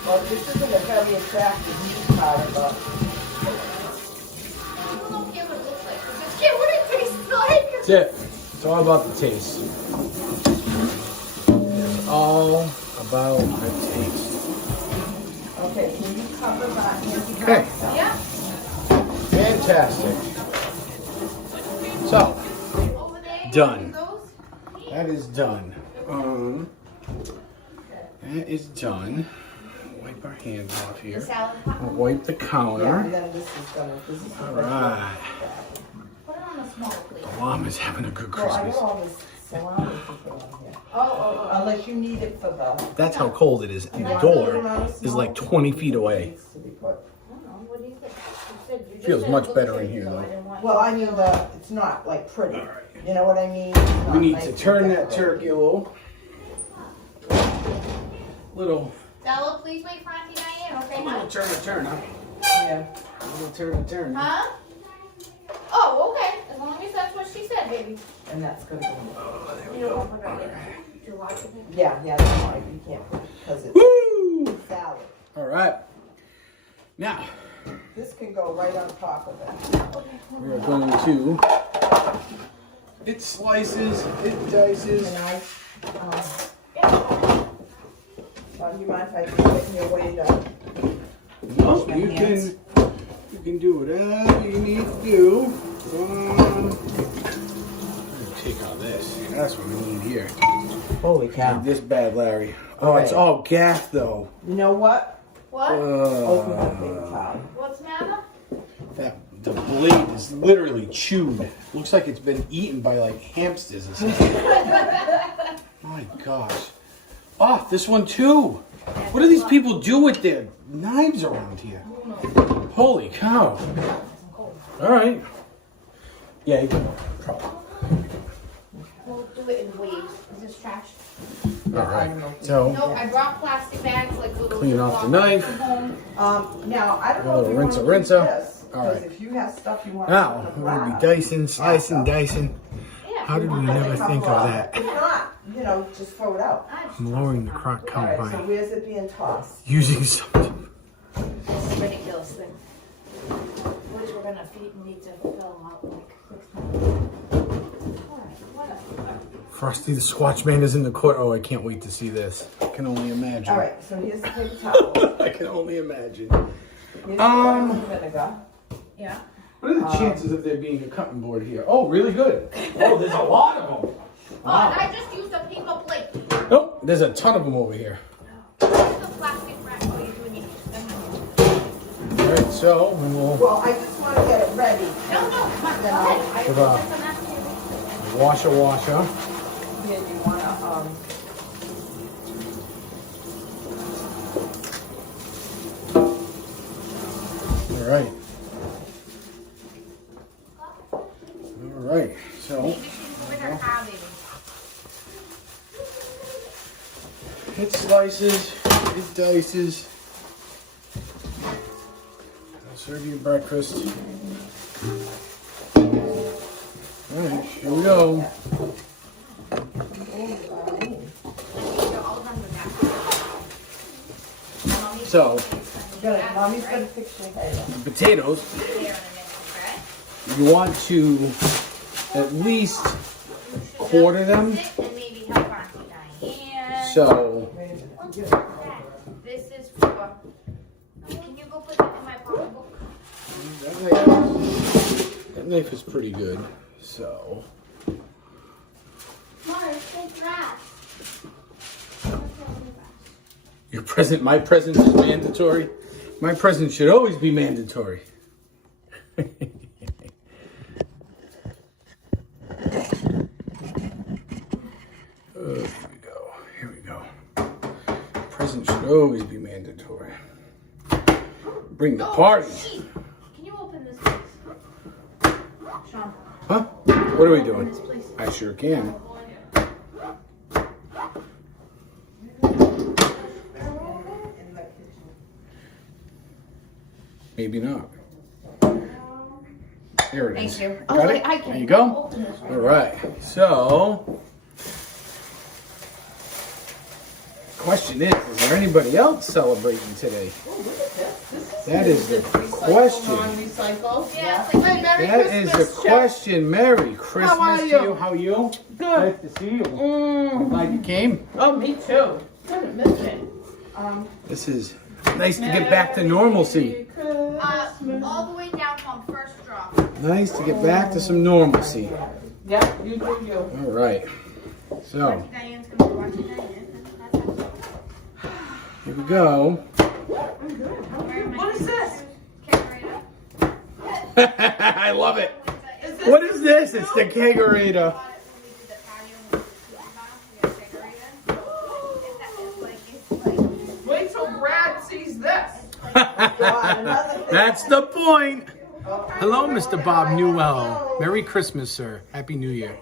Well, this isn't a very attractive meat powder, but That's it. It's all about the taste. It's all about the taste. okay, can you cover that? Okay. Yeah. Fantastic. So, Over there. Done. Those? that is done. That is done. Wipe our hands off The here. salad pot. We'll wipe the Yeah, counter. and then this is Alright. Put it on the small plate. Mom is having a good Well, I Christmas. got all this salami to put on here. Oh. Unless you need it for the. That's how cold it is. And the door is like 20 feet away. Needs to be put. What do you think? You just Feels said it much looked better in pretty, here, so though. I didn't want Well, I mean it's not like pretty. You know what I mean? It's not We need nice to and turn that decorated. turkey a little Stella, please wait for Auntie Diane, okay? little turn, huh? Yeah. Little turn. Huh? Oh, okay. As long as that's what she said, baby. And that's gonna go. You don't want to put it too hot. Yeah, that's right. You can't put it because it's Woo! salad. All right. Now, This can go right on top of it. we're going to. It slices, it dices. And do you mind if I just get in your way to? No, wash my you hands? can do whatever you need to do. Take out this. That's what we need here. Holy Not this bad, Larry. Oh, Okay. it's all gas though. You know what? What? Open that paper towel. What's the matter? The blade is literally chewed. Looks like it's been eaten by like hamsters or something. My gosh. Oh, this one too. What do these people do with their knives around here? Holy cow. All right. Yeah, you can probably. We'll do it in waves. Is this trash? All right. So, No, I brought plastic bags like little. Clean off the Ziploc knife. from home. Now, I don't A know if little you want to do rinser. this. All right. Because if you have stuff you want now to we're going to be dicing, slicing, dicing. Yeah. How did we never think of that? If not, just throw it out. I'm lowering the crock All count right, so by where's it being tossed? using something. This is ridiculous thing. Which we're gonna feed and need to fill them out like 6 months. Alright, whatever. Frosty the Squatch Man is in the court. Oh, I can't wait to see this. I can only imagine. All right, so here's the paper towel. I can only imagine. Here's the lemon vinegar. Yeah. What are the chances of there being a cutting board here? Oh, really good. Oh, there's a lot of them. Oh, and I just used a paper plate. Nope, there's a ton of them over here. This is the plastic wrap. Oh, you're doing it. All right, so we will Well, I just want to get it ready. No, come on. Go ahead. I Give will up. get some after you. washer. Here, you want to, All right. dices. Eight dices. I'll serve you breakfast. Alright, here we go. So, Mommy's gonna fix your hair. potatoes, you want to at least quarter them. And maybe help Auntie Diane. So, This is for. Can you go put that in my pocketbook? that knife is pretty good. So, Mars, take grass. my presence is mandatory. My presence should always be mandatory. Here we go. Present should always be mandatory. Bring the party. Sheep. Can you open this, please? Sean, Huh? What are we doing? this, please. I sure can. Maybe not. There it is. Thank you. Got it? I can. There you go. Open this one. All right. So, question is there anybody else celebrating today? That is the question. Non-recycle. Yeah, it's like That is the question. Merry Christmas How are to you? you. How are you? Good. Nice to see you. I'm glad you came. Oh, me too. Couldn't miss it. This is nice to get back to normalcy. all the way down on first drop. Nice to get back to some normalcy. Yeah, you do you. All right. So, Auntie Diane's gonna be watching Diane. here we go. What is this? I love it. What is this? It's the kegerator. Wait till Brad sees this. That's the point. Hello, Mr. Bob Newell. Merry Christmas, sir. Happy New Year.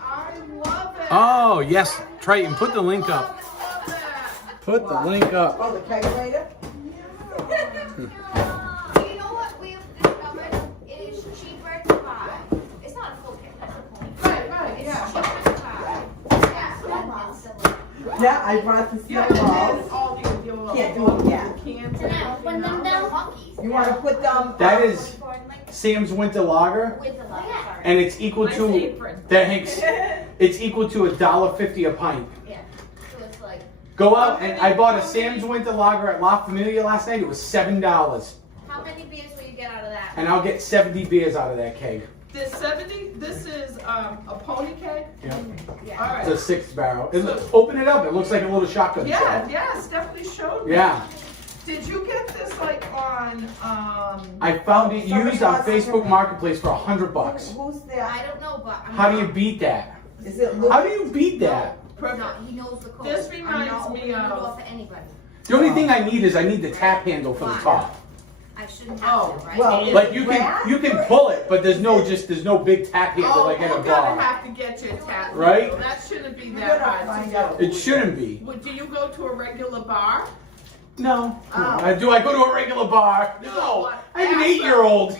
I love it. Oh, yes. Triton, put the link up. Put the link up. Oh, the kegerator? You know what we have discovered? It is cheaper to buy. It's not a full kit, that's the point. Right, It's yeah. cheaper to buy. Yeah, snowballs. Yeah, I brought the Yeah, snowballs. and all the Can't do it yet. cans And now, when them down, Monkeys. You want to put them? That is Sam's Winter Lager, With the light. and it's equal Nice to apron. thanks. It's equal to $1.50 a pint. Yeah. So it's like, Go out and I bought a Sam's Winter Lager at La Familia last night. It was $7, how many beers will you get out of that? and I'll get 70 beers out of that keg. There's 70, this is a pony keg? Yeah. All It's a right. 6-barrel. Open it up. It looks like a little shotgun Yeah, shell. yeah, Stephanie showed me. Yeah. Did you get this like on, I found it Somebody used on wants to- Facebook Marketplace for $100. Who's there? I don't know, but I'm How do not- you beat that? Is it Luke? How do you beat that? perfect. No, he knows the code. This I'm reminds not me opening the of- door for anybody. The only thing I need is I need the tap handle for the top. I shouldn't have Oh, to, right? well, Like you can pull it, but there's no big tap handle Oh, like at a we're gonna bar. have to get you a tap. Right? handle. That shouldn't be We're that gonna hard to find do. out. It shouldn't be. Well, do you go to a regular bar? No. Oh. Do I go to a regular bar? No. I have an 8-year-old.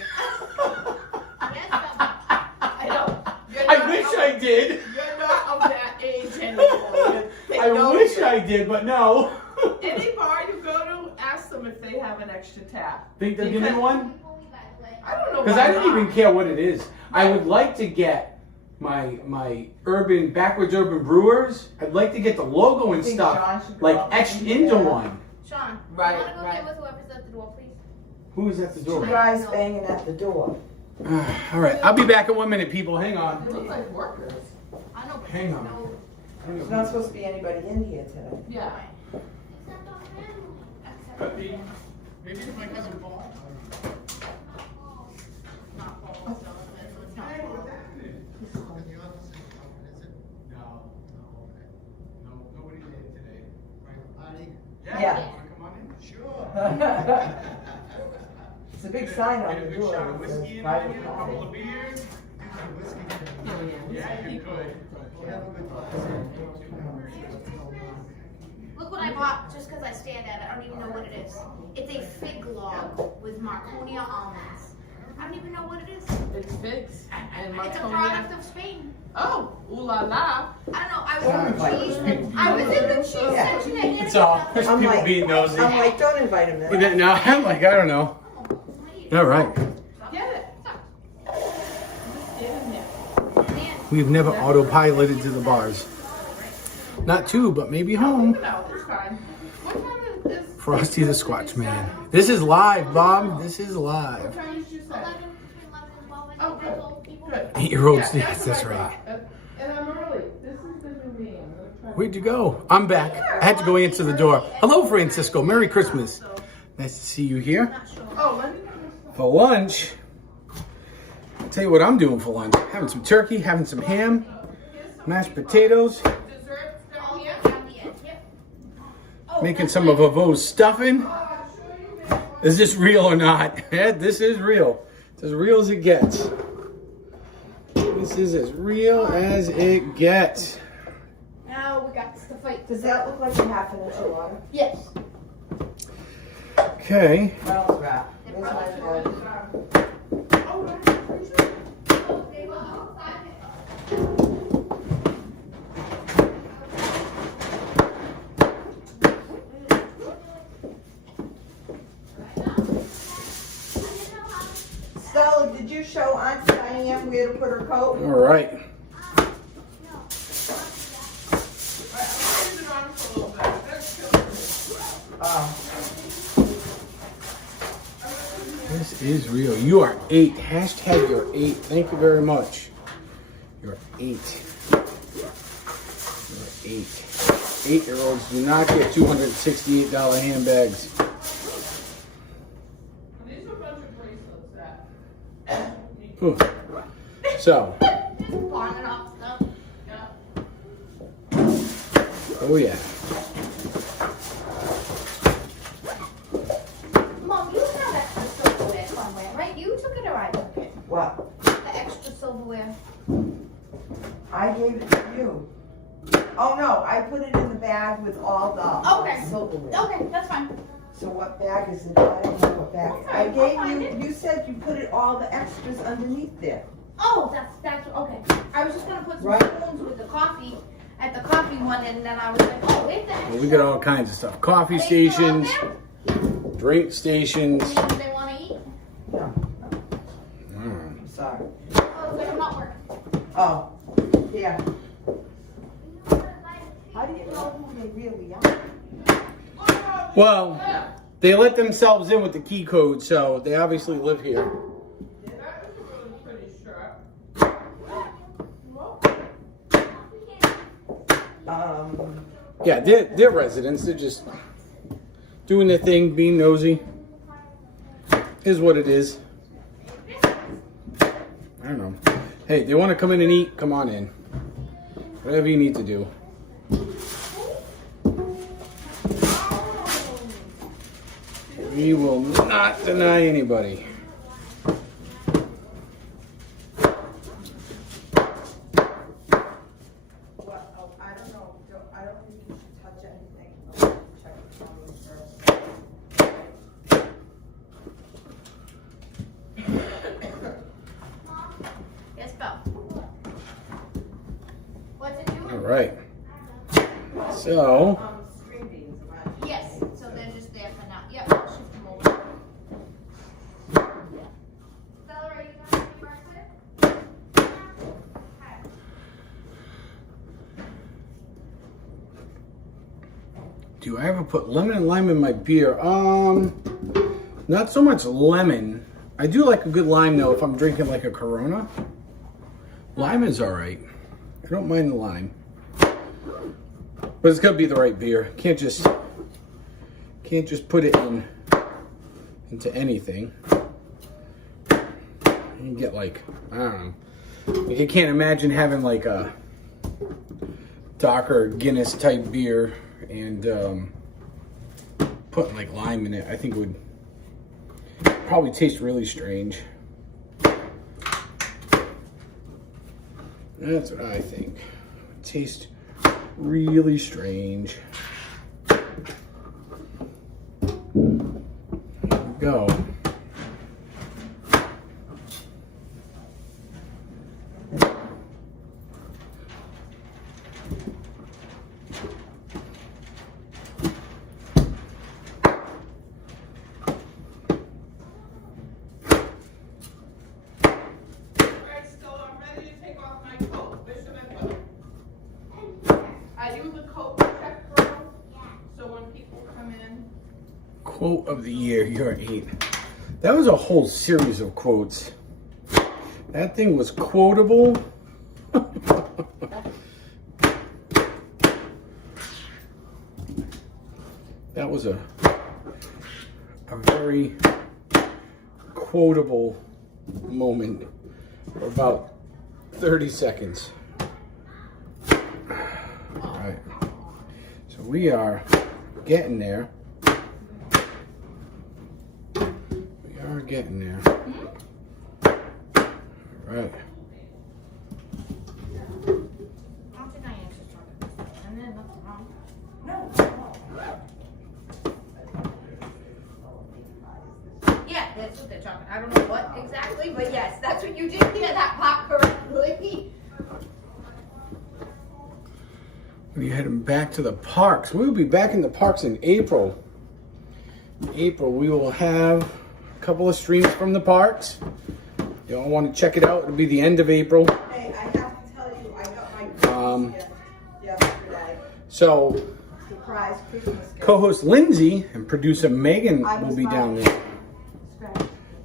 I know. I wish I did. You're not of that age anymore. They I know wish you. I did, but no. Any bar you go to, ask them if they have an extra tap. Think they'll give me one? I don't know Because why I don't not. even care what it is. I would like to get my backwards urban brewers. I'd like to get the logo and Think John stuff should go like up etched and into do that? one. Sean, Right, you wanna go right. get with whoever's at the door, please? Who's at the door? Two guys banging at the door. All right, I'll be back in 1 minute, people. Hang on. They look like workers. I know, but Hang there's on. no. There's not supposed to be anybody in here today. Yeah. Maybe it's my cousin Paul. Not Paul, so it's not Paul. No, nobody did today. Yeah. Come on in. Sure. It's a big sign on Get a the good door. shot of that whiskey says in private there, a couple party. of beers. Yeah, you could. Look what I bought just because I stared at it. I don't even know what it is. It's a fig log with Marconia almonds. I don't even know what it is. It's figs. And It's a Marconia. product of Spain. Oh, ooh la la. I don't know. I was in the cheese. I was in the cheese section at Hannah. It's all there's I'm people like- being nosy. I'm like, don't invite him But in. then, no, I'm like, I don't know. All right. Get it. Get in there. We've never autopiloted to the bars. Not to, but maybe home. No, it's fine. What time is this? Frosty the Squatch Man. This is live, Bob. This is live. What time did you say? 11, between 11 and 12, I Oh, think that's old people. Good. 8-year-olds, Yeah, yes, that's what I right. thought. And I'm early. This is the new me. I'm gonna try. Where'd you go? I'm back. I had to go answer the door. Hello, Francisco. Merry Christmas. Nice to see you here. Not sure. Oh, let me. For lunch, I'll tell you what I'm doing for lunch. Having some turkey, having some ham, mashed potatoes, Desserts down here. Down the edge. Yep. making some of Avo's stuffing. Is this real or not? Yeah, this is real. It's as real as it gets. This is as real as it gets. Now we got to fight. Does that look like a half an inch of water? Yes. Okay. Well, wrap. That's what I've got. Oh, right. Stella, did you show Aunt Diane where to put her coat? All right. Leave it on for a little bit. That's good. Oh. This is real. You are 8. Hashtag you're 8. Thank you very much. You're 8. You're 8. 8-year-olds do not get $268 handbags. These are a bunch of bracelets that. Whew. So, Farming off stuff. oh yeah. Mom, you have extra silverware somewhere, right? You took it or I took it? What? The extra silverware. I gave it to you. Oh no, I put it in the bag with all the Okay. silverware. Okay, that's fine. So what bag is it? I don't know what bag. Okay, I I'll gave find you, it. you said you put it all the extras underneath there. Oh, that's okay. I was just gonna put some Right. spoons with the coffee at the coffee one, and then I was like, oh, wait the extra. Well, we got all kinds of stuff. Coffee Are they still out stations, there? drink stations. I mean, do they want to eat? No, Mm. I'm sorry. Oh, they're not working. Oh, yeah. How do you know who they really are? Well, they let themselves in with the key code, so they obviously live here. Yeah, that was a really pretty shirt. Yeah, they're residents. They're just doing their thing, being nosy. Is what it is. I don't know. Hey, they want to come in and eat? Come on in. Whatever you need to do. We will not deny anybody. Well, oh, I don't know, I don't think you should touch anything. I'll check the phone first. Yes, Bill. What's it doing? All right. So, String beans, right? Yes, so they're just there for now. Yep, I'll shift them over. Stella, are you done with your breakfast? Okay. do I ever put lemon and lime in my beer? Not so much lemon. I do like a good lime though if I'm drinking like a Corona. Lime is all right. I don't mind the lime. But it's gotta be the right beer. Can't just put it into anything. You get like, I don't know. Like I can't imagine having like a darker Guinness type beer and putting like lime in it. I think it would probably taste really strange. That's what I think. Taste really strange. All go. Alright, so I'm ready to take off my coat. Where's my coat? Are you the coat check girl? So when people come in. Quote of the year, you're 8. That was a whole series of quotes. That thing was quotable. That was a very quotable moment for about 30 seconds. All right. So we are getting there. We are getting there. All right. I don't think I answered something. And then nothing wrong. Yeah, that's what they're talking. I don't know what exactly, but yes, that's what you did hear that part correctly. We're heading back to the parks. We'll be back in the parks in April. In April, we will have a couple of streams from the parks. You all want to check it out? It'll be the end of April. Hey, I have to tell you, I got my Christmas gift yesterday. So, Surprise Christmas gift. co-host Lindsay and producer Megan I will was be fine. down there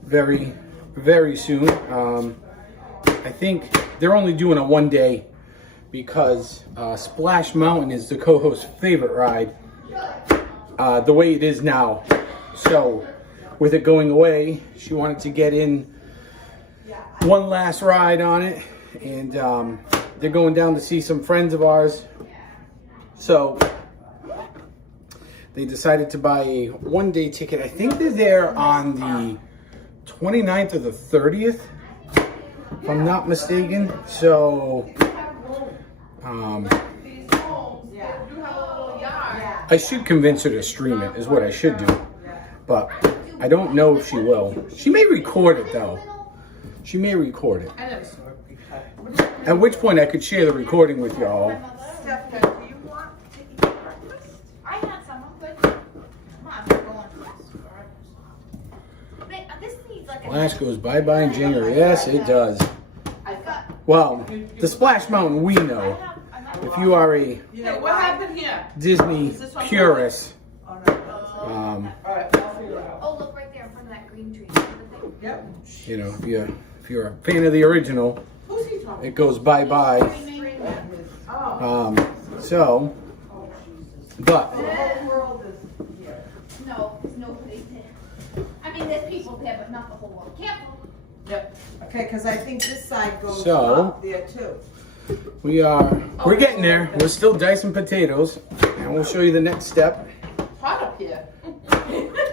very, very soon. I think they're only doing a 1 day because Splash Mountain is the co-host's favorite ride, the way it is now. So, with it going away, she wanted to get in one last ride on it, and they're going down to see some friends of ours. So, they decided to buy a 1 day ticket. I think they're there on the 29th or the 30th, if I'm not mistaken. So, These homes, they do have a little yard. I should convince her to stream it, is what I should do. But I don't know if she will. She may record it, though. She may record it. I never saw it before. At which point I could share the recording with y'all. Stephanie, do you want to eat breakfast? I had some. I'm good. Come on, we're going for this. Wait, this needs like a. Flash goes bye-bye in January. Yes, it does. I've got. Well, the Splash Mountain we know. If you are a Hey, what happened here? Disney purist, Oh, no. Alright, I'll figure it out. Oh, look right there in front of that green tree. Yep. you know, if you're a fan of the original, Who's he talking? it goes bye-bye. Oh. So, but The whole world is here. No, there's nobody there. I mean, there's people there, but not the whole world. Careful. Yep. Okay, because I think this side goes So- up there too. we're getting there. We're still dicing potatoes, and we'll show you the next step. Hot up here.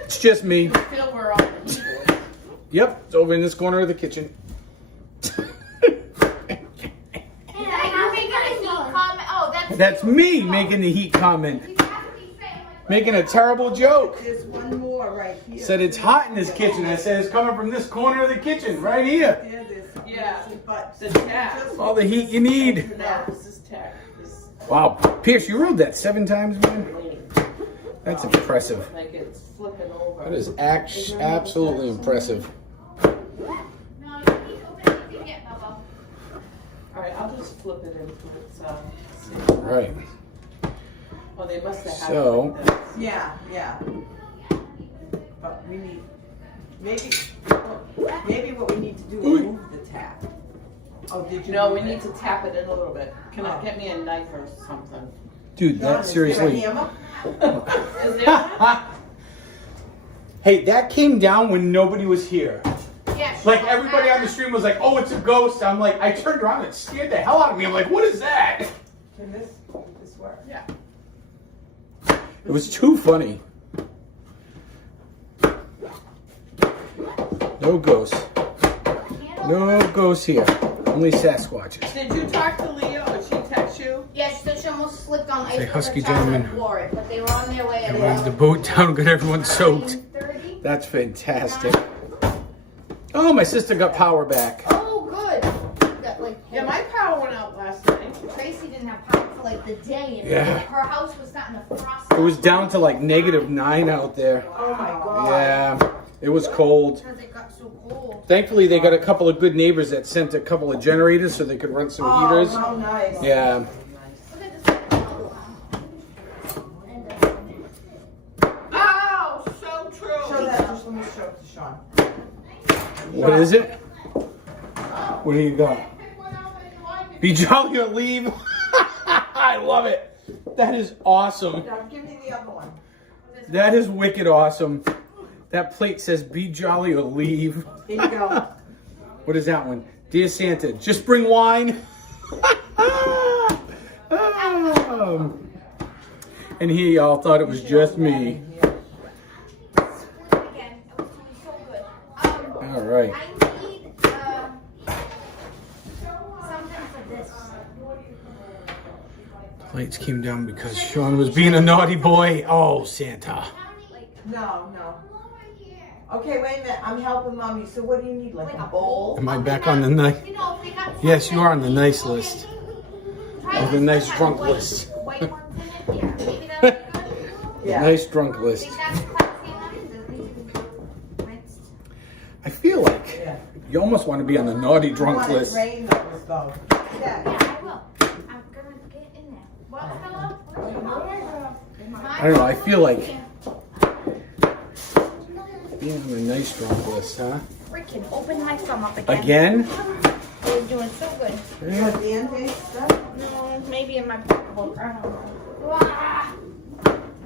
It's just me. Feel we're on the heat. Yep, it's over in this corner of the kitchen. Hey, you're making a heat comment. Oh, That's me making the heat comment, making a terrible joke. There's one more right here. Said it's hot in this kitchen. I said it's coming from this corner of the kitchen, right here. There, there's Yeah. but It's a tap. All the heat you need. No, this is tech. This Wow, Pierce, you rode that 7 times, man. That's impressive. like it's flipping over. That is absolutely impressive. No, you need to open anything yet, Bubba. Alright, I'll just flip it into its Right. Oh, they must have had So- it like this. yeah. But we need, maybe what we need to do is move the tap. Oh, did you? No, move we it? need to tap it in a little bit. Can I get me a knife or something? Dude, John, that is there a seriously. hammer? Is there one? Hey, that came down when nobody was here. Yeah. Like everybody on the stream was like, "Oh, it's a ghost." I'm like, I turned around and it scared the hell out of me. I'm like, "What is that?" Can this work? Yeah. It was too funny. No ghosts. No ghosts here. Only Sasquatches. Did you talk to Leah or she text you? Yes, so she almost slipped on ice. Say, with her husky child and gentlemen. wore it, but they were on their way I at moved the boat down, got everyone soaked. 9:30. That's fantastic. Oh, my sister got power back. Oh, good. That, like, Yeah, my power went out last night. Tracy didn't have power for like the day, and Yeah. her house was starting to frost. It was down to like -9 out there. Oh my God. Yeah, it was cold. Because it got so cold. Thankfully, they got a couple of good neighbors that sent a couple of generators so they could run some Oh, heaters. how nice. Yeah. Look at this. Oh, so true. Show that, just let me show it to Sean. What is it? What do you got? Pick one out that you like. Be jolly or leave. I love it. That is awesome. Now, give me the other one. That is wicked awesome. That plate says be jolly or leave. Here you go. What is that one? Dear Santa, just bring wine. And he all thought it was just me. Again, it was doing so good. All right. I need something for this. Lights came down because Sean was being a naughty boy. Oh, Santa. No. Okay, wait a minute. I'm helping mommy. So what do you need? Like a bowl? Am I back on the nice? You know, if they got Yes, you are on the something- nice okay. list. Try Of the this nice one, drunk white- list. White ones in it. Yeah, maybe that'll be good. Yeah. Nice drunk list. Think that's quite the same one? Does it need to be rinsed? I feel like Yeah. you almost want to be on the naughty drunk Want it list. rain those though. Yeah, Yeah. I will. I'm gonna get in there. What, fella? I don't know, I feel like being on the nice drunk list, huh? Freaking open my thumb up again. Again? They're doing so good. Yeah. The Band-Aid stuff? No, maybe in my pocketbook. I don't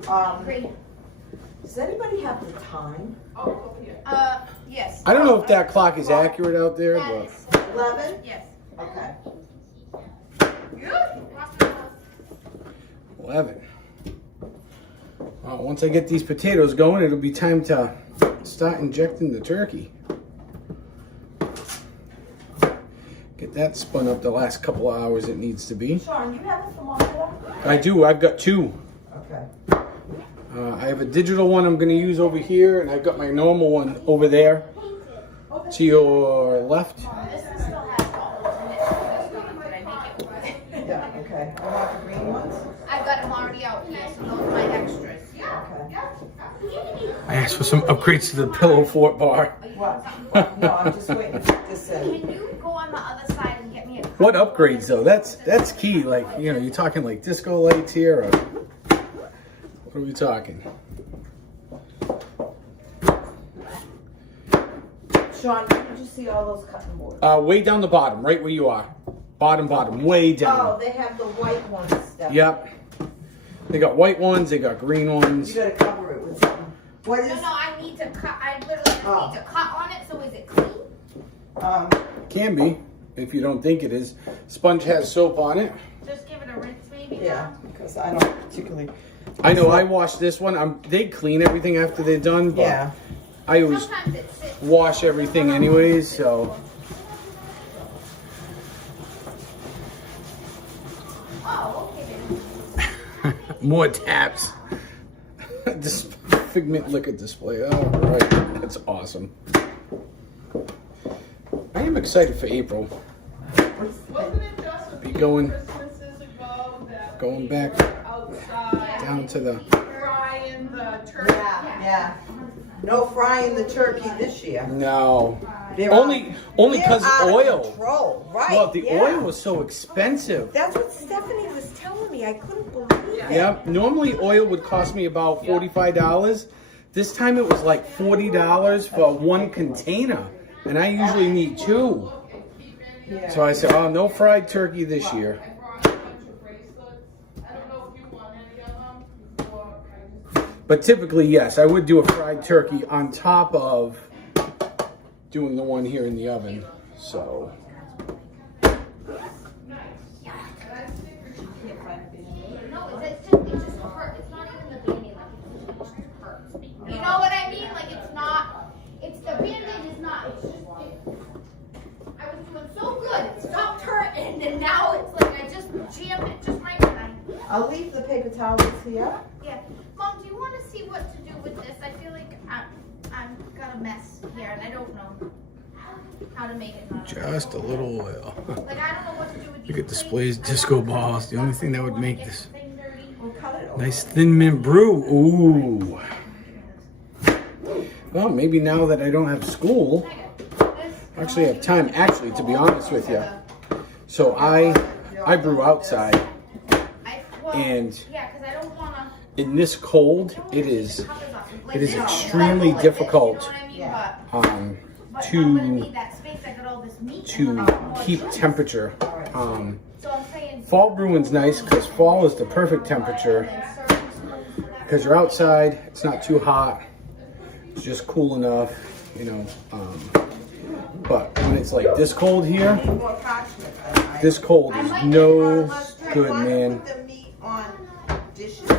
know. Great. Does anybody have the time? Oh, over here. Yes. I don't know if that clock is accurate out there, That but is. 11? Yes. Okay. Good. 11. Well, once I get these potatoes going, it'll be time to start injecting the turkey. Get that spun up the last couple of hours it needs to be. Sean, you have a thermometer? I do, I've got two. Okay. I have a digital one I'm going to use over here, and I've got my normal one over there to your left. This one still has holes in it. Did I make it? Yeah, okay. I want the green ones? I've got them already out here, so those are my extras. Okay. I asked for some upgrades to the pillow fort bar. What? No, I'm just waiting to put this in. Can you go on the other side and get me a cup? What upgrades though? That's key. Like, you know, you're talking like disco lights here, or what are we talking? Sean, did you see all those cutting boards? Way down the bottom, right where you are. Bottom, way Oh, down. they have the white ones, Steph. Yep. They got white ones, they got green You ones. gotta cover it with something. What is, No, I need to cut. I literally just Oh. need to cut on it. So is it clean? Can be, if you don't think it is. Sponge has soap on it. Just give it a rinse, maybe. yeah, because I don't particularly. I know I washed this one. They clean everything after they're done, but Yeah. I always Sometimes it sits. wash everything anyways, so. Oh, okay. Then. More taps. This Figment liquor display. All right, that's awesome. I am excited for April. Wasn't it just a Be few going- Christmases ago that going we back were outside Down to the. frying the turkey? Yeah. No frying the turkey this year. No. They're Only because They're out of oil. Control, right? Well, the yeah. oil was so expensive. That's what Stephanie was telling me. I couldn't believe it. Yeah. Normally oil would cost me about $45. This time it was like $40 for one container, and I usually need two. Yeah. So I said, "Oh, no fried turkey this year." I brought a bunch of bracelets. I don't know if you want any of them, or I just But typically, yes, I would do a fried turkey on top of doing the one here in the oven. So, No, it just hurts. It's not even the Band-Aid. Like, it just hurts me. You know what I mean? Like, it's not. It's the Band-Aid is not. It's just. I was doing so good. It stopped hurting, and now it's like I just jammed it just right when I. I'll leave the paper towels here. Yeah. Mom, do you want to see what to do with this? I feel like I'm a mess here, and I don't know how to make it not. Just a little oil. Like I don't know what to do with these. Look at displays, disco balls. The only thing that would make this We'll cut it open. nice thin mint brew. Ooh. Well, maybe now that I don't have school, I actually have time. Actually, to be honest with you, so I brew outside, and Yeah, because I don't wanna. in this cold, it is extremely difficult to keep temperature. Fall brewing's nice because fall is the perfect temperature because you're outside. It's not too hot. It's just cool enough, you know. But when it's like this cold here, this cold is no good, man. Put the meat on dishes.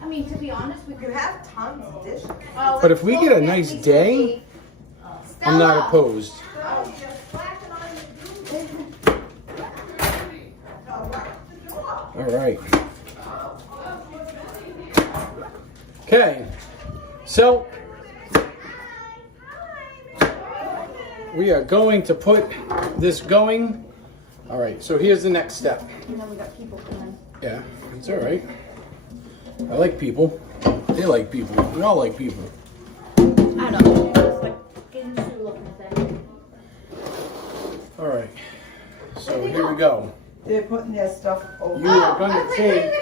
I mean, to be honest, we You could have tons of dishes. But if we get a nice day, I'm not opposed. All right. Okay. So we are going to put this going. All right. So here's the next step. And then we got people coming. Yeah, it's all right. I like people. They like people. We all like people. I don't know. It's like getting through looking thing. All right. So here we go. They're putting their stuff over. You are going to take.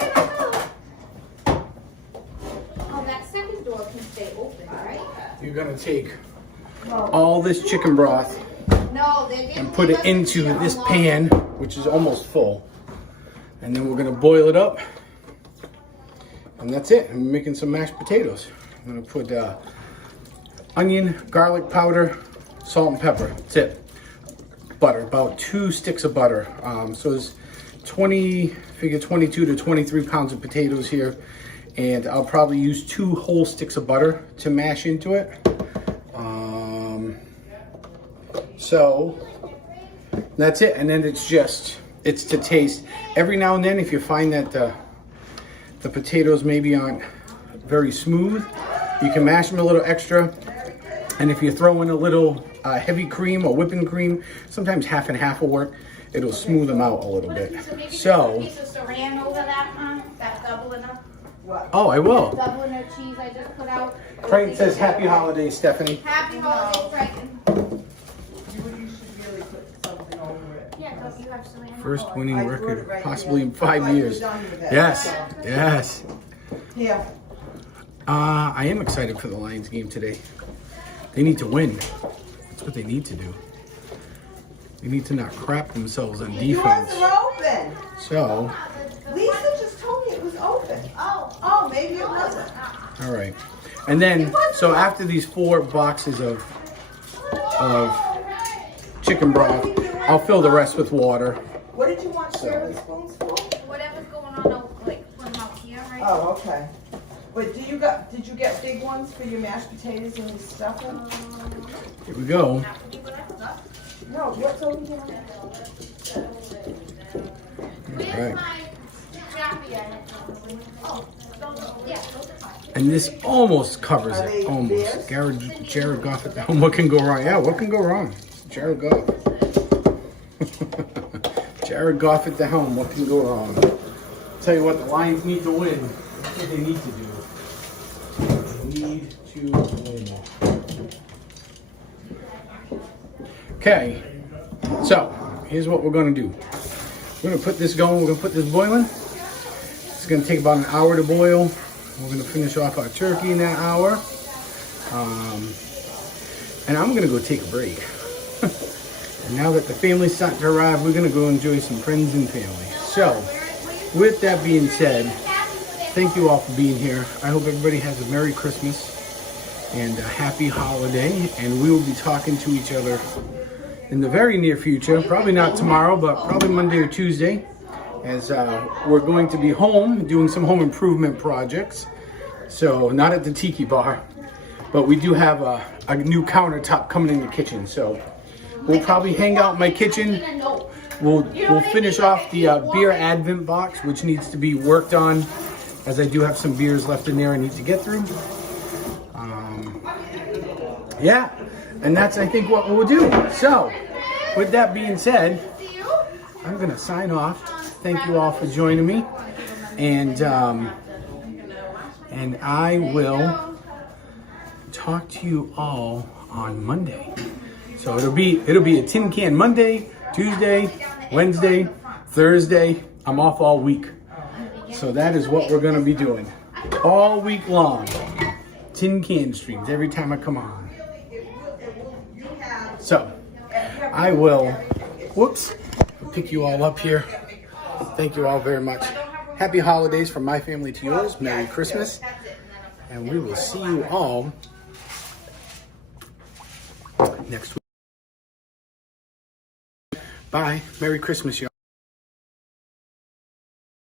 Oh, that second door can stay open, right? You're going to take all this chicken broth No, they didn't. and put it into this pan, which is almost full. And then we're going to boil it up. And that's it. I'm making some mashed potatoes. I'm going to put onion, garlic powder, salt and pepper. That's it. Butter, about 2 sticks of butter. So it's 22 to 23 pounds of potatoes here. And I'll probably use 2 whole sticks of butter to mash into it. So that's it. And then it's to taste. Every now and then, if you find that the potatoes maybe aren't very smooth, you can mash them a little extra. And if you throw in a little heavy cream or whipping cream, sometimes half and half will work. It'll smooth them out a little bit. So, Piece of saran over that, huh? That's double enough. What? oh, I will. Double enough cheese I just put out. Frank says happy holidays, Stephanie. Happy holidays, Frank. You should really put something over it. Yeah, don't you have saran? First winning I put it record, right possibly here. in 5 Like years. you're done with it. Yes, So, yes. here. I am excited for the Lions game today. They need to win. That's what they need to do. They need to not crap themselves on Yours defense. are open. So, Lisa just told me it was open. Oh, maybe it wasn't. all right. And then, so after these 4 boxes of chicken broth, I'll fill the rest with water. What did you want serving spoons for? Whatever's going on, I'll like put them out here, right? Oh, okay. But did you get big ones for your mashed potatoes and stuffing? Here we go. No, what's over here? Where's All right. my jacket? Oh, yeah, those are fine. And this almost covers Are they it. Almost. theirs? Jared Goff at the helm. What can go wrong? Yeah, what can go wrong? Jared Goff. Jared Goff at the helm. What can go wrong? Tell you what, the Lions need to win. That's what they need to do. They need to win. Okay. So, here's what we're going to do. We're going to put this going. We're going to put this boiling. It's going to take about an hour to boil. We're going to finish off our turkey in that hour. And I'm going to go take a break. And now that the family's starting to arrive, we're going to go enjoy some friends and family. So, with that being said, thank you all for being here. I hope everybody has a Merry Christmas and a Happy Holiday. And we will be talking to each other in the very near future. Probably not tomorrow, but probably Monday or Tuesday. As we're going to be home doing some home improvement projects. So not at the Tiki Bar, but we do have a new countertop coming in the kitchen. So we'll probably hang out in my kitchen. We'll finish off the beer Advent box, which needs to be worked on, as I do have some beers left in there I need to get through. yeah, and that's, I think, what we'll do. So, with that being said, I'm going to sign off. Thank you all for joining me. And I will talk to you all on Monday. So it'll be a tin can Monday, Tuesday, Wednesday, Thursday. I'm off all week. So that is what we're going to be doing all week long. Tin can streams every time I come on. So I will, whoops, pick you all up here. Thank you all very much. Happy holidays from my family to yours. Merry Christmas. And we will see you all next week. Bye. Merry Christmas, y'all.